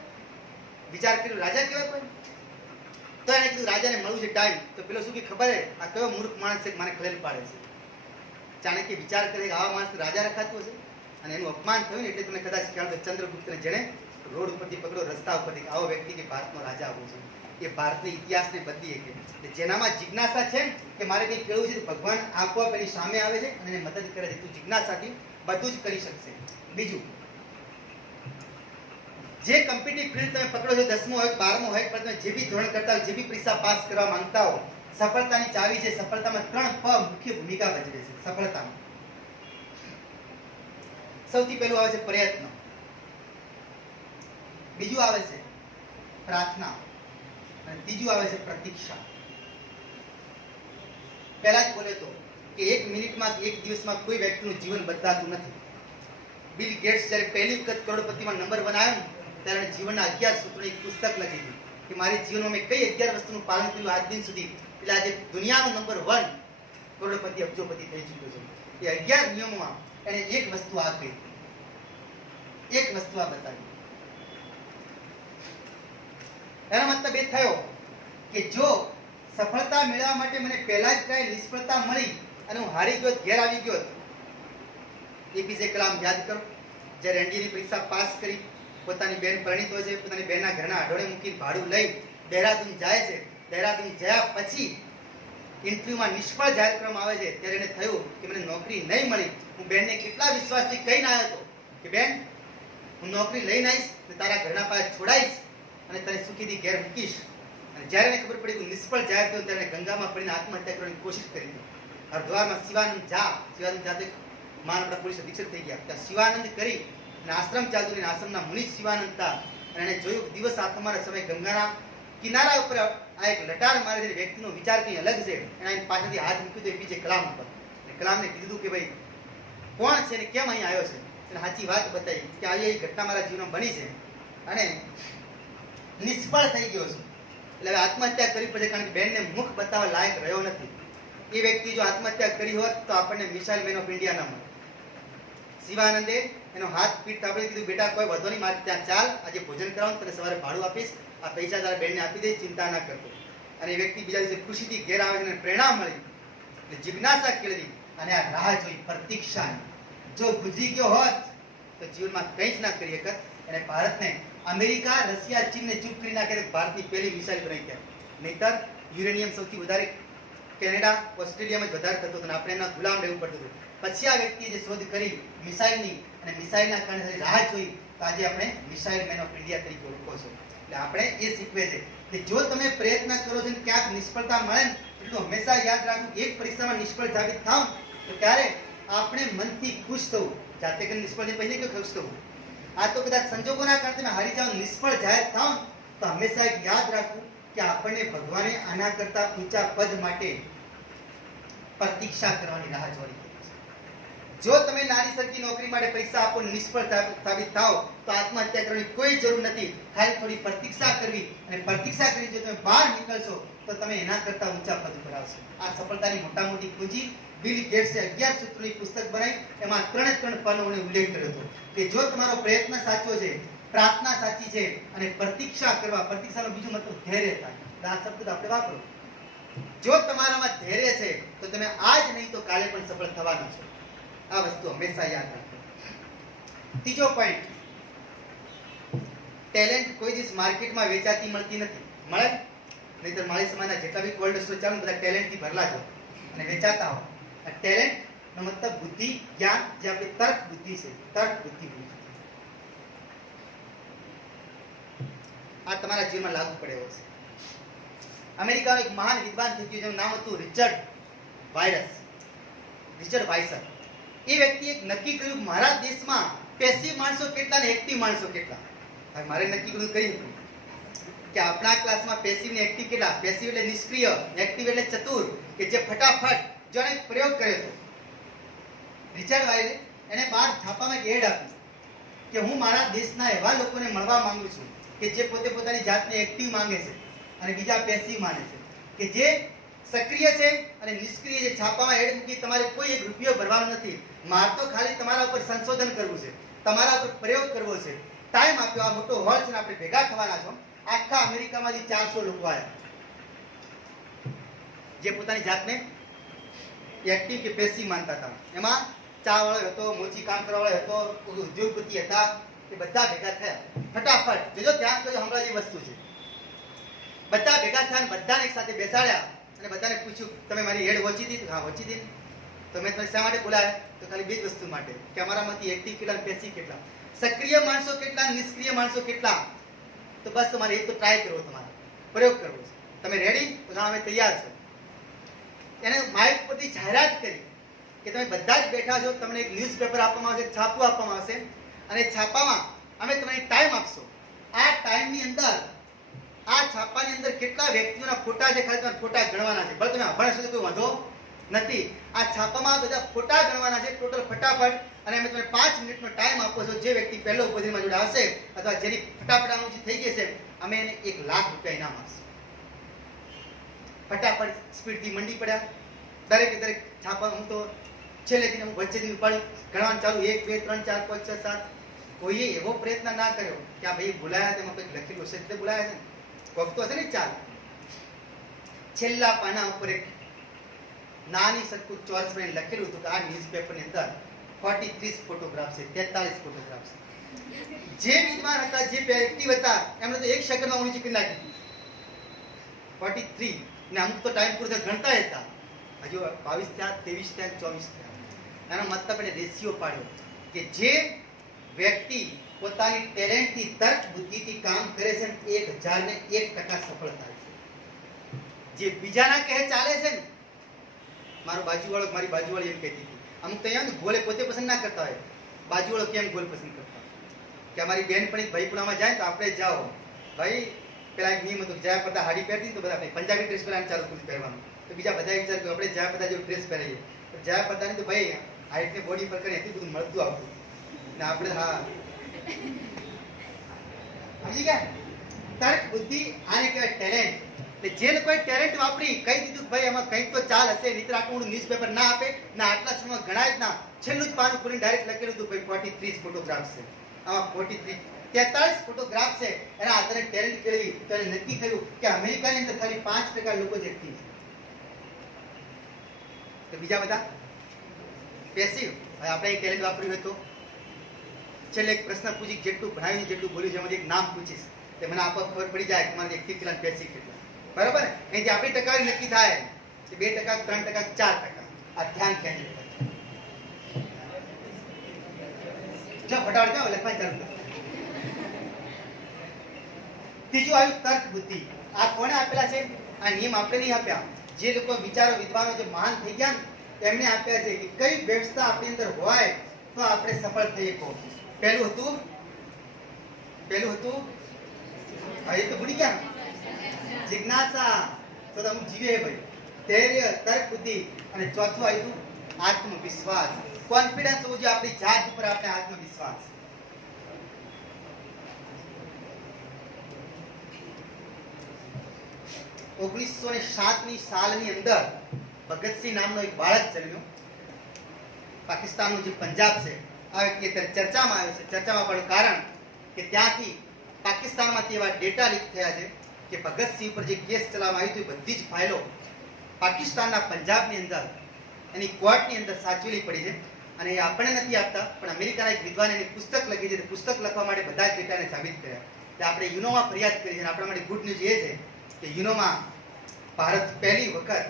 વિચાર કર્યો, રાજા કહેવાય કોઈ? તો એને કીધું રાજાને મળવું છે ટાઈમ. તો પેલો શું કે ખબર હે આ કયો મૂર્ખ માણસ છે મને ખલેલ પાડે છે. ચાણક્ય વિચાર કરે કે આવા માણસ રાજા રખાતું હશે અને એનું અપમાન થયું ને એટલે તમને કદાચ ખ્યાલ હોય ચંદ્રગુપ્તને જેને રોડ ઉપરથી પકડો, રસ્તા ઉપરથી, આવો વ્યક્તિ કે ભારતનો રાજા આવો છે. એ ભારતના ઇતિહાસને બદલી શકે. જેનામાં જિજ્ઞાસા છે કે મારે કંઈ કેળવું છે તો ભગવાન આપોઆપ એની સામે આવે છે અને એને મદદ કરે છે. તું જિજ્ઞાસાથી બધું જ કરી શકશે. બીજું, જે કોમ્પિટિટિવ ફિલ્ડ તમે પકડો છો, 10મું હોય 12મું હોય, પણ તમે જે બી ધોરણ કરતા હોય, જે બી પરીક્ષા પાસ કરવા માંગતા હો, સફળતાની ચાવી છે. સફળતામાં 3 પ મુખ્ય ભૂમિકા ભજવે છે. સફળતામાં સૌથી પહેલું આવે છે પ્રયત્ન, બીજું આવે છે પ્રાર્થના અને ત્રીજું આવે છે પ્રતીક્ષા. પહેલા જ બોલે તો કે 1 મિનિટમાં 1 દિવસમાં કોઈ વ્યક્તિનું જીવન બદલાતું નથી. બિલ ગેટ્સ જ્યારે પહેલી વખત કરોડપતિમાં નંબર 1 આવ્યો ત્યારે જીવનના 11 સૂત્રોની એક પુસ્તક લખી હતી કે મારી જીવનમાં મેં કઈ 11 વસ્તુનું પાલન કર્યું આજ દિન સુધી. એટલે આજે દુનિયાનો નંબર 1 કરોડપતિ અબજોપતિ થઈ ચૂક્યો છે. એ 11 નિયમોમાં એને એક વસ્તુ આ કહી, એક વસ્તુ આ બતાવી. એનો મતલબ એ થયો કે જો સફળતા મેળવવા માટે મને પહેલા જ કઈ નિષ્ફળતા મળી અને હું હારી ગયો, ઘેર આવી ગયો. એપીજે કલામ યાદ કરો, જ્યારે એનડીએની પરીક્ષા પાસ કરી, પોતાની બેન પરિણીત હોય છે, પોતાની બેનના ઘરના અઢોળે મૂકીને ભાડું લઈ દહેરાદૂન જાય છે. દહેરાદૂન ગયા પછી ઇન્ટરવ્યુમાં નિષ્ફળ જાહેર કરવામાં આવે છે ત્યારે એને થયું કે મને નોકરી નહીં મળી. હું બેનને કેટલા વિશ્વાસથી કહીને આવ્યો હતો કે બેન હું નોકરી લઈને આવીશ ને તારા ઘરના પાસે છોડાઈશ અને તને સુખીથી ઘેર મૂકીશ. અને જ્યારે એને ખબર પડી કે નિષ્ફળ જાહેર થયો ત્યારે ગંગામાં પડીને આત્મહત્યા કરવાની કોશિશ કરી હતી. હરદ્વારમાં શિવાનંદ જાતે માનવડા પોલીસ અધિક્ષક થઈ ગયા. ત્યાં શિવાનંદ કરી અને આશ્રમ ચાલતું અને આશ્રમના મુનિ શિવાનંદ હતા અને એને જોયું દિવસ આ તમારા સમય ગંગાના કિનારા ઉપર આ એક લટાર મારે છે, વ્યક્તિનો વિચાર કંઈ અલગ છે. એના પાછળથી હાથ મૂક્યો તો એપીજે કલામ ઉપર. કલામને કીધું કે ભાઈ કોણ છે ને કેમ અહીં આવ્યો છે. એટલે સાચી વાત બતાવી કે આવી એ ઘટના મારા જીવનમાં બની છે અને નિષ્ફળ થઈ ગયો છું. એટલે હવે આત્મહત્યા કરવી પડશે કારણ કે બેનને મુખ બતાવવા લાયક રહ્યો નથી. એ વ્યક્તિ જો આત્મહત્યા કરી હોત તો આપણને મિસાઇલ મેન ઓફ ઇન્ડિયા ના મળે. શિવાનંદે એનો હાથ પીઠ થાપડી કીધું બેટા કોઈ વધો નહીં, મારે ત્યાં ચાલ, આજે ભોજન કરાવું, તને સવારે ભાડું આપીશ, આ પૈસા તારા બેનને આપી દે, ચિંતા ના કરતો. અને એ વ્યક્તિ બીજા દિવસે ખુશીથી ઘેર આવે છે અને પ્રેરણા મળી એટલે જિજ્ઞાસા કેળવી અને આ રાહ જોઈ પ્રતીક્ષાની. જો ગુજરી ગયો હોત તો જીવનમાં કંઈ જ ના કરી શકત. અને ભારતને અમેરિકા, રશિયા, ચીનને ચૂપ કરી નાખે ભારતની પહેલી મિસાઇલ બનાવી ગયા. નહીતર યુરેનિયમ સૌથી વધારે કેનેડા ઓસ્ટ્રેલિયામાં જ વધારે થતો હતો અને આપણે એના ગુલામ રહેવું પડતું હતું. પછી આ વ્યક્તિએ જે શોધ કરી મિસાઇલની અને મિસાઇલના કારણે રાહ જોઈ તો આજે આપણે મિસાઇલ મેન ઓફ ઇન્ડિયા તરીકે ઓળખો છો. એટલે આપણે એ શીખવે છે કે જો તમે પ્રયત્ન કરો છો ને ક્યાંક નિષ્ફળતા મળે ને એટલું હંમેશા યાદ રાખવું, એક પરીક્ષામાં નિષ્ફળ સાબિત થાવ તો ત્યારે આપણે મનથી ખુશ થવું, જાતે કરીને નિષ્ફળ પહેલે કે ખુશ થવું. આ તો કદાચ સંજોગોના કારણે તમે હારી જાવ, નિષ્ફળ જાહેર થાવ તો હંમેશા એક યાદ રાખવું કે આપણને ભગવાને આના કરતા ઊંચા પદ માટે પ્રતીક્ષા કરવાની રાહ જોઈ. જો તમે નાની સરખી નોકરી માટે પરીક્ષા આપો, નિષ્ફળ સાબિત થાવ તો આત્મહત્યા કરવાની કોઈ જરૂર નથી. ખાલી થોડી પ્રતીક્ષા કરવી અને પ્રતીક્ષા કરી જો તમે બહાર નીકળશો તો તમે એના કરતા ઊંચા પદ પર આવશો. આ સફળતાની મોટા મોટી કુંજી બિલ ગેટ્સે 11 સૂત્રોની પુસ્તક બનાવી, એમાં 3 પાનાઓનો ઉલ્લેખ કર્યો હતો કે જો તમારો પ્રયત્ન સાચો છે, પ્રાર્થના સાચી છે અને પ્રતીક્ષા કરવા, પ્રતીક્ષાનો બીજો મતલબ ધૈર્યતા, આ શબ્દ આપણે વાપરો. જો તમારામાં ધૈર્ય છે તો તમે આજ નહીં તો કાલે પણ સફળ થવાના છો. આ વસ્તુ હંમેશા યાદ રાખો. ત્રીજો પોઈન્ટ, ટેલેન્ટ કોઈ દિવસ માર્કેટમાં વેચાતી મળતી નથી. મળે નહીતર મારી સમાજના જેટલા બી કોલ્ડ સ્ટોર ચાલુ બધા ટેલેન્ટથી ભરલા છો અને વેચાતા હો. આ ટેલેન્ટ નો મતલબ બુદ્ધિ, જ્ઞાન, જે આપણી તર્ક બુદ્ધિ છે, તર્ક બુદ્ધિ. આ તમારા જીવનમાં લાગુ પડે એવો છે. અમેરિકાનો એક મહાન વિદ્વાન થઈ ગયો, જેનું નામ હતું રિચર્ડ વાઇસર. એ વ્યક્તિએ નક્કી કર્યું મારા દેશમાં પેસિવ માણસો કેટલા ને એક્ટિવ માણસો કેટલા. હવે મારે નક્કી કર્યું કહ્યું કે આપણા ક્લાસમાં પેસિવ ને એક્ટિવ કેટલા. પેસિવ એટલે નિષ્ક્રિય, એક્ટિવ એટલે ચતુર, કે જે ફટાફટ. જેણે પ્રયોગ કર્યો હતો રિચર્ડ વાઇસરે, એને 12 છાપામાં એક એડ આપી કે હું મારા દેશના એવા લોકોને મળવા માંગુ છું કે જે પોતે પોતાની જાતને એક્ટિવ માંગે છે અને બીજા પેસિવ માને છે, કે જે સક્રિય છે અને નિષ્ક્રિય છે. છાપામાં એડ મૂકી, તમારે કોઈ એક રૂપિયો ભરવાનો નથી, મારે તો ખાલી તમારા ઉપર સંશોધન કરવું છે, તમારા ઉપર પ્રયોગ કરવો છે. ટાઈમ આપ્યો, આ મોટો હોલ છે, આપણે ભેગા થવાના છો. આખા અમેરિકામાંથી 400 લોકો આવ્યા જે પોતાની જાતને એક્ટિવ કે પેસિવ માનતા હતા. એમાં ચા વાળો હતો, મોચી કામ કરવા વાળો હતો, ઉદ્યોગપતિ હતા, એ બધા ભેગા થયા. ફટાફટ જોજો, ધ્યાન કરજો, હમણાં જે વસ્તુ છે. બધા ભેગા થયા, બધાને એક સાથે બેસાડ્યા અને બધાને પૂછ્યું તમે મારી એડ વાંચી દીધી? હા વાંચી દીધી. તો મેં તમને શા માટે બોલાવ્યા? તો ખાલી બે જ વસ્તુ માટે, કે અમારામાંથી એક્ટિવ કેટલા અને પેસિવ કેટલા, સક્રિય માણસો કેટલા, નિષ્ક્રિય માણસો કેટલા. તો બસ તમારે એ તો ટ્રાય કરવો, તમારે પ્રયોગ કરવો છે. તમે રેડી? તો હા અમે તૈયાર છો. એને માઇક પરથી જાહેરાત કરી કે તમે બધા જ બેઠા છો, તમને એક ન્યૂઝપેપર આપવામાં આવશે, છાપું આપવામાં આવશે અને છાપામાં અમે તમને ટાઈમ આપશો. આ ટાઈમની અંદર આ છાપાની અંદર કેટલા વ્યક્તિઓના ફોટા છે, ખાલી તમારે ફોટા ગણવાના છે. ભલે તમે અભણ છો કોઈ વાંધો નથી. આ છાપામાં બધા ફોટા ગણવાના છે ટોટલ ફટાફટ, અને અમે તમને 5 મિનિટનો ટાઈમ આપો છો. જે વ્યક્તિ પહેલો ઉપસ્થિતમાં જોડે આવશે અથવા જેની ફટાફટ આનું થઈ ગઈ છે, અમે એને 1 લાખ રૂપિયા ઇનામ આપશું. ફટાફટ સ્પીડથી મંડી પડ્યા. દરેક છાપા, હું તો છેલ્લેથી હું વચ્ચેથી ઉપાડ્યું, ગણવાનું ચાલુ, 1 2 3 4 5 6 7. કોઈએ એવો પ્રયત્ન ના કર્યો કે આ ભાઈ બોલાયા, તેમાં કંઈક લખેલું હશે એટલે બોલાયા છે. કોક તો હશે ને. ચાલ, છેલ્લા પાના ઉપર એક નાની સરખું ચોરસ પર લખેલું હતું કે આ ન્યૂઝપેપરની અંદર 33 ફોટોગ્રાફ છે, 43 ફોટોગ્રાફ છે. જે વિદ્વાન હતા, જે એક્ટિવ હતા, એમણે તો 1 સેકન્ડમાં ઊંચી કરી નાખી 43. ને અમુક તો ટાઈમ પૂરતા ગણતા હતા. હજુ 22 થયા, 23 થયા, 24 થયા. એનો મતલબ એને રેશિયો પાડ્યો કે જે વ્યક્તિ પોતાની ટેલેન્ટથી, તર્ક બુદ્ધિથી કામ કરે છે, 1001% સફળ થાય છે. જે બીજાના કહે ચાલે છે ને, મારી બાજુવાળી એમ કહેતી હતી, અમુક તો અહીંયા ગોલે પોતે પસંદ ના કરતા હોય, બાજુવાળો કેમ ગોલ પસંદ કરતા કે અમારી બેન પણ એક ભાઈપુણામાં જાય તો આપણે જાઓ ભાઈ, પેલા એક નિયમ હતો કે જ્યાં બધા હાડી પહેરતી તો બધા પંજાબી ડ્રેસ પહેરવાનું ચાલુ કર્યું પહેરવાનું. તો બીજા બધા વિચાર કે આપણે જ્યાં બધા જેવું ડ્રેસ પહેરીએ, જ્યાં બધાની તો ભાઈ હાઈટ ને બોડી પર કરે એટલું બધું મળતું આવતું ને આપણે હા સમજી ગયા. તર્ક બુદ્ધિ આને કહેવાય ટેલેન્ટ. એટલે જે કોઈ ટેલેન્ટ વાપરી કહી દીધું ભાઈ એમાં કંઈક તો ચાલ હશે, નહીતર આટલું ન્યૂઝપેપર ના આપે ના આટલા સમયમાં ગણાય જ ના. છેલ્લું જ પાનું ખોલીને ડાયરેક્ટ લખેલું હતું ભાઈ 43 ફોટોગ્રાફ છે. આમાં 43 ફોટોગ્રાફ છે. એના આધારે ટેલેન્ટ કેળવી તો એને નક્કી કર્યું કે અમેરિકાની અંદર ખાલી 5% લોકો જ એક્ટિવ છે, તો બીજા બધા પેસિવ. હવે આપણે ટેલેન્ટ વાપર્યું હોય તો છેલ્લે એક પ્રશ્ન પૂછી, જેટલું ભણાવ્યું જેટલું બોલ્યું જેમાંથી એક નામ પૂછીશ તે મને આપો ખબર પડી જાય કે મારે એક્ટિવ કેટલા પેસિવ કેટલા. બરાબર ને? અહીંથી આપણી ટકાવારી નક્કી થાય. કે 2%, 3%, 4%. આ ધ્યાન કેન્દ્રિત કરો. જો ફટાફટ જાઓ લખવાનું ચાલુ કરો. ત્રીજું આવ્યું તર્ક બુદ્ધિ. આ કોણે આપેલા છે? આ નિયમ આપણે નહીં આપ્યા. જે લોકો વિચારો વિદ્વાનો જે મહાન થઈ ગયા એમને આપ્યા છે કે કઈ વ્યવસ્થા આપણી અંદર હોય તો આપણે સફળ થઈ શકો. પહેલું હતું હવે તો ભૂલી ગયા જિજ્ઞાસા. તો તમે જીવે ભાઈ ધૈર્ય, તર્ક બુદ્ધિ. અને ચોથું આવ્યું આત્મવિશ્વાસ. કોન્ફિડન્સ હોવું જોઈએ આપણી જાત ઉપર, આપણે આત્મવિશ્વાસ. ઓગણીસો ને 7 સાલની અંદર ભગતસિંહ નામનો એક બાળક જન્મ્યો. પાકિસ્તાનનું જે પંજાબ છે આ વ્યક્તિ અત્યારે ચર્ચામાં આવ્યો છે. ચર્ચામાં પણ કારણ કે ત્યાંથી પાકિસ્તાનમાંથી એવા ડેટા લીક થયા છે કે ભગતસિંહ પર જે કેસ ચલાવવામાં આવ્યો હતો બધી જ ફાઇલો પાકિસ્તાનના પંજાબની અંદર એની કોર્ટની અંદર સાચવેલી પડી છે. અને એ આપણે નથી આપતા, પણ અમેરિકાના એક વિદ્વાને એની પુસ્તક લખી છે. પુસ્તક લખવા માટે બધા જ ડેટાને સાબિત કર્યા. એટલે આપણે યુનોમાં ફરિયાદ કરી છે. આપણા માટે ગુડ ન્યૂઝ એ છે કે યુનોમાં ભારત પહેલી વખત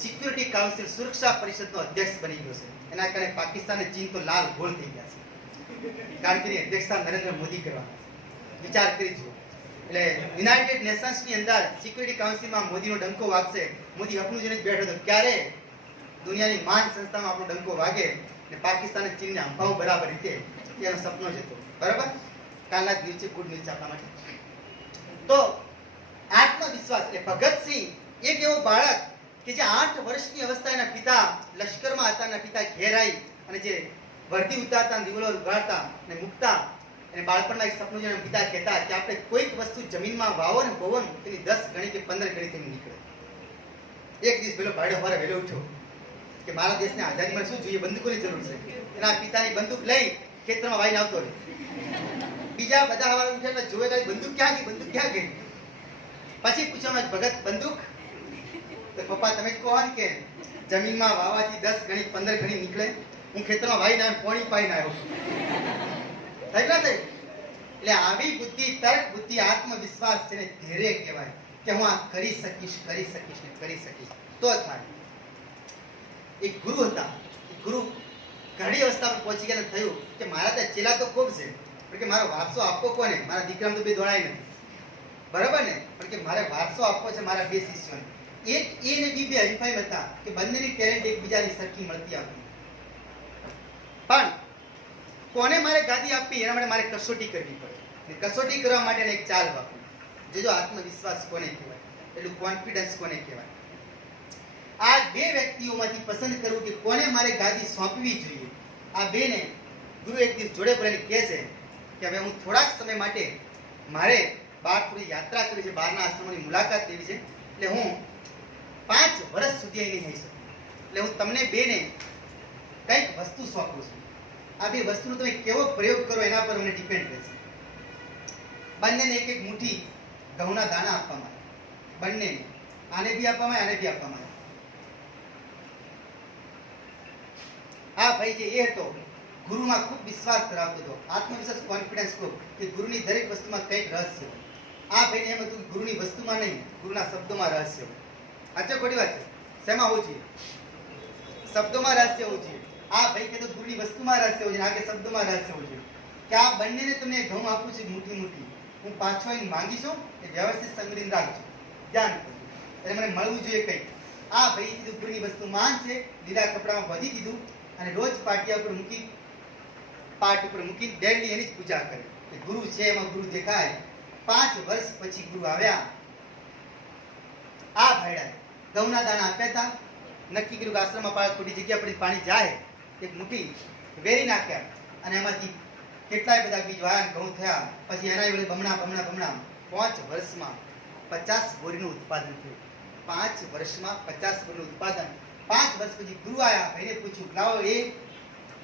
સિક્યુરિટી કાઉન્સિલ સુરક્ષા પરિષદનો અધ્યક્ષ બની ગયો છે. એના કારણે પાકિસ્તાન અને ચીન તો લાલ ગોળ થઈ ગયા છે. કારણ કે અધ્યક્ષતા નરેન્દ્ર મોદી કરવાના છે. વિચાર કરી જુઓ. એટલે યુનાઇટેડ નેશન્સની અંદર સિક્યુરિટી કાઉન્સિલમાં મોદીનો ડંકો વાગશે. મોદી હપનું જોઈને જ બેઠો હતો ક્યારે દુનિયાની મહાન સંસ્થામાં આપણો ડંકો વાગે ને પાકિસ્તાન અને ચીનને હંફાવું બરાબર રીતે એનો સપનો જ હતો. બરાબર. કાલના જ દિવસે ગુડ ન્યૂઝ આપણા માટે. તો આત્મવિશ્વાસ એટલે ભગતસિંહ એક એવો બાળક કે જે 8 વર્ષની અવસ્થા એના પિતા લશ્કરમાં હતા. એના પિતા ઘેર આવી અને જે વર્દી ઉતારતા રિવોલ્વર ઉગાડતા અને મૂકતા અને બાળપણના એક સપનું જેના પિતા કહેતા કે આપણે કોઈક વસ્તુ જમીનમાં વાવો ને બોવો ને તેની 10 ગણી કે 15 ગણી તેની નીકળે. એક દિવસ પેલો ભાડો મારે વહેલો ઉઠ્યો કે મારા દેશને આઝાદી માટે શું જોઈએ? બંદૂકોની જરૂર છે. એના પિતાની બંદૂક લઈ ખેતરમાં વાઈને આવતો રહે. બીજા બધા હવારે ઉઠીને જોવે કે બંદૂક ક્યાં ગઈ, બંદૂક ક્યાં ગઈ? પછી પૂછવામાં ભગત બંદૂક? તો પપ્પા તમે જ કહો ને કે જમીનમાં વાવાથી 10 ગણી 15 ગણી નીકળે. હું ખેતરમાં વાઈને આવ્યો, પાણી પાઈને આવ્યો. થઈ ના થઈ? એટલે આવી બુદ્ધિ, તર્ક બુદ્ધિ, આત્મવિશ્વાસ છે ને ધૈર્ય કહેવાય કે હું આ કરી શકીશ તો થાય. એક ગુરુ હતા. ગુરુ ઘણી અવસ્થા પર પહોંચી ગયા થયું કે મારા ત્યાં ચેલા તો ખૂબ છે પણ કે મારો વારસો આપવો કોને? મારા દીકરામાં તો બે દોડાય નથી. બરાબર ને? પણ કે મારે વારસો આપવો છે મારા 2 શિષ્યોને. એક એ ને બી બે હરીફાઈ હતા કે બંનેની ટેલેન્ટ એકબીજાની સરખી મળતી આવતી. પણ કોને મારે ગાદી આપવી એના માટે મારે કસોટી કરવી પડે. કસોટી કરવા માટે એક ચાલ વાપરી. જો આત્મવિશ્વાસ કોને કહેવાય, એટલું કોન્ફિડન્સ કોને કહેવાય. આ બે વ્યક્તિઓમાંથી પસંદ કરવું કે કોને મારે ગાદી સોંપવી જોઈએ. આ બેને ગુરુ એક દિવસ જોડે ભરેલી કહે છે કે હવે હું થોડાક સમય માટે મારે બહાર થોડી યાત્રા કરવી છે, બહારના આશ્રમોની મુલાકાત લેવી છે. એટલે હું 5 વર્ષ સુધી અહીં નહીં શકું. એટલે હું તમને બેને કંઈક વસ્તુ સોંપું છું. આ બે વસ્તુનો તમે કેવો પ્રયોગ કરો એના પર મને ડિપેન્ડ રહેશે. બંનેને એક એક મુઠ્ઠી ઘઉંના દાણા આપવામાં આવે. બંનેને આને બી આપવામાં આવે, આને બી આપવામાં આવે. આ ભાઈ જે એ હતો ગુરુમાં ખૂબ વિશ્વાસ ધરાવતો હતો. આત્મવિશ્વાસ, કોન્ફિડન્સ ખૂબ કે ગુરુની દરેક વસ્તુમાં કંઈક રહસ્ય હોય. આ ભાઈને એમ હતું કે ગુરુની વસ્તુમાં નહીં, ગુરુના શબ્દોમાં રહસ્ય હોય. સાચો ખોટી વાત છે? શેમાં હોવું જોઈએ? શબ્દોમાં રહસ્ય હોવું જોઈએ. આ ભાઈ કહેતો ગુરુની વસ્તુમાં રહસ્ય હોવું જોઈએ, આગે શબ્દોમાં રહસ્ય હોવું જોઈએ. કે આ બંનેને તમને ઘઉં આપું છું મુઠ્ઠી. હું પાછો આવીને માંગીશું એ વ્યવસ્થિત સંગ્રહીને રાખજો, ધ્યાન કરજો. એટલે મને મળવું જોઈએ કંઈક. આ ભાઈ કીધું ગુરુની વસ્તુ માન છે, લીલા કપડામાં વધી દીધું અને રોજ પાટિયા ઉપર મૂકી, પાટ ઉપર મૂકી ડેલી એની જ પૂજા કરે. ગુરુ છે એમાં ગુરુ દેખાય. 5 વર્ષ પછી ગુરુ આવ્યા. આ ભાઈડા ઘઉંના દાણા આપ્યા હતા. નક્કી કર્યું કે આશ્રમમાં ખોટી જગ્યા પડી પાણી જાય, એક મુઠ્ઠી વેરી નાખ્યા અને એમાંથી કેટલાય બધા બીજ વાયા, ઘઉં થયા. પછી એના વડે બમણા 5 વર્ષમાં 50 બોરીનું ઉત્પાદન થયું. 5 વર્ષમાં 50 બોરીનું ઉત્પાદન. 5 વર્ષ પછી ગુરુ આવ્યા. ભાઈને પૂછ્યું લાવો એ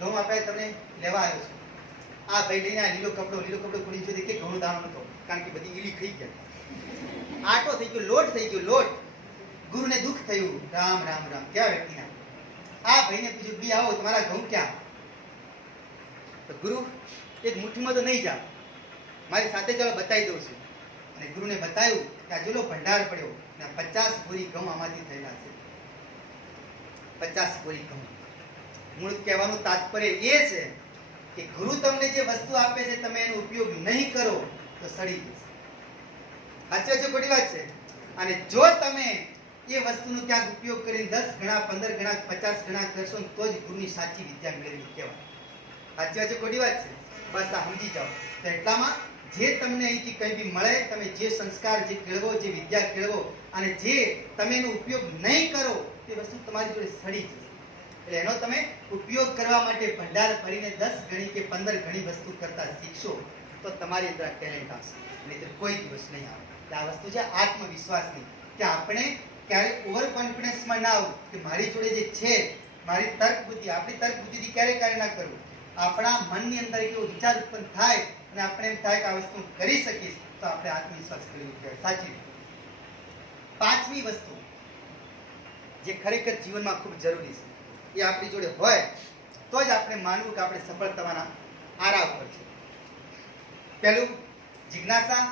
ઘઉં આપ્યા તમને લેવા આવ્યો છું. આ ભાઈ લઈને લીલો કપડો ખોલી જોઈ કે ઘઉંનો દાણો નતો, કારણ કે બધી ઈલી ખાઈ ગયા. આટો થઈ ગયો, લોટ થઈ ગયો, લોટ. ગુરુને દુઃખ થયું. રામ રામ રામ કેવા વ્યક્તિના. આ ભાઈને પૂછ્યું બી આવો તમારા ઘઉં ક્યાં? તો ગુરુ એક મુઠ્ઠીમાં તો નહીં જા, મારી સાથે ચાલો બતાવી દઉં છું. અને ગુરુને બતાવ્યું કે આ જોલો ભંડાર પડ્યો ને 50 બોરી ઘઉં આમાંથી થયેલા છે. 50 કોરી કહું. મૂળ કહેવાનું તાત્પર્ય એ છે કે ગુરુ તમને જે વસ્તુ આપે છે તમે એનો ઉપયોગ નહીં કરો તો સડી જશે. સાચી છે ખોટી વાત છે? અને જો તમે એ વસ્તુનો ક્યાંક ઉપયોગ કરીને 10 ગણા 15 ગણા 50 ગણા કરશો તો જ ગુરુની સાચી વિદ્યા મેળવી કહેવાય. સાચી વાત છે ખોટી વાત છે? બસ આ સમજી જાઓ. તો એટલામાં જે તમને અહીંથી કંઈ બી મળે, તમે જે સંસ્કાર જે કેળવો, જે વિદ્યા કેળવો અને જે તમે એનો ઉપયોગ નહીં કરો તે વસ્તુ તમારી જોડે સડી જશે. એટલે એનો તમે ઉપયોગ કરવા માટે ભંડાર ભરીને 10 ગણી કે 15 ગણી વસ્તુ કરતા શીખશો તો તમારી અંદર ટેલેન્ટ આવશે, નહીં કોઈ દિવસ નહીં આવે. આ વસ્તુ છે આત્મવિશ્વાસની, કે આપણે ક્યારે ઓવર કોન્ફિડન્સમાં ના આવું કે મારી જોડે જે છે મારી તર્ક બુદ્ધિ, આપણી તર્ક બુદ્ધિથી ક્યારે કાર્ય ના કરવું. આપણા મનની અંદર એવો વિચાર ઉત્પન્ન થાય અને આપણે એમ થાય કે આ વસ્તુ કરી શકીશ તો આપણે આત્મવિશ્વાસ કરવું કહેવાય. સાચી. પાંચમી વસ્તુ જે ખરેખર જીવનમાં ખૂબ જરૂરી છે એ આપણી જોડે હોય તો જ આપણે માનવું કે આપણે સફળ થવાના આરા ઉપર છે. પહેલું જિજ્ઞાસા,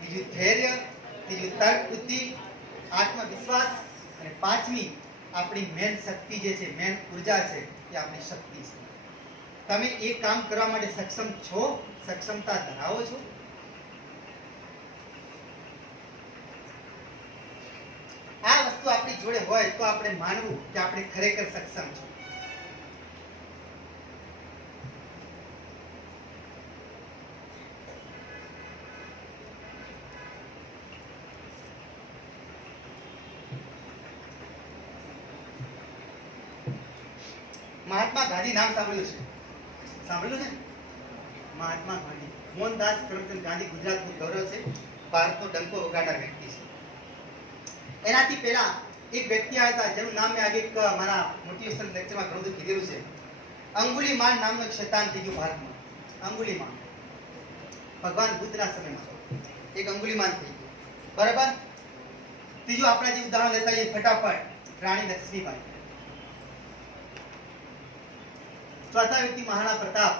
બીજું ધૈર્ય, ત્રીજું તર્ક બુદ્ધિ, આત્મવિશ્વાસ અને પાંચમી આપણી મેન શક્તિ જે છે, મેન ઉર્જા છે એ આપણી શક્તિ છે. તમે એ કામ કરવા માટે સક્ષમ છો, સક્ષમતા ધરાવો છો? આ વસ્તુ આપણી જોડે હોય તો આપણે માનવું કે આપણે ખરેખર સક્ષમ છો. મહાત્મા ગાંધી નામ સાંભળ્યું છે? સાંભળ્યું છે? મહાત્મા ગાંધી, મોહનદાસ કરમચંદ ગાંધી ગુજરાતનું ગૌરવ છે, ભારતનો ડંકો વગાડનાર વ્યક્તિ છે. એનાથી પહેલા એક વ્યક્તિ આવ્યા હતા જેનું નામ મેં આજે મારા મોટિવેશન લેક્ચરમાં ઘણું બધું કીધેલું છે. અંગુલીમાન નામનો એક શૈતાન થઈ ગયો ભારતમાં. અંગુલીમાન ભગવાન બુદ્ધના સમયમાં એક અંગુલીમાન થઈ ગયો. બરાબર. ત્રીજું આપણા જે ઉદાહરણ લેતા એ ફટાફટ રાણી લક્ષ્મીબાઈ. ચોથા વ્યક્તિ મહારાણા પ્રતાપ.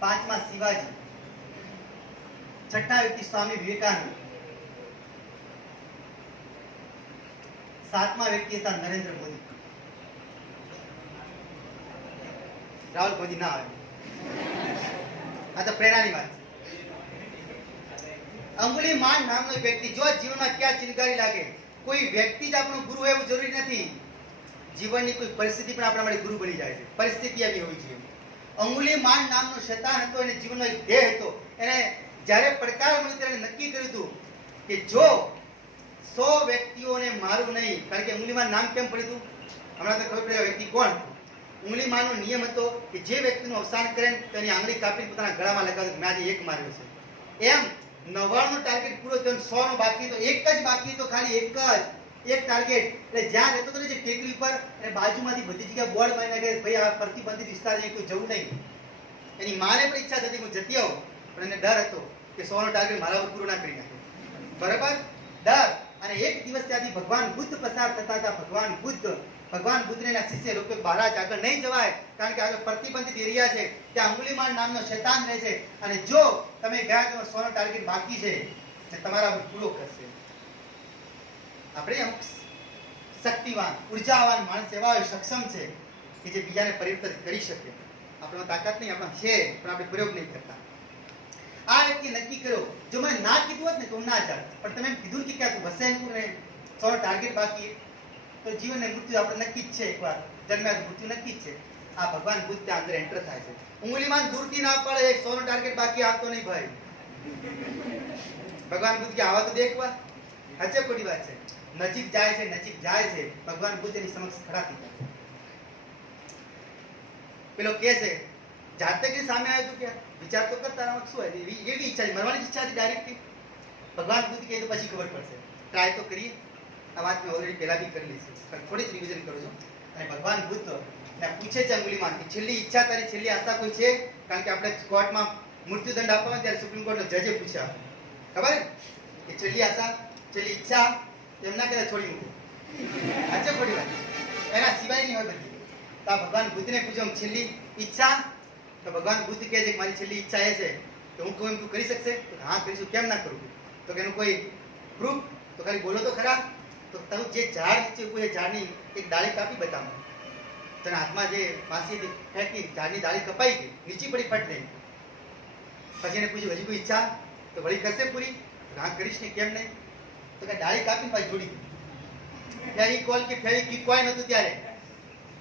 પાંચમા શિવાજી. છઠ્ઠા વ્યક્તિ સ્વામી વિવેકાનંદ. સાતમા વ્યક્તિ હતા નરેન્દ્ર મોદી. રાહુલ મોદી ના આવે. આ તો પ્રેરણાની વાત છે. અંગુલીમાન નામનો વ્યક્તિ, જો જીવનમાં ક્યાં ચિનગારી લાગે, કોઈ વ્યક્તિ જ આપણો ગુરુ હોય એવું જરૂરી નથી. જીવનની કોઈ પરિસ્થિતિ પણ આપણા માટે ગુરુ બની જાય છે. પરિસ્થિતિ આવી હોવી જોઈએ. અંગુલીમાન નામનો શૈતાન હતો, એને જીવનનો એક ધ્યેય હતો. એને જ્યારે પડકાર મળી ત્યારે નક્કી કર્યું હતું કે જો 100 વ્યક્તિઓને મારું નહીં, કારણ કે અંગુલીમાન નામ કેમ પડ્યું હતું હમણાં તો ખબર પડે વ્યક્તિ કોણ. અંગુલીમાનનો નિયમ હતો કે જે વ્યક્તિનું અવસાન કરે તેની આંગળી કાપી પોતાના ગળામાં લગાવી, મેં આજે એક માર્યો છે. એમ 99 નો ટાર્ગેટ પૂરો થયો, 100 નો બાકી તો એક જ બાકી તો, ખાલી એક ટાર્ગેટ. એટલે જ્યાં રહેતો હતો ને જે ટેકરી ઉપર, અને બાજુમાંથી બધી જગ્યાએ બોર્ડ મારી નાખે ભાઈ આ પ્રતિબંધિત વિસ્તાર છે, કોઈ જવું નહીં. એની માને પણ ઈચ્છા થતી હું જતી આવું, પણ એને ડર હતો કે 100 નો ટાર્ગેટ મારા ઉપર પૂરો ના કરી નાખે. બરાબર. ડર. અને એક દિવસ ત્યાંથી ભગવાન બુદ્ધ પસાર થતા હતા. ભગવાન બુદ્ધને એના શિષ્ય રોક્યો કે મહારાજ આગળ નહીં જવાય, કારણ કે આગળ પ્રતિબંધિત એરિયા છે, ત્યાં અંગુલીમાન નામનો શૈતાન રહે છે, અને જો તમે ગયા તો 100 નો ટાર્ગેટ બાકી છે ને તમારા ઉપર પૂરો કરશે. આપણે અમુક શક્તિવાન, ઉર્જાવાન માણસ એવા હોય, સક્ષમ છે કે જે બીજાને પરિવર્તન કરી શકે. આપણામાં તાકાત નહીં, આપણા છે પણ આપણે પ્રયોગ નહીં કરતા. આ વ્યક્તિ નક્કી કર્યો, જો મને ના કીધું હોત ને તો ના જાત, પણ તમે કીધું કે ક્યાં તું વસેનપુર ને 100 નો ટાર્ગેટ બાકી, તો જીવન ને મૃત્યુ આપણે નક્કી જ છે. એકવાર જન્મ્યા મૃત્યુ નક્કી જ છે. આ ભગવાન બુદ્ધ ત્યાં અંદર એન્ટર થાય છે. અંગુલીમાન દૂરથી ના પડે, 100 નો ટાર્ગેટ બાકી આપતો નહીં ભાઈ. ભગવાન બુદ્ધ કે આવા તો દેખવા. હજે ખોટી વાત છે. નજીક જાય છે. ભગવાન બુદ્ધ એની સમક્ષ ખડા થઈ જાય. પેલો કે છે જાતે કે સામે આવ્યો તું કે વિચાર તો કરતા શું હોય એવી ઈચ્છા છે, મરવાની ઈચ્છા હતી ડાયરેક્ટલી. ભગવાન બુદ્ધ કહે તો પછી ખબર પડશે, ટ્રાય તો કરીએ. આ વાત મેં ઓલરેડી પહેલા બી કરેલી છે, પણ થોડી જ રિવિઝન કરું છું. અને ભગવાન બુદ્ધ પૂછે છે અંગુલીમાન કે છેલ્લી ઈચ્છા, તારી છેલ્લી આશા કોઈ છે? કારણ કે આપણે કોર્ટમાં મૃત્યુદંડ આપવા ત્યારે સુપ્રીમ કોર્ટનો જજે પૂછ્યા, ખબર કે છેલ્લી આશા, છેલ્લી ઈચ્છા એમના કદાચ છોડી મૂકું. સાચે ખોટી વાત? એના સિવાયની હોય બધી. તો આ ભગવાન બુદ્ધને પૂછ્યું છેલ્લી ઈચ્છા? તો ભગવાન બુદ્ધ કહે છે કે મારી છેલ્લી ઈચ્છા એ છે કે હું કહું એમ તું કરી શકશે? તો હા કરીશું. કેમ ના કરું? તો કે એનું કોઈ પ્રૂફ? તો ખાલી બોલો તો ખરા. તો તું જે ઝાડ નીચે ઉભું છે ઝાડની એક ડાળી કાપી બતાવો. તને હાથમાં જે માસી ફેંકી ઝાડની ડાળી કપાઈ ગઈ, નીચી પડી ફટ નહીં. પછી એને પૂછ્યું હજી કોઈ ઈચ્છા તો વળી કરશે પૂરી? હા કરીશ ને, કેમ નહીં? તો કે ડાળી કાપી પાછી જોડી દીધી. ફેવિકોલ કે ફેવિક્વિક કોઈ નતું ત્યારે.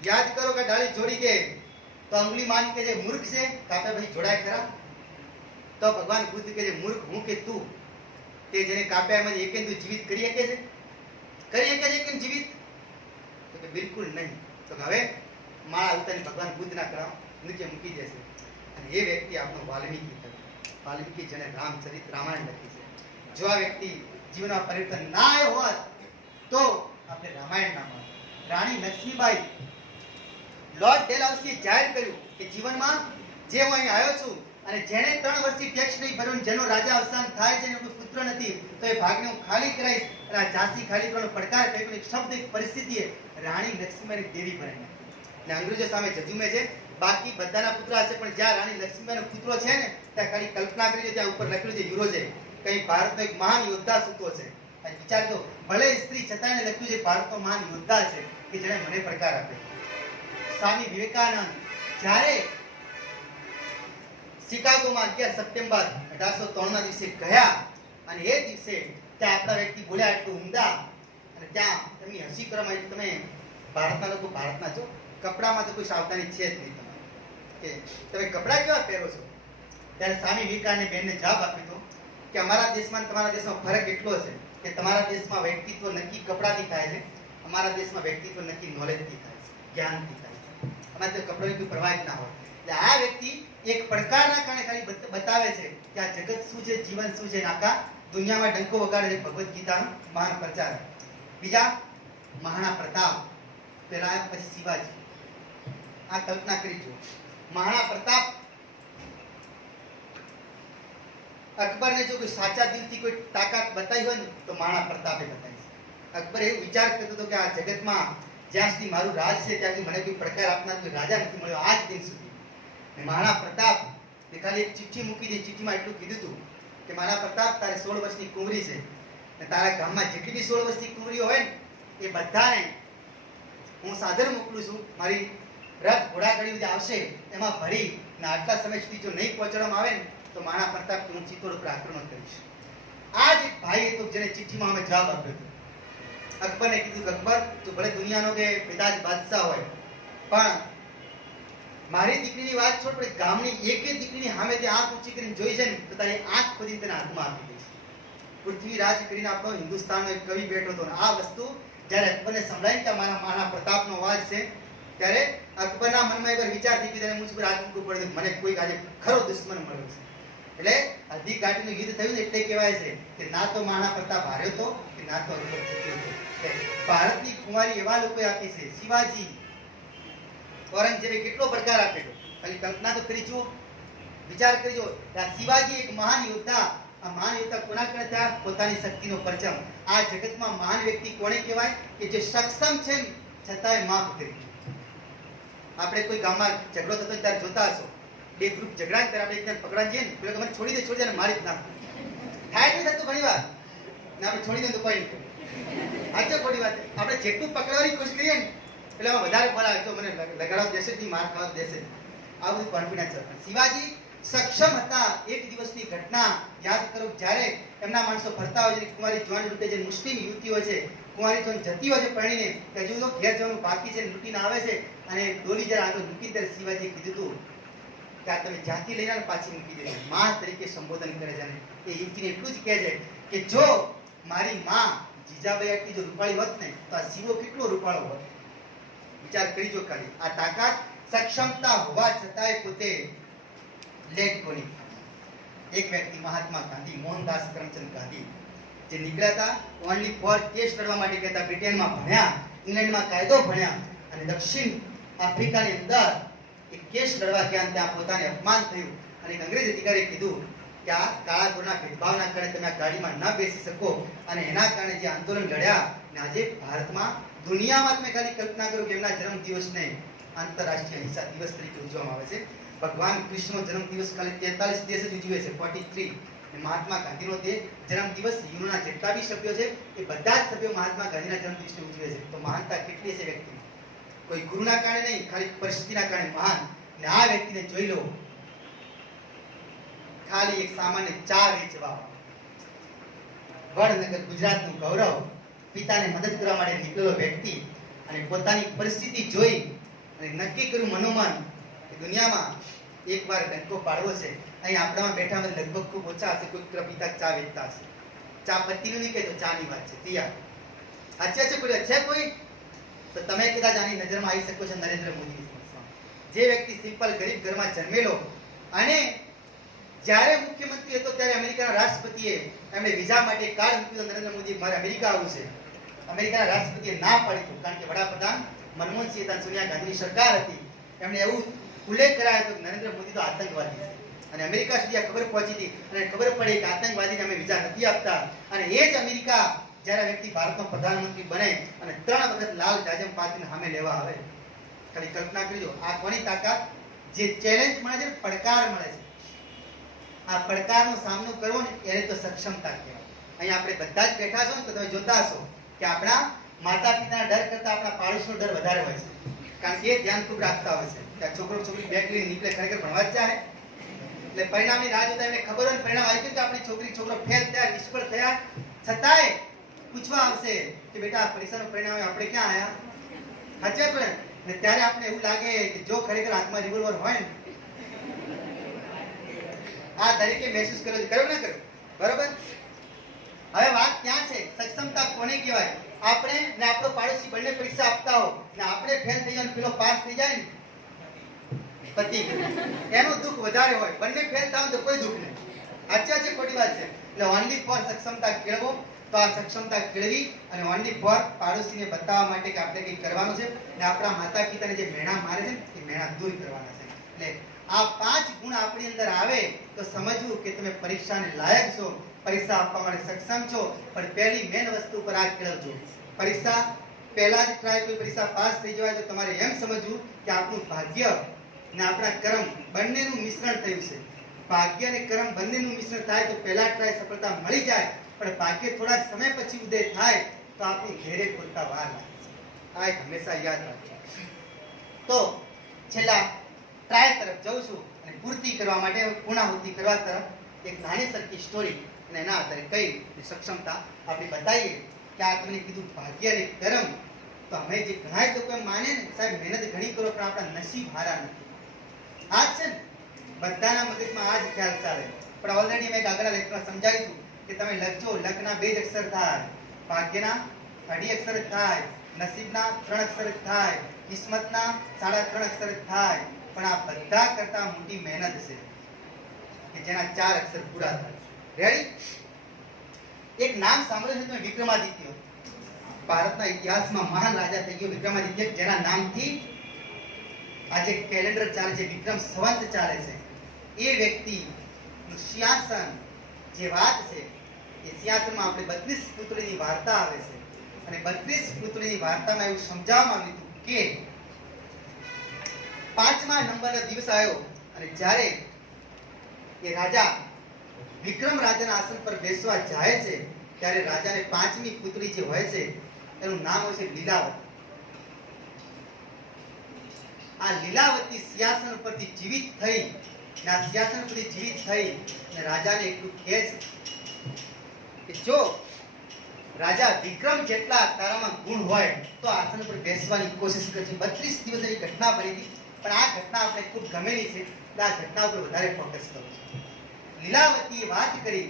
યાદ કરો કે ડાળી જોડી દે તો અંગુલી માન કે જે મૂર્ખ છે કાપે પછી જોડાય ખરા? તો ભગવાન બુદ્ધ કે જે મૂર્ખ હું કે તું, તે જેને કાપ્યા એમાં એક તું જીવિત કરી શકે છે? કરી શકે છે કે જીવિત? તો કે બિલકુલ નહીં. તો હવે માળા ઉતારી ભગવાન બુદ્ધ ના કરાવ નીચે મૂકી દેશે. અને એ વ્યક્તિ આપણો વાલ્મીકી થયો. વાલ્મીકી જેને રામચરિત રામાયણ લખી છે. જો આ વ્યક્તિ જીવનમાં પરિવર્તન ના આવ્યો હોત તો આપણે રામાયણ ના મળત. રાણી લક્ષ્મીબાઈ લોર્ડ ડેલહાઉસીએ જાહેર કર્યું કે જીવનમાં જે હું અહીં આવ્યો છું અને જેણે 3 વર્ષથી ટેક્સ નહીં ભર્યો, જેનો રાજા અવસાન થાય છે, એનો કોઈ પુત્ર નથી, તો એ ભાગને હું ખાલી કરાઈશ. અને આ ઝાંસી ખાલી કરવાનો પડકાર ફેંક્યો. એક શબ્દ, એક પરિસ્થિતિએ રાણી લક્ષ્મીબાઈની દેવી બનાવી નાખી અને અંગ્રેજો સામે જજુમે છે. બાકી બધાના પુત્ર હશે, પણ જ્યાં રાણી લક્ષ્મીબાઈનો પુત્રો છે ને ત્યાં ખાલી કલ્પના કરી છે, ત્યાં ઉપર લખ્યું છે યુરો છે, કઈ ભારતનો એક મહાન યોદ્ધા સૂતો છે. વિચાર તો ભલે સ્ત્રી છતાં એને લખ્યું છે ભારતનો મહાન યોદ્ધા છે કે જેણે મને પડકાર આપ્યો. સ્વામી વિવેકાનંદ જ્યારે શિકાગોમાં 11 સપ્ટેમ્બર 1803 ના દિવસે ગયા અને એ દિવસે ત્યાં આપણા વ્યક્તિ બોલ્યા એટલું ઉમદા અને ત્યાં એમની હસી કરવામાં આવી. તમે ભારતના લોકો ભારતના છો, કપડામાં તો કોઈ સાવધાની છે જ નહીં તમારે, કે તમે કપડા કેવા પહેરો છો? ત્યારે સ્વામી વિવેકાનંદે બેનને જવાબ આપ્યો હતો કે અમારા દેશમાં તમારા દેશમાં ફરક એટલો છે કે તમારા દેશમાં વ્યક્તિત્વ નક્કી કપડાથી થાય છે, અમારા દેશમાં વ્યક્તિત્વ નક્કી નોલેજથી થાય છે, જ્ઞાનથી થાય છે. અમારે તો કપડાની કોઈ પરવાહ જ ના હોય. એટલે આ વ્યક્તિ એક પડકારના કારણે ખાલી બતાવે છે કે આ જગત શું છે, જીવન શું છે, આખા દુનિયામાં ડંકો વગાડે છે ભગવદ્ ગીતાનો મહાન પ્રચાર. બીજા મહારાણા પ્રતાપ, પહેલા પછી શિવાજી. આ કલ્પના કરી જો, મહારાણા પ્રતાપ અકબરને જો કોઈ સાચા દિલથી કોઈ તાકાત બતાવી હોય ને તો મહારાણા પ્રતાપે બતાવી છે. અકબર એવું વિચાર કરતો હતો કે આ જગતમાં જ્યાં સુધી મારું રાજ છે ત્યાં સુધી મને કોઈ પડકાર આપનાર કોઈ રાજા નથી મળ્યો આજ દિન સુધી. મહારાણા પ્રતાપ ખાલી એક ચિઠ્ઠી મૂકી દે. ચિઠ્ઠીમાં એટલું કીધું હતું કે મહારાણા પ્રતાપ તારે 16 વર્ષની કુંવરી છે અને તારા ગામમાં જેટલી બી 16 વર્ષની કુંવરીઓ હોય ને એ બધાને હું સાધન મોકલું છું. મારી રથ ઘોડા ગાડી બધી આવશે એમાં ભરી અને આટલા સમય સુધી જો નહીં પહોંચાડવામાં આવે ને તો મહારાણા પ્રતાપ હું ચિત્તોડ ઉપર આક્રમણ કરીશ. આ જ એક ભાઈ હતો જેને ચિઠ્ઠીમાં અમે જવાબ આપ્યો હતો. અકબરને કીધું કે અકબર તું ભલે દુનિયાનો કે પિતાજ બાદશાહ હોય, પણ મારી દીકરીની વાત છોડ, પણ ગામની એક દીકરીની સામે તે આંખ ઊંચી કરીને જોઈ છે ને તો તારી આંખ ખોદીને તેને હાથમાં આપી દઈશ. પૃથ્વીરાજ કરીને આપણો હિન્દુસ્તાનનો એક કવિ બેઠો હતો. આ વસ્તુ જ્યારે અકબરને સંભળાઈ કે મારા મહારાણા પ્રતાપનો અવાજ છે ત્યારે અકબરના મનમાં એકવાર વિચાર થઈ ગયો, મુજ પર હાથ મૂકવું પડે, મને કોઈ આજે ખરો દુશ્મન મળ્યો છે. એટલે હલ્દી ઘાટીનું યુદ્ધ થયું એટલે કહેવાય છે કે ના તો મહારાણા પ્રતાપ હાર્યો હતો કે ના તો અકબર જીત્યો હતો. ભારતની કુંવારી એવા લોકોએ આપી છે. શિવાજી, ઔરંગઝેબે કેટલો પડકાર આપેલો, ખાલી કલ્પના તો કરી જુઓ, વિચાર કરી જુઓ. શિવાજી એક મહાન યોદ્ધા. આ મહાન યોદ્ધા કોના કરે ત્યાં પોતાની શક્તિનો પરચમ. આ જગતમાં મહાન વ્યક્તિ કોને કહેવાય કે જે સક્ષમ છે છતાંય માફ કરી. આપણે કોઈ ગામમાં ઝઘડો થતો ત્યારે જોતા હશો, બે ગ્રુપ ઝઘડા ત્યારે આપણે એકને પકડવા જઈએ ને પેલો મને છોડી દે છોડી દે મારી જ નાખું થાય નહીં થતું ઘણી વાર ને આપણે છોડી દે તો કોઈ નહીં. આજે ખોટી વાત. આપણે જેટલું પકડવાની કોશિશ કરીએ ને એટલે એમાં વધારે બળ આવે તો મને લગાડવા દેશે જ, માર ખાવા દેશે. આ બધું કોન્ફિડન્સ છે. શિવાજી સક્ષમ હતા. એક દિવસની ઘટના યાદ કરો, જ્યારે એમના માણસો ફરતા હોય છે કુંવારી જવાન લૂંટે છે, મુસ્લિમ યુવતીઓ છે કુંવારી જવાન જતી હોય છે પરણીને કે હજુ તો ઘેર જવાનું બાકી છે, લૂંટીને આવે છે અને ડોલી જ્યારે આગળ મૂકી ત્યારે શિવાજીએ કીધું હતું કે આ તમે જ્યાંથી લઈને પાછી મૂકી દેજો. માં તરીકે સંબોધન કરે છે અને એ યુવતીને એટલું જ કહે છે કે જો મારી માં જીજાબાઈ આટલી જો રૂપાળી હોત ને તો આ શિવો કેટલો રૂપાળો હોત. વિચાર કરી જો ખાલી. આ તાકાત, સક્ષમતા હોવા છતાંય પોતે લેટ કોની. એક વ્યક્તિ મહાત્મા ગાંધી, મોહનદાસ કરમચંદ ગાંધી, જે નીકળ્યા હતા ઓનલી ફોર કેસ લડવા માટે કહેતા. બ્રિટનમાં ભણ્યા, ઇંગ્લેન્ડમાં કાયદો ભણ્યા અને દક્ષિણ આફ્રિકાની અંદર એક કેસ લડવા ગયા. ત્યાં પોતાને અપમાન થયું અને એક અંગ્રેજ અધિકારીએ કીધું કે આ કાળા ધોરણના ભેદભાવના કારણે તમે આ ગાડીમાં ન બેસી શકો અને એના કારણે જે આંદોલન લડ્યા ને આજે ભારતમાં, દુનિયામાં તમે ખાલી કલ્પના કરો કે એમના જન્મ દિવસને આંતરરાષ્ટ્રીય અહિંસા દિવસ તરીકે ઉજવવામાં આવે છે. ભગવાન કૃષ્ણનો જન્મ દિવસ ખાલી 43 દેશ જ ઉજવે છે, 43. મહાત્મા ગાંધીનો તે જન્મદિવસ યુનોના જેટલા બી સભ્યો છે એ બધા જ સભ્યો મહાત્મા ગાંધીના જન્મદિવસને ઉજવે છે. તો મહાનતા કેટલી છે વ્યક્તિ, કોઈ ગુરુના કારણે નહીં, ખાલી પરિસ્થિતિના કારણે મહાન. ને આ વ્યક્તિને જોઈ લો, ખાલી એક સામાન્ય ચા વેચવા વડનગર ગુજરાતનું ગૌરવ, પિતાને મદદ કરવા માટે નીકળેલો વ્યક્તિ અને પોતાની પરિસ્થિતિ જોઈ અને નક્કી કર્યું મનોમન કે દુનિયામાં એકવાર ડંકો પાડવો છે. અહીં આપણામાં બેઠા લગભગ ખૂબ ઓછા હશે કોઈ પિતા ચા વેચતા હશે. ચા પત્તીનું નહીં કહે તો ચાની વાત છે. તિયા સાચા છે કોઈ છે કોઈ? તો તમે કદાચ આની નજરમાં આવી શકો છો નરેન્દ્ર મોદીની સમસ્યા. જે વ્યક્તિ સિમ્પલ ગરીબ ઘરમાં જન્મેલો અને જ્યારે મુખ્યમંત્રી હતો ત્યારે અમેરિકાના રાષ્ટ્રપતિએ એમને વિઝા માટે કાર્ડ મૂક્યું. નરેન્દ્ર મોદી મારે અમેરિકા આવવું છે. અમેરિકાના રાષ્ટ્રપતિએ ના પાડી દીધું, કારણ કે વડાપ્રધાન મનમોહનસિંહ હતા, સોનિયા ગાંધીની સરકાર હતી. એમણે એવું ઉલ્લેખ કરાયો હતો કે નરેન્દ્ર મોદી તો આતંકવાદી છે. અને અમેરિકા સુધી આ ખબર પહોંચી હતી અને ખબર પડી કે આતંકવાદીને અમે વિઝા નથી આપતા. અને એ જ અમેરિકા જ્યારે વ્યક્તિ ભારતનો પ્રધાનમંત્રી બને અને 3 વખત લાલ જાજમ પાતીને સામે લેવા આવે, ખાલી કલ્પના કરજો આ કોની તાકાત! જે ચેલેન્જ મળે છે, પડકાર મળે છે, આ પડકારનો સામનો કરવો ને એને તો સક્ષમતા કહેવાય. અહીં આપણે બધા જ બેઠા છો ને તો તમે જોતા હશો કે આપણા માતા પિતાના ડર કરતા આપણા પાડોશનો ડર વધારે હોય છે. કારણ કે એ ધ્યાન ખૂબ રાખતા હોય છે કે આ છોકરો છોકરી બેગ લઈને નીકળે, ખરેખર ભણવા જ જાય. એટલે પરિણામની રાહ જોતા એમને ખબર હોય પરિણામ આવી ગયું કે આપણી છોકરી છોકરો ફેલ થયા, નિષ્ફળ થયા, છતાંય પૂછવા આવશે કે બેટા પરીક્ષાનું પરિણામ આપણે ક્યાં આવ્યા? સાચા પડે ને ત્યારે આપણે એવું લાગે કે જો ખરેખર હાથમાં રિવોલ્વર હોય ને આ દરેકે મહેસૂસ કર્યો છે, કર્યો ના કર્યો? બરોબર. હવે વાત ક્યાં છે? સક્ષમતા કોને કહેવાય? આપણે ને આપણો પાડોશી બંને પરીક્ષા આપતા હો ને આપણે ફેલ થઈ જાય પેલો પાસ થઈ જાય ને પતિ એનું દુઃખ વધારે હોય. બંને ફેલ થાવ તો કોઈ દુઃખ નહીં. સાચા છે ખોટી વાત છે? એટલે ઓનલી ફોર સક્ષમતા કેળવો. તો આ સક્ષમતા કેળવી અને ઓનલી ફોર પાડોશીને બતાવવા માટે કે આપણે કંઈક કરવાનું છે ને આપણા માતા પિતાને જે મેણા મારે છે એ મેણા દૂર કરવાના છે. એટલે આ 5 ગુણ આપણી અંદર આવે તો સમજવું કે તમે પરીક્ષાને લાયક છો, પરીક્ષા આપવા માટે સક્ષમ છો. પણ પહેલી મેન વસ્તુ પર આ કેળવજો. પરીક્ષા પહેલા જ ટ્રાય કોઈ પરીક્ષા પાસ થઈ જવાય તો તમારે એમ સમજવું કે આપણું ભાગ્ય ને આપણા કર્મ બંનેનું મિશ્રણ થયું છે. ભાગ્ય અને કર્મ બંનેનું મિશ્રણ થાય તો પહેલા ટ્રાય સફળતા મળી જાય, પણ ભાગ્ય થોડાક સમય પછી ઉદય થાય તો આપણી ઘેરે ખોલતા વાર લાગે છે. આ એક હંમેશા યાદ રાખજો. તો છેલ્લા ટ્રાય તરફ જઉં છું અને પૂર્તિ કરવા માટે પૂર્ણાહુતિ કરવા તરફ એક નાની સરખી સ્ટોરી અને એના આધારે કઈ સક્ષમતા આપણે બતાવીએ કે આ તમને કીધું ભાગ્ય અને કર્મ. તો અમે જે ઘણા લોકો માને ને સાહેબ મહેનત ઘણી કરો પણ આપણા નસીબ હારા નથી. આ છે ને બધાના મગજમાં આ જ ખ્યાલ ચાલે. પણ ઓલરેડી મેં આગળના લેક્ચરમાં સમજાવ્યું કે તમે લખજો લખના 2 જ અક્ષર થાય, ભાગ્યના 2.5 અક્ષર થાય, નસીબના 3 અક્ષર થાય, કિસ્મતના 3.5 અક્ષર થાય. પણ આ બધા કરતા મોટી મહેનત છે કે જેના 4 અક્ષર પૂરા થાય. રેડી? એક નામ સાંભળ્યું છે તમે? વિક્રમાદિત્ય. ભારતના ઇતિહાસમાં મહાન રાજા થઈ ગયો વિક્રમાદિત્ય, જેના નામથી આજે કેલેન્ડર ચાલે છે, વિક્રમ સંવત ચાલે છે. એ વ્યક્તિ સિંહાસન જે વાત છે એ સિંહાસનમાં આપણે 32 પુત્રીની વાર્તા આવે છે અને 32 પુત્રીની વાર્તામાં એવું સમજાવવામાં આવ્યું હતું કે 5મા નંબરનો દિવસ આવ્યો અને જ્યારે એ રાજા વિક્રમ રાજાના આસન પર બેસવા જાય છે ત્યારે રાજાને 5મી પુત્રી જે હોય છે એનું નામ હોય છે લીલાવતી. આ લીલાવતી સિંહાસન ઉપરથી જીવિત થઈ અને આ સિંહાસન ઉપરથી જીવિત થઈ અને રાજાને એટલું કહે છે કે જો રાજા વિક્રમ જેટલા તારામાં ગુણ હોય તો આસન પર બેસવાની કોશિશ કરજે. 32 દિવસ એની ઘટના બની હતી, પણ આ ઘટના આપણે ખૂબ ગમેલી છે એટલે આ ઘટના ઉપર વધારે ફોકસ કરું છું. લીલાવતીએ વાત કરી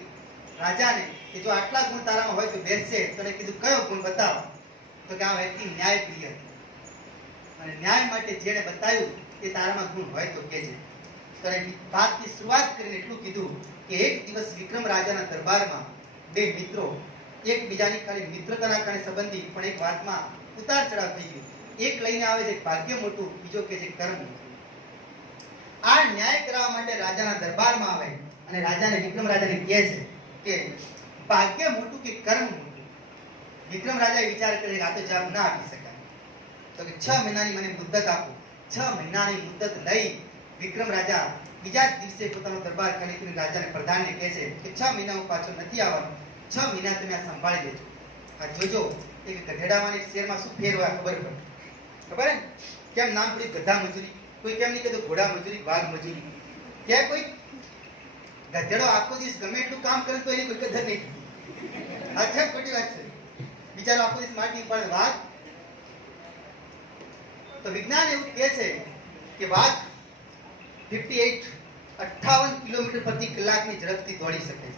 રાજાને કે જો આટલા ગુણ તારામાં હોય તો બેસશે. તો એને કીધું કયો ગુણ બતાવ? તો કે આ વ્યક્તિ ન્યાયપ્રિય હતી અને ન્યાય માટે જેને બતાવ્યું એ તારામાં ગુણ હોય તો કહેજે. તો એની વાતની શરૂઆત કરીને એટલું કીધું કે એક દિવસ વિક્રમ રાજાના દરબારમાં 2 મિત્રો એકબીજાની ખાલી મિત્રતાના કારણે સંબંધી પણ એક વાતમાં ઉતાર ચઢાવ થઈ ગયો. એક લઈને આવે છે ભાગ્ય મોટું, બીજો કે છે કર્મ મોટું. આ ન્યાય કરાવવા માટે રાજાના દરબારમાં આવે અને રાજાને વિક્રમ રાજાને કહે છે કે ભાગ્ય મોટું કે કર્મ મોટું? વિક્રમ રાજાએ વિચાર કરે કે આ તો જવાબ ના આપી શકાય. તો કે 6 મહિનાની મને મુદ્દત આપો. 6 મહિનાની મુદ્દત લઈ વિક્રમ રાજા બીજા જ દિવસે પોતાનો દરબાર ખાલી કરીને રાજાને પ્રધાનને કહે છે કે 6 મહિના હું પાછો નથી આવવાનો, 6 મહિના તમે આ સંભાળી લેજો. આ જોજો એક ગધેડામાં એક શેરમાં શું ફેર હોય ખબર પડે. ખબર હે કેમ નામ પડ્યું ગધા મજૂરી? કોઈ કેમ નહીં કહેતું ઘોડા મજૂરી, વાઘ મજૂરી? કે કોઈ ગધેડો આખો દિવસ ગમે એટલું કામ કરે તો એની કોઈ કદર નહીં. અચ્છા ખોટી વાત છે. બિચારો આખો દિવસ માટી પડે. વાઘ તો વિજ્ઞાન એવું કહે છે કે વાઘ 58 કિલોમીટર પ્રતિ કલાકની ઝડપથી દોડી શકે છે.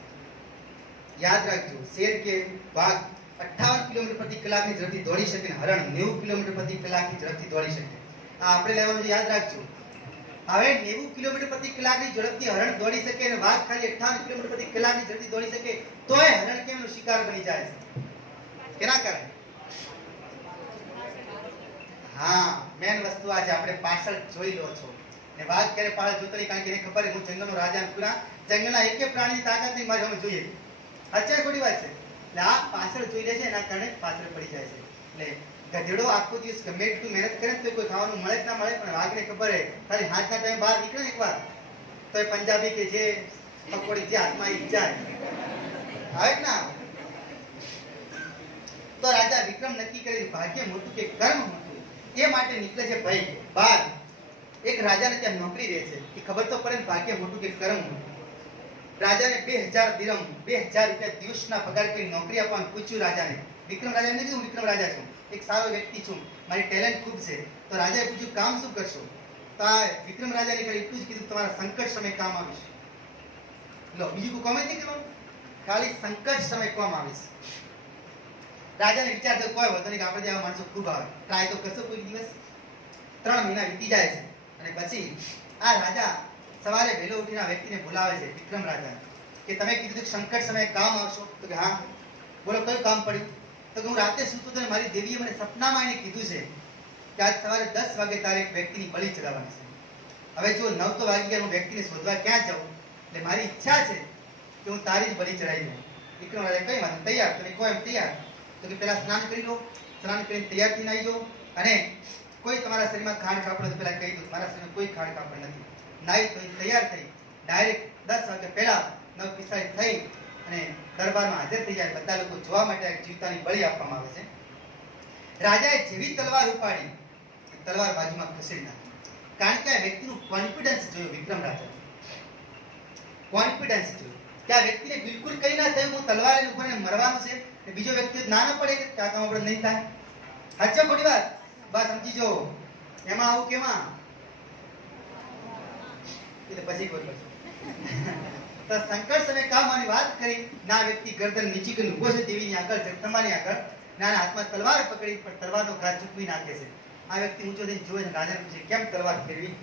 યાદ રાખજો, શેર કે વાઘ 58 કિલોમીટર પ્રતિ કલાકની ઝડપથી દોડી શકે ને હરણ 90 કિલોમીટર પ્રતિ કલાકની ઝડપથી દોડી શકે. આ આપણે લેવાનું યાદ રાખજો. હવે 90 કિલોમીટર પ્રતિ કલાકની ઝડપથી હરણ દોડી શકે અને વાઘ ખાલી 58 કિલોમીટર પ્રતિ કલાકની ઝડપથી દોડી શકે તોય હરણ કેમ એનો શિકાર બની જાય છે? કેના કારણે? હા, મેન વસ્તુ આજે આપણે પાછળ જોઈ લો છો ને વાઘ ક્યારે પાછળ જોતો નહીં, કારણ કે એને ખબર હું જંગલનો રાજા પૂરા જંગલના એક પ્રાણીની તાકાત નહીં મારે અમે જોઈએ. અચ્છા ખોટી વાત છે. એટલે આ પાછળ જોઈ લે છે એના કારણે પાછળ પડી જાય છે. એટલે ગધેડો આખો દિવસ ગમે એટલું મહેનત કરે તો કોઈ ખાવાનું મળે જ ના મળે, પણ વાઘને ખબર હે ખાલી હાથના ટાઈમ બહાર નીકળે એકવાર તો એ પંજાબી કે જે પકોડી જે હાથમાં આવી જાય આવે ના. તો રાજા વિક્રમ નક્કી કરે ભાગ્ય મોટું કે કર્મ મોટું, એ માટે નીકળે છે ભાઈ બહાર. એક રાજાને ત્યાં નોકરી રહે છે કે ખબર તો પડે ને ભાગ્ય મોટું કે કર્મ મોટું. રાજાને 2000 દિરહમ 2000 રૂપિયા દિવસના પગાર કરી નોકરી આપવાનું પૂછ્યું રાજાને. વિક્રમ રાજાને કીધું હું વિક્રમ રાજા છું, એક સારો વ્યક્તિ છું, મારી ટેલેન્ટ ખૂબ છે. તો રાજાએ પૂછ્યું કામ શું કરશો? તો આ વિક્રમ રાજાને ખાલી એટલું જ કીધું તમારા સંકટ સમય કામ આવીશ. લો બીજું કોઈ કામ જ નહીં કરવાનું, ખાલી સંકટ સમય કામ આવીશ. રાજાને વિચાર થયો કોઈ વાંધો નહીં કે આપણે આવા માણસો ખૂબ આવે, ટ્રાય તો કરશો કોઈ દિવસ. 3 મહિના વીતી જાય છે અને પછી આ રાજા સવારે વહેલો ઉઠીને આ વ્યક્તિને બોલાવે છે વિક્રમ રાજા કે તમે કીધું સંકટ સમયે કામ આવશો? તો કે હા. બોલો કયું કામ પડ્યું? તો કે હું રાતે સૂતો તો મારી દેવીએ મને સપનામાં એને કીધું છે કે આજ સવારે 10 વાગે તારે એક વ્યક્તિની બલિ ચડાવવાની છે. હવે જો 9 તો વાગી ગયા, હું વ્યક્તિને શોધવા ક્યાં જાઉં? એટલે મારી ઈચ્છા છે કે હું તારી જ બલિ ચડાવી દઉં. વિક્રમ રાજા કઈ વાત તૈયાર? તમે કહો એમ તૈયાર. તો કે પહેલા સ્નાન કરી લો, સ્નાન કરીને તૈયાર થઈને આવી જાઓ અને કોઈ તમારા શરીરમાં ખાડ કાપડ તો પહેલા કહી દો મારા શરીરમાં કોઈ ખાડ કાપડ નથી. નાઈ તો તૈયાર થઈ ડાયરેક્ટ 10 વાગે પહેલા 9:45 થઈ અને દરબારમાં હાજર થઈ જાય. બધા લોકો જોવા માટે જીવતાની બલિ આપવામાં આવે છે. રાજાએ જેવી તલવાર ઉપાડી તલવાર બાજુમાં ખસેડી નાખી, કારણ કે આ વ્યક્તિનું કોન્ફિડન્સ જોયું. વિક્રમ રાજા કોન્ફિડન્સ જોયું કે આ વ્યક્તિને બિલકુલ કઈ ના થયું, હું તલવાર લઈને ઉભો રહીને મરવાનું છે ને બીજો વ્યક્તિ ના ના પડે કે આ કામ આપણે નહીં થાય. સાચો ખોટી વાત? બસ સમજી જો. એમાં આવું કેમાં પછી કોઈ પછી તો સંકટ સમય કામની વાત કરી ના વ્યક્તિ ગરદન નીચી કરી ઉભો છે દેવીની આગળ, જગદંબાની આગળ, નાના હાથમાં તલવાર પકડી પણ તલવારનો ઘા ચૂકવી નાખે છે. આ વ્યક્તિ ઊંચો થઈને જોવે છે, રાજાને પૂછે કેમ તલવાર ફેરવી?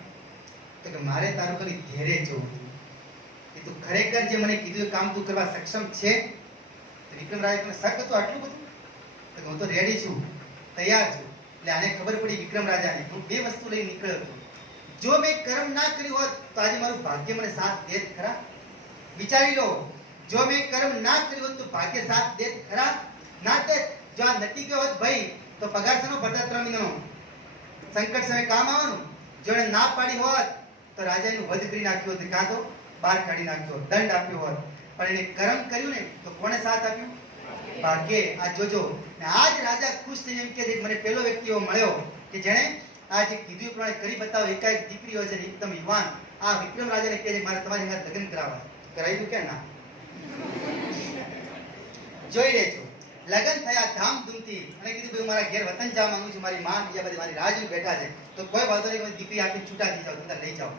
તો કે મારે તારું ખાલી ધૈર્ય જોવું કે તું ખરેખર જે મને કીધું એ કામ તું કરવા સક્ષમ છે. તો વિક્રમ રાજા તમને શક હતો આટલું બધું? તો હું તો રેડી છું, તૈયાર છું. એટલે આને ખબર પડી વિક્રમ રાજાને હું 2 વસ્તુ લઈને નીકળ્યો હતો. જો મેં કર્મ ના કર્યું હોત તો આજે મારું ભાગ્ય મને સાથ દેત ખરા? વિચારી લો, જો મેં કર્મ ના કર્યું હોત તો ભાગ્ય સાથ દેત ખરા? ના દેત. જો આ નટી ગયો હોત ભાઈ તો પગાર શેનો ભરતા 3 મહિનાનો? સંકટ સમય કામ આવવાનું. જો એને ના પાડી હોત તો રાજાનું વધ કરી નાખ્યો હોત, કાં તો બહાર કાઢી નાખ્યો હોત, દંડ આપ્યો હોત. પણ એને કર્મ કર્યું ને તો કોણે સાથ આપ્યું? ભાગ્યે. આ જોજો. ને આજ રાજા ખુશ થઈને એમ કે મને પહેલો વ્યક્તિ એવો મળ્યો કે જેણે આ જે કીધું પ્રમાણે કરી બતાવો. એકાએક દીકરી હોય છે એકદમ યુવાન. આ વિક્રમ રાજાને કહે છે મારે તમારી સાથે લગ્ન કરાવવા. કરાવી દઉં કે ના? જોઈ લેજો. લગ્ન થયા ધામધૂમથી અને કીધું ભાઈ મારા ઘેર વતન જવા માંગુ છું, મારી માં બીજા બધી મારી રાહ જોઈ બેઠા છે. તો કોઈ વાંધો નહીં, દીકરી આપી છૂટા થઈ જાવ, તમે લઈ જાઓ.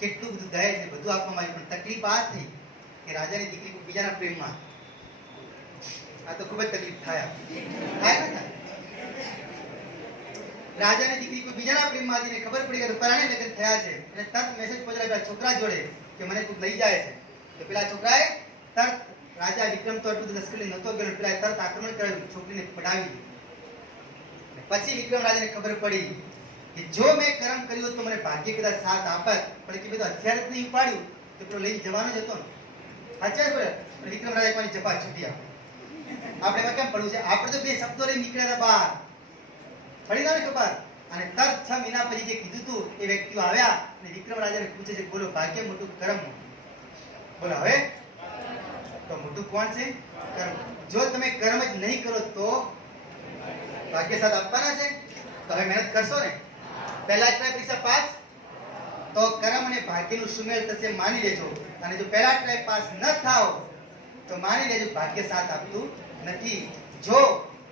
કેટલું બધું દહેજ ને બધું આપવામાં આવ્યું, પણ તકલીફ આ થઈ કે રાજાની દીકરી બીજાના પ્રેમમાં. આ તો ખૂબ જ તકલીફ થાય ને? રાજાની દીકરી કોઈ બીજાના પ્રેમમાં હતી ને ખબર પડી કે પરાણે લગ્ન થયા છે અને તરત મેસેજ પહોંચાડ્યો છોકરા જોડે કે મને તું લઈ જાય છે. તો પેલા છોકરાએ તરત રાજા વિક્રમ તો એટલું લશ્કરી નહોતો ગયો, પેલા તરત આક્રમણ કર્યું, છોકરીને પડાવી દીધી. પછી વિક્રમ રાજાને ખબર પડી કે જો મેં કર્મ કર્યું હોત તો મને ભાગ્ય કદાચ સાથ આપત, પણ કે બધું હથિયાર જ નહીં ઉપાડ્યું તો પેલો લઈને જવાનો જ હતો ને. સાચા બોલે. પણ વિક્રમ રાજા કોઈ જપા છૂટી આપણે એમાં કેમ પડવું છે? આપણે તો 2 શબ્દો લઈને નીકળ્યા હતા બહાર. પડી ના ખબર? અને તરત 6 મહિના પછી જે કીધું હતું એ વ્યક્તિઓ આવ્યા અને વિક્રમ રાજાને પૂછે છે, બોલો ભાગ્ય મોટું કર્મ મોટું? બોલો હવે તો મોટું કોણ છે? કર્મ. જો તમે કર્મ જ નહીં કરો તો ભાગ્ય સાથ આપવાના છે? તો હવે મહેનત કરશો ને? પહેલા જ ટ્રાય પરીક્ષા પાસ તો કર્મ અને ભાગ્યનું સુમેળ થશે, માની લેજો. અને જો પહેલા ટ્રાય પાસ ન થાઓ તો માની લેજો ભાગ્ય સાથ આપતું નથી. જો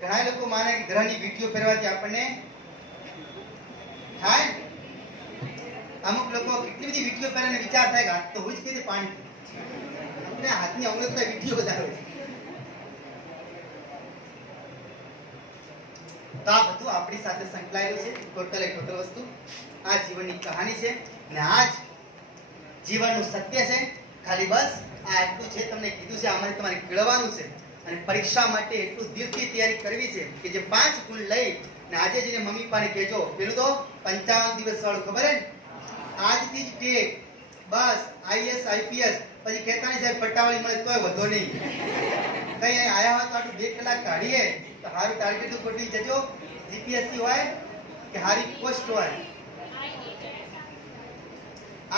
ઘણા લોકો માને ગ્રહની વીંટીઓ પહેરવાથી આપણને થાય, અમુક લોકો કેટલી બધી વીંટીઓ પહેરે વિચાર થાય કે હાથ તો હું જ કીધે પાણી આપણે હાથની અવરોધતા વીંટીઓ વધારે હોય. તો આ બધું આપણી સાથે સંકળાયેલું છે. ટોટલ વસ્તુ આ જીવનની કહાની છે ને આ જ જીવનનું સત્ય છે. ખાલી બસ આ એટલું છે, તમને કીધું છે આમાંથી તમારે કેળવવાનું છે અને પરીક્ષા માટે એટલું દિલથી તૈયારી કરવી છે કે જે 5 ગુણ લઈ ને આજે જઈને મમ્મી પપ્પાને કહેજો. પેલું તો 55 દિવસ વાળું ખબર હે, આજથી જ ટેક બસ આઈએસ આઈપીએસ. પછી કહેતા નહીં સાહેબ પટ્ટાવાળી મળે તોય વધો નહીં. કઈ આયા હોય તો આટલું 2 કલાક કાઢીએ તો હારું ટાર્ગેટ ગોઠવી જજો. જીપીએસસી હોય કે હારી પોસ્ટ હોય,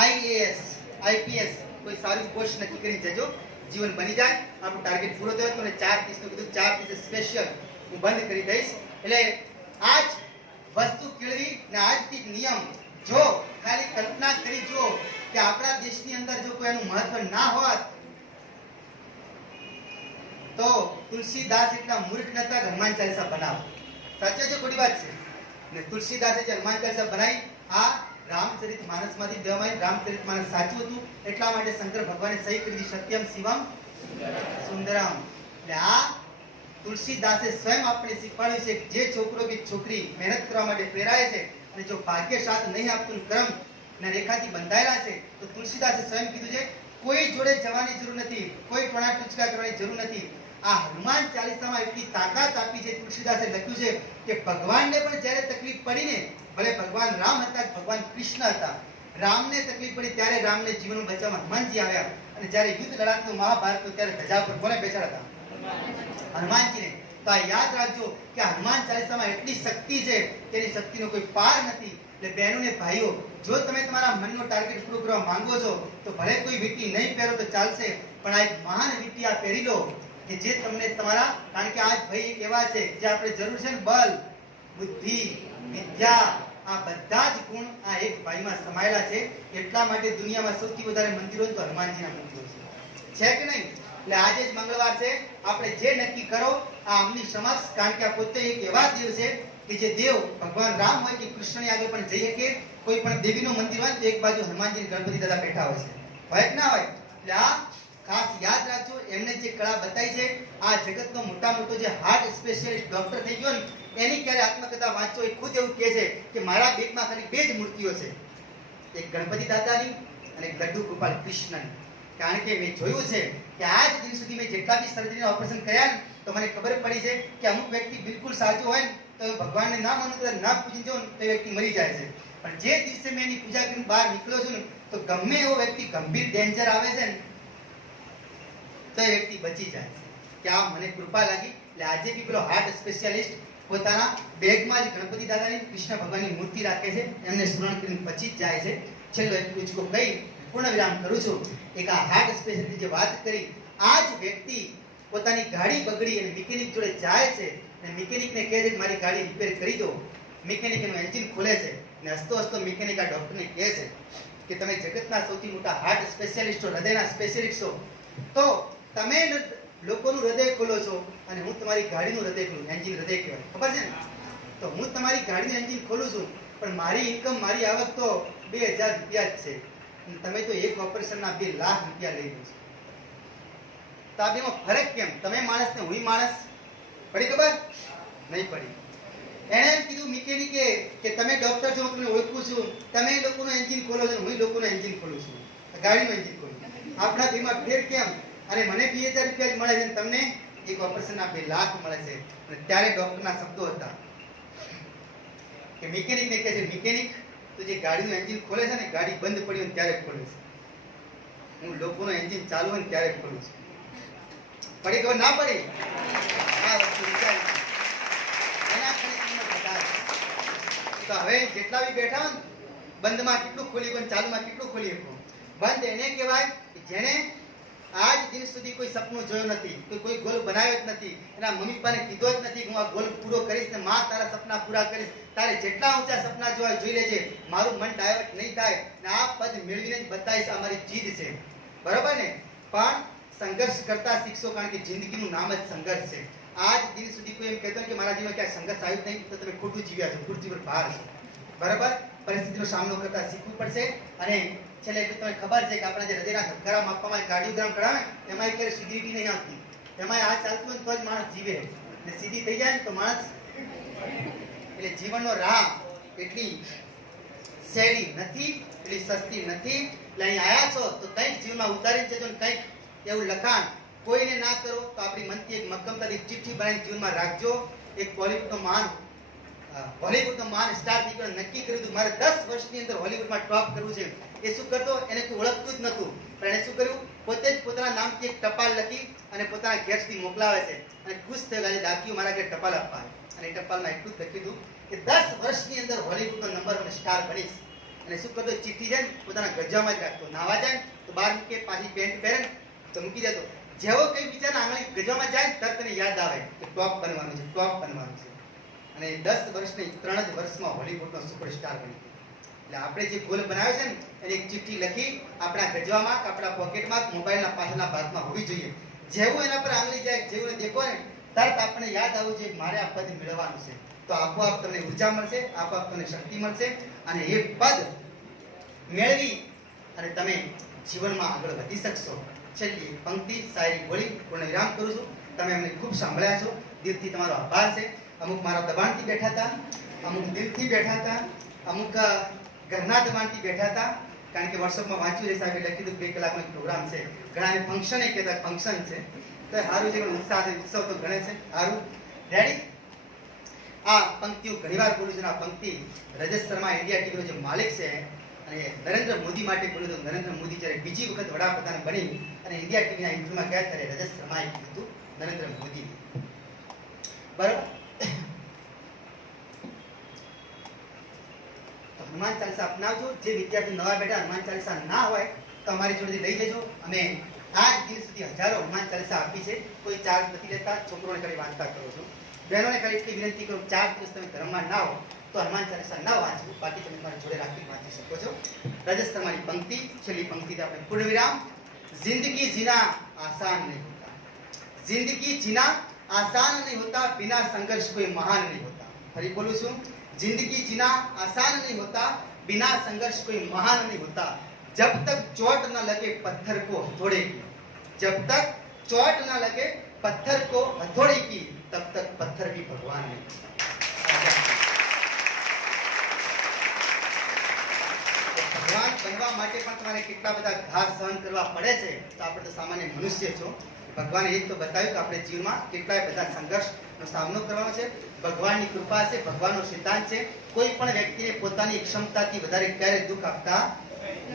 આઈએએસ આઈપીએસ કોઈ સારી પોસ્ટ નક્કી કરી જજો. જીવન બની જાય. આપણું ટાર્ગેટ પૂરો થયો તો 4:30 નું કીધું, 4:30 સ્પેશિયલ હું બંધ કરી દઈશ. એટલે આજ વસ્તુ કેળવી ને આજથી નિયમ. જો ખાલી કલ્પના કરી જો કે આપણા દેશની અંદર જો કોઈ એનું મહત્વ ના હોત તો તુલસીદાસ એટલા મૂર્ખ નતા કે હનુમાન ચાલીસા બનાવ. સાચે છે ખોટી વાત છે ને? તુલસીદાસે જે હનુમાન ચાલીસા બનાવી આ રામચરિત માનસમાંથી દેવાય. રામચરિત માનસ સાચું હતું એટલા માટે શંકર ભગવાને સહી કરી દીધી, સત્યમ શિવમ સુંદરમ. એટલે આ તુલસીદાસે સ્વયં આપણે શીખવાડ્યું છે કે જે છોકરો કે છોકરી મહેનત કરવા માટે પ્રેરાય છે અને જો ભાગ્ય સાથ નહીં આપતું, કર્મ ને રેખાથી બંધાયેલા છે તો તુલસીદાસે સ્વયં કીધું છે કોઈ જોડે જવાની જરૂર નથી, કોઈ ટોણા ટૂચકા કરવાની જરૂર નથી. આ હનુમાન ચાલીસામાં એટલી તાકાત આપી છે. તુલસીદાસે લખ્યું છે કે ભગવાનને પણ જ્યારે તકલીફ પડી ને, ભલે ભગવાન રામ હતા ભગવાન કૃષ્ણ હતા, રામને તકલીફ પડી ત્યારે રામને જીવન બચાવવા હનુમાનજી આવ્યા અને જ્યારે યુદ્ધ લડાકનું મહાભારત ત્યારે ધજા પર કોને બેસાડ્યા હતા? હનુમાનજીને. તો આ યાદ રાખજો કે હનુમાન ચાલીસામાં એટલી શક્તિ છે, તેની શક્તિનો કોઈ પાર નથી. એટલે બહેનો ને ભાઈઓ, જો તમે તમારા મનનો ટાર્ગેટ પૂરો કરવા માંગો છો તો ભલે કોઈ વીંટી નહીં પહેરો તો ચાલશે, પણ આ એક મહાન વીંટી આ પહેરી લો કે જે તમને તમારા, કારણ કે આજ ભાઈ એવા છે જે આપણે જરૂર છે ને, બલ બુદ્ધિ વિદ્યા આ બધા જ ગુણ આ એક ભાઈમાં સમાયેલા છે. એટલા માટે દુનિયામાં સૌથી વધારે મંદિરો તો હનુમાનજીના મંદિરો છે કે નહીં? એટલે આજે જ મંગળવાર છે, આપણે જે નક્કી કરો આ અમની સમક્ષ, કારણ કે આ પોતે એક એવા દેવ છે કે જે દેવ ભગવાન રામ હોય કે કૃષ્ણની આગળ પણ જઈ શકે. કોઈ પણ દેવીનું મંદિર હોય તો એક બાજુ હનુમાનજી ગણપતિ દાદા બેઠા હોય છે, હોય કે ના હોય? એટલે આ ખાસ યાદ રાખજો. એમને જે કળા બતાવી છે, આ જગતનો મોટા મોટો જે હાર્ટ સ્પેશિયાલિસ્ટ ડોક્ટર થઈ ગયો ને એની ક્યારે આત્મકથા વાંચો એ ખુદ એવું કહે છે કે મારા બેગમાં ખાલી 2 જ મૂર્તિઓ છે, એક ગણપતિ દાદાની અને એક લડ્ડુ ગોપાલ કૃષ્ણની. કારણ કે મેં જોયું છે કે આજ દિન સુધી મેં જેટલા બી સર્જરીના ઓપરેશન કર્યા ને તો મને ખબર પડી છે કે અમુક વ્યક્તિ બિલકુલ સાચો હોય ને તો ભગવાનને ના માનું તો ના પૂજી જો તો વ્યક્તિ મરી જાય છે. પણ જે દિવસે મેં એની પૂજા કરીને બહાર નીકળ્યો છું ને તો ગમે એવો વ્યક્તિ ગંભીર ડેન્જર આવે છે ને તો એ વ્યક્તિ બચી જાય છે. કે આ મને કૃપા લાગી. એટલે આજે બી પેલો હાર્ટ સ્પેશિયાલિસ્ટ પોતાના બેગમાં જ ગણપતિ દાદાની કૃષ્ણ ભગવાનની મૂર્તિ રાખે છે, એમને સ્મરણ કરીને બચી જ જાય છે. છેલ્લો એક ટૂચકો કહી પૂર્ણ વિરામ કરું છું. એક આ હાર્ટ સ્પેશિયાલિસ્ટ જે વાત કરી, આ જ વ્યક્તિ પોતાની ગાડી બગડી અને મિકેનિક જોડે જાય છે અને મિકેનિકને કહે છે કે મારી ગાડી રિપેર કરી દો. મિકેનિક એનું એન્જિન ખોલે છે અને હસતો હસતો મિકેનિક આ ડોક્ટરને કહે છે કે તમે જગતના સૌથી મોટા હાર્ટ સ્પેશિયાલિસ્ટ છો, હૃદયના સ્પેશિયાલિસ્ટ છો, તો તમે લોકોનું હૃદય ખોલો છો અને હું તમારી ગાડીનું હૃદય ખોલું. એન્જિન હૃદય કહેવાય, ખબર છે ને? તો હું તમારી ગાડીનું એન્જિન ખોલું છું પણ મારી ઇન્કમ, મારી આવક તો 2000 રૂપિયા જ છે. તમે તો એક ઓપરેશનના 2 લાખ રૂપિયા લઈ લો છો. તો આ બેમાં ફરક કેમ? તમે માણસ ને હું માણસ, પડી ખબર? નહીં પડી. એણે એમ કીધું મિકેનિકે કે તમે ડોક્ટર છો, હું તમને ઓળખું છું, તમે લોકોનું એન્જિન ખોલો છો, હું લોકોનું એન્જિન ખોલું છું, ગાડીનું એન્જિન ખોલું. આપણા બેમાં ફેર કેમ? અને મને 2000 રૂપિયા જ મળે છે, તમને એક ઓપરેશનના 2 લાખ મળે છે. અને ત્યારે ડોક્ટરના શબ્દો હતા કે મિકેનિકને કહે છે, મિકેનિક તો જે ગાડીનું એન્જિન ખોલે છે ને, ગાડી બંધ પડી હોય ત્યારે ખોલે છે, હું લોકોનું એન્જિન ચાલુ હોય ત્યારે ખોલું છું. પડી ખબર ના પડી? આ વસ્તુ વિચારી એના તો તો હવે જેટલા બી બેઠા હોય બંધમાં કેટલું ખોલી પણ ચાલુમાં કેટલું ખોલી શકો. બંધ એને કહેવાય કે જેણે આજ દિન સુધી કોઈ સપનું જોયું નથી, કોઈ ગોલ બનાવ્યો જ નથી, એના મમ્મી પપ્પાને કીધો જ નથી કે હું આ ગોલ પૂરો કરીશ ને માં તારા સપના પૂરા કરીશ. તારે જેટલા ઊંચા સપના જોવા જોઈ લેજે, મારું મન ડાયવર્ટ નહીં થાય ને આ પદ મેળવીને જ બતાવીશ, આ મારી જીદ છે. બરાબર ને? પણ સંઘર્ષ કરતા શીખશો, કારણ કે જિંદગીનું નામ જ સંઘર્ષ છે. આજ દિન સુધી કોઈ એમ કહેતો કે મારા જીવનમાં ક્યાંય સંઘર્ષ આવ્યું નહીં, તો તમે ખોટું જીવ્યા છો, પૃથ્વી પર બહાર છો. બરાબર? પરિસ્થિતિનો સામનો કરતા શીખવું પડશે. અને છેલ્લે એટલું તમને ખબર છે કે આપણા જે હૃદયના ધબકારા માપવામાં કાર્ડિયોગ્રામ કરાવે એમાં ક્યારે સીધી નહીં આવતી, એમાં આ ચાલતું હોય તો જ માણસ જીવે, ને સીધી થઈ જાય ને તો માણસ. એટલે જીવનનો રાહ એટલી સહેલી નથી, એટલી સસ્તી નથી. એટલે અહીં આવ્યા છો તો કંઈક જીવનમાં ઉતારી જજો ને કંઈક એવું લખાણ કોઈને ના કરો તો આપણી મનથી એક મક્કમતાથી ચિઠ્ઠી બનાવીને જીવનમાં રાખજો. એક બોલિવૂડનો મહાન સ્ટાર નીકળ્યો, નક્કી કર્યું હતું મારે 10 વર્ષની અંદર હોલિવૂડમાં ટોપ કરવું છે. એ શું કરતો? એને કોઈ ઓળખતું જ નહોતું, પણ એને શું કર્યું? પોતે જ પોતાના નામથી એક ટપાલ લખી અને પોતાના ઘેર સુધી મોકલાવે છે. અને ખુશ થઈ ગયા, દાખીઓ મારા ઘેર ટપાલ આપવા. અને એ ટપાલમાં એટલું જ લખ્યું હતું કે 10 વર્ષની અંદર હોલિવૂડનો નંબર 1 સ્ટાર બનીશ. અને શું કરતો? ચિઠ્ઠી જાય ને પોતાના ગજામાં જ રાખતો, નાવા જાય ને તો બહાર મૂકે, પાછી પેન્ટ પહેરે ને તો મૂકી દેતો. જેવો કઈ બિચારા આંગળી ગજામાં જાય તરત એને યાદ આવે કે ટોપ બનવાનું છે, ટોપ બનવાનું છે. અને 10 વર્ષની 3 જ વર્ષમાં હોલિવૂડનો સુપરસ્ટાર બની ગયો. એટલે આપણે જે ગોલ બનાવ્યો છે ને એની એક ચિઠ્ઠી લખી આપણા ગજવામાં, આપણા પોકેટમાં, મોબાઈલના પાછળના ભાગમાં હોવી જોઈએ. જેવું એના પર આંગળી જાય, જેવું એને દેખો ને તરત આપણને યાદ આવવું જોઈએ મારે આ પદ મેળવવાનું છે. તો આપોઆપ તમને ઉર્જા મળશે, આપોઆપ તમને શક્તિ મળશે અને એ પદ મેળવી અને તમે જીવનમાં આગળ વધી શકશો. છેલ્લી પંક્તિ શાયરી બોલી પૂર્ણ વિરામ કરું છું. તમે અમને ખૂબ સાંભળ્યા છો, દિલથી તમારો આભાર છે. અમુક મારા દબાણથી બેઠા હતા, અમુક દિલથી બેઠા હતા, અમુક ઘરના દબાણથી બેઠા હતા. કારણ કે વોટ્સઅપમાં વાંચ્યું છે સાહેબે લખી દીધું 2 કલાકનો પ્રોગ્રામ છે, ઘણાને ફંક્શન એ કહેતા ફંક્શન છે. તો સારું છે, ઉત્સાહ ઉત્સવ તો ગણે છે. સારું રેડી? આ પંક્તિઓ ઘણીવાર બોલું છું. આ પંક્તિ રજત શર્મા ઇન્ડિયા ટીવીનો જે માલિક છે અને નરેન્દ્ર મોદી માટે બોલ્યું હતું. નરેન્દ્ર મોદી જ્યારે બીજી વખત વડાપ્રધાન બની અને ઇન્ડિયા ટીવીના ઇન્ટરવ્યુમાં ગયા ત્યારે રજત શર્માએ કીધું હતું નરેન્દ્ર મોદી. બરાબર? હનુમાન ચાલીસા અપનાવજો. જે વિદ્યાર્થી નવા બેઠા હનુમાન ચાલીસા ના હોય તો અમારી જોડેથી લઈ જજો. અમે આજ દિન સુધી હજારો હનુમાન ચાલીસા આપી છે. કોઈ ચાર્જ નથી લેતા, છોકરોને ખાલી વાંચતા કરો છો. બહેનોને ખાલી એટલી વિનંતી કરું, 4 દિવસ તમે ધર્મમાં ના હો તો હનુમાન ચાલીસા ના વાંચવું, બાકી તમે તમારી જોડે રાખી વાંચી શકો છો. રાજસ્થાનની પંક્તિ, છેલ્લી પંક્તિથી આપણે પૂર્ણ વિરામ. जिंदगी जीना आसान नहीं होता, जिंदगी जीना आसान नहीं होता, बिना संघर्ष कोई महान नहीं होता. फरी बोलूं છું, जिंदगी जीना आसान नहीं होता, बिना संघर्ष कोई महान नहीं होता. जब तक चोट न लगे पत्थर को हथौड़े की, जब तक चोट न लगे पत्थर को हथौड़े की, तब तक पत्थर भी भगवान नहीं. ભગવાન બનવા માટે પણ તમારે કેટલા બધા ઘાત સહન કરવા પડે છે. તો આપણે તો સામાન્ય મનુષ્ય છો. ભગવાને એ તો બતાવ્યું કે આપણે જીવનમાં કેટલાય બધા સંઘર્ષનો સામનો કરવાનો છે. ભગવાનની કૃપા છે, ભગવાનનો સિદ્ધાંત છે, કોઈ પણ વ્યક્તિને પોતાની ક્ષમતાથી વધારે ક્યારેય દુઃખ આપતા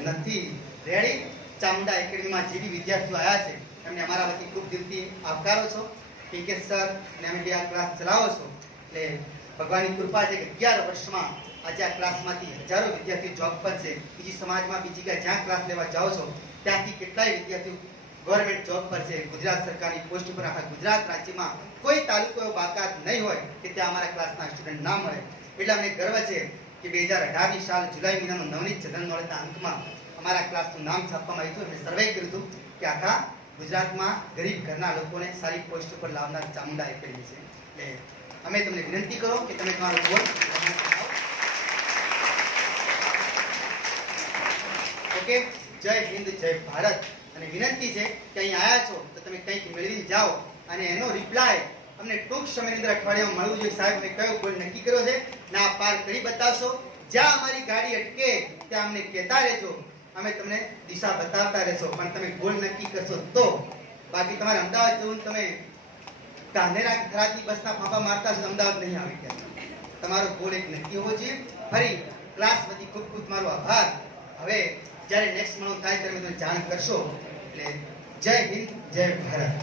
નથી. રેડી? ચામુંડા એકેડમીમાં જે બી વિદ્યાર્થીઓ આવ્યા છે એમને અમારા વતી ખૂબ દિલથી આવકારો છો. પીકે સર અને અમે 2 ક્લાસ ચલાવો છો. એટલે ભગવાનની કૃપા છે કે 11 વર્ષમાં આજે આ ક્લાસમાંથી હજારો વિદ્યાર્થીઓ જોબ પર છે. બીજી સમાજમાં બીજી ક્યાંય જ્યાં ક્લાસ લેવા જાઓ છો ત્યાંથી કેટલાય વિદ્યાર્થીઓ ગવર્મેન્ટ જોબ પર છે. ગુજરાત સરકારની પોસ્ટ ઉપર આખા ગુજરાત રાજ્યમાં કોઈ તાલુકો એવો બાકાત નહીં હોય કે ત્યાં અમારા ક્લાસના સ્ટુડન્ટ ના મળે. એટલે અમને ગર્વ છે કે 2018ની સાલ જુલાઈ મહિનાનો નવનીત જનરલ નોલેજના અંકમાં અમારા ક્લાસનું નામ છાપવામાં આવ્યું હતું. એમણે સર્વે કર્યું હતું કે આખા ગુજરાતમાં ગરીબ ઘરના લોકોને સારી પોસ્ટ ઉપર લાવનાર ચામુંડા એકેડમી છે. એટલે અમે તમને વિનંતી કરો કે તમે તમારો ગોલ. ઓકે, જય હિન્દ, જય ભારત. અને વિનંતી છે કે અહીં આવ્યા છો તો તમે કંઈક મેળવીને જાઓ અને એનો રિપ્લાય અમને ટૂંક સમયની અંદર અઠવાડિયામાં મળવું જોઈએ. સાહેબ અમે કયો ગોલ નક્કી કર્યો છે ના પાર કરી બતાવશો. જ્યાં અમારી ગાડી અટકે ત્યાં અમને કહેતા રહેજો, અમે તમને દિશા બતાવતા રહેશો. પણ તમે ગોલ નક્કી કરશો તો. બાકી તમારે અમદાવાદ જવું, તમે ધાનેરા થરાદની બસના ફાંફા મારતા છો, અમદાવાદ નહીં આવી ગયા. તમારો ગોલ એક નક્કી હોવો જોઈએ. ફરી ક્લાસ વતી ખૂબ ખૂબ તમારો આભાર. હવે જ્યારે નેક્સ્ટ મળવાનું થાય ત્યારે તમે જાણ કરશો. એટલે જય હિન્દ, જય ભારત.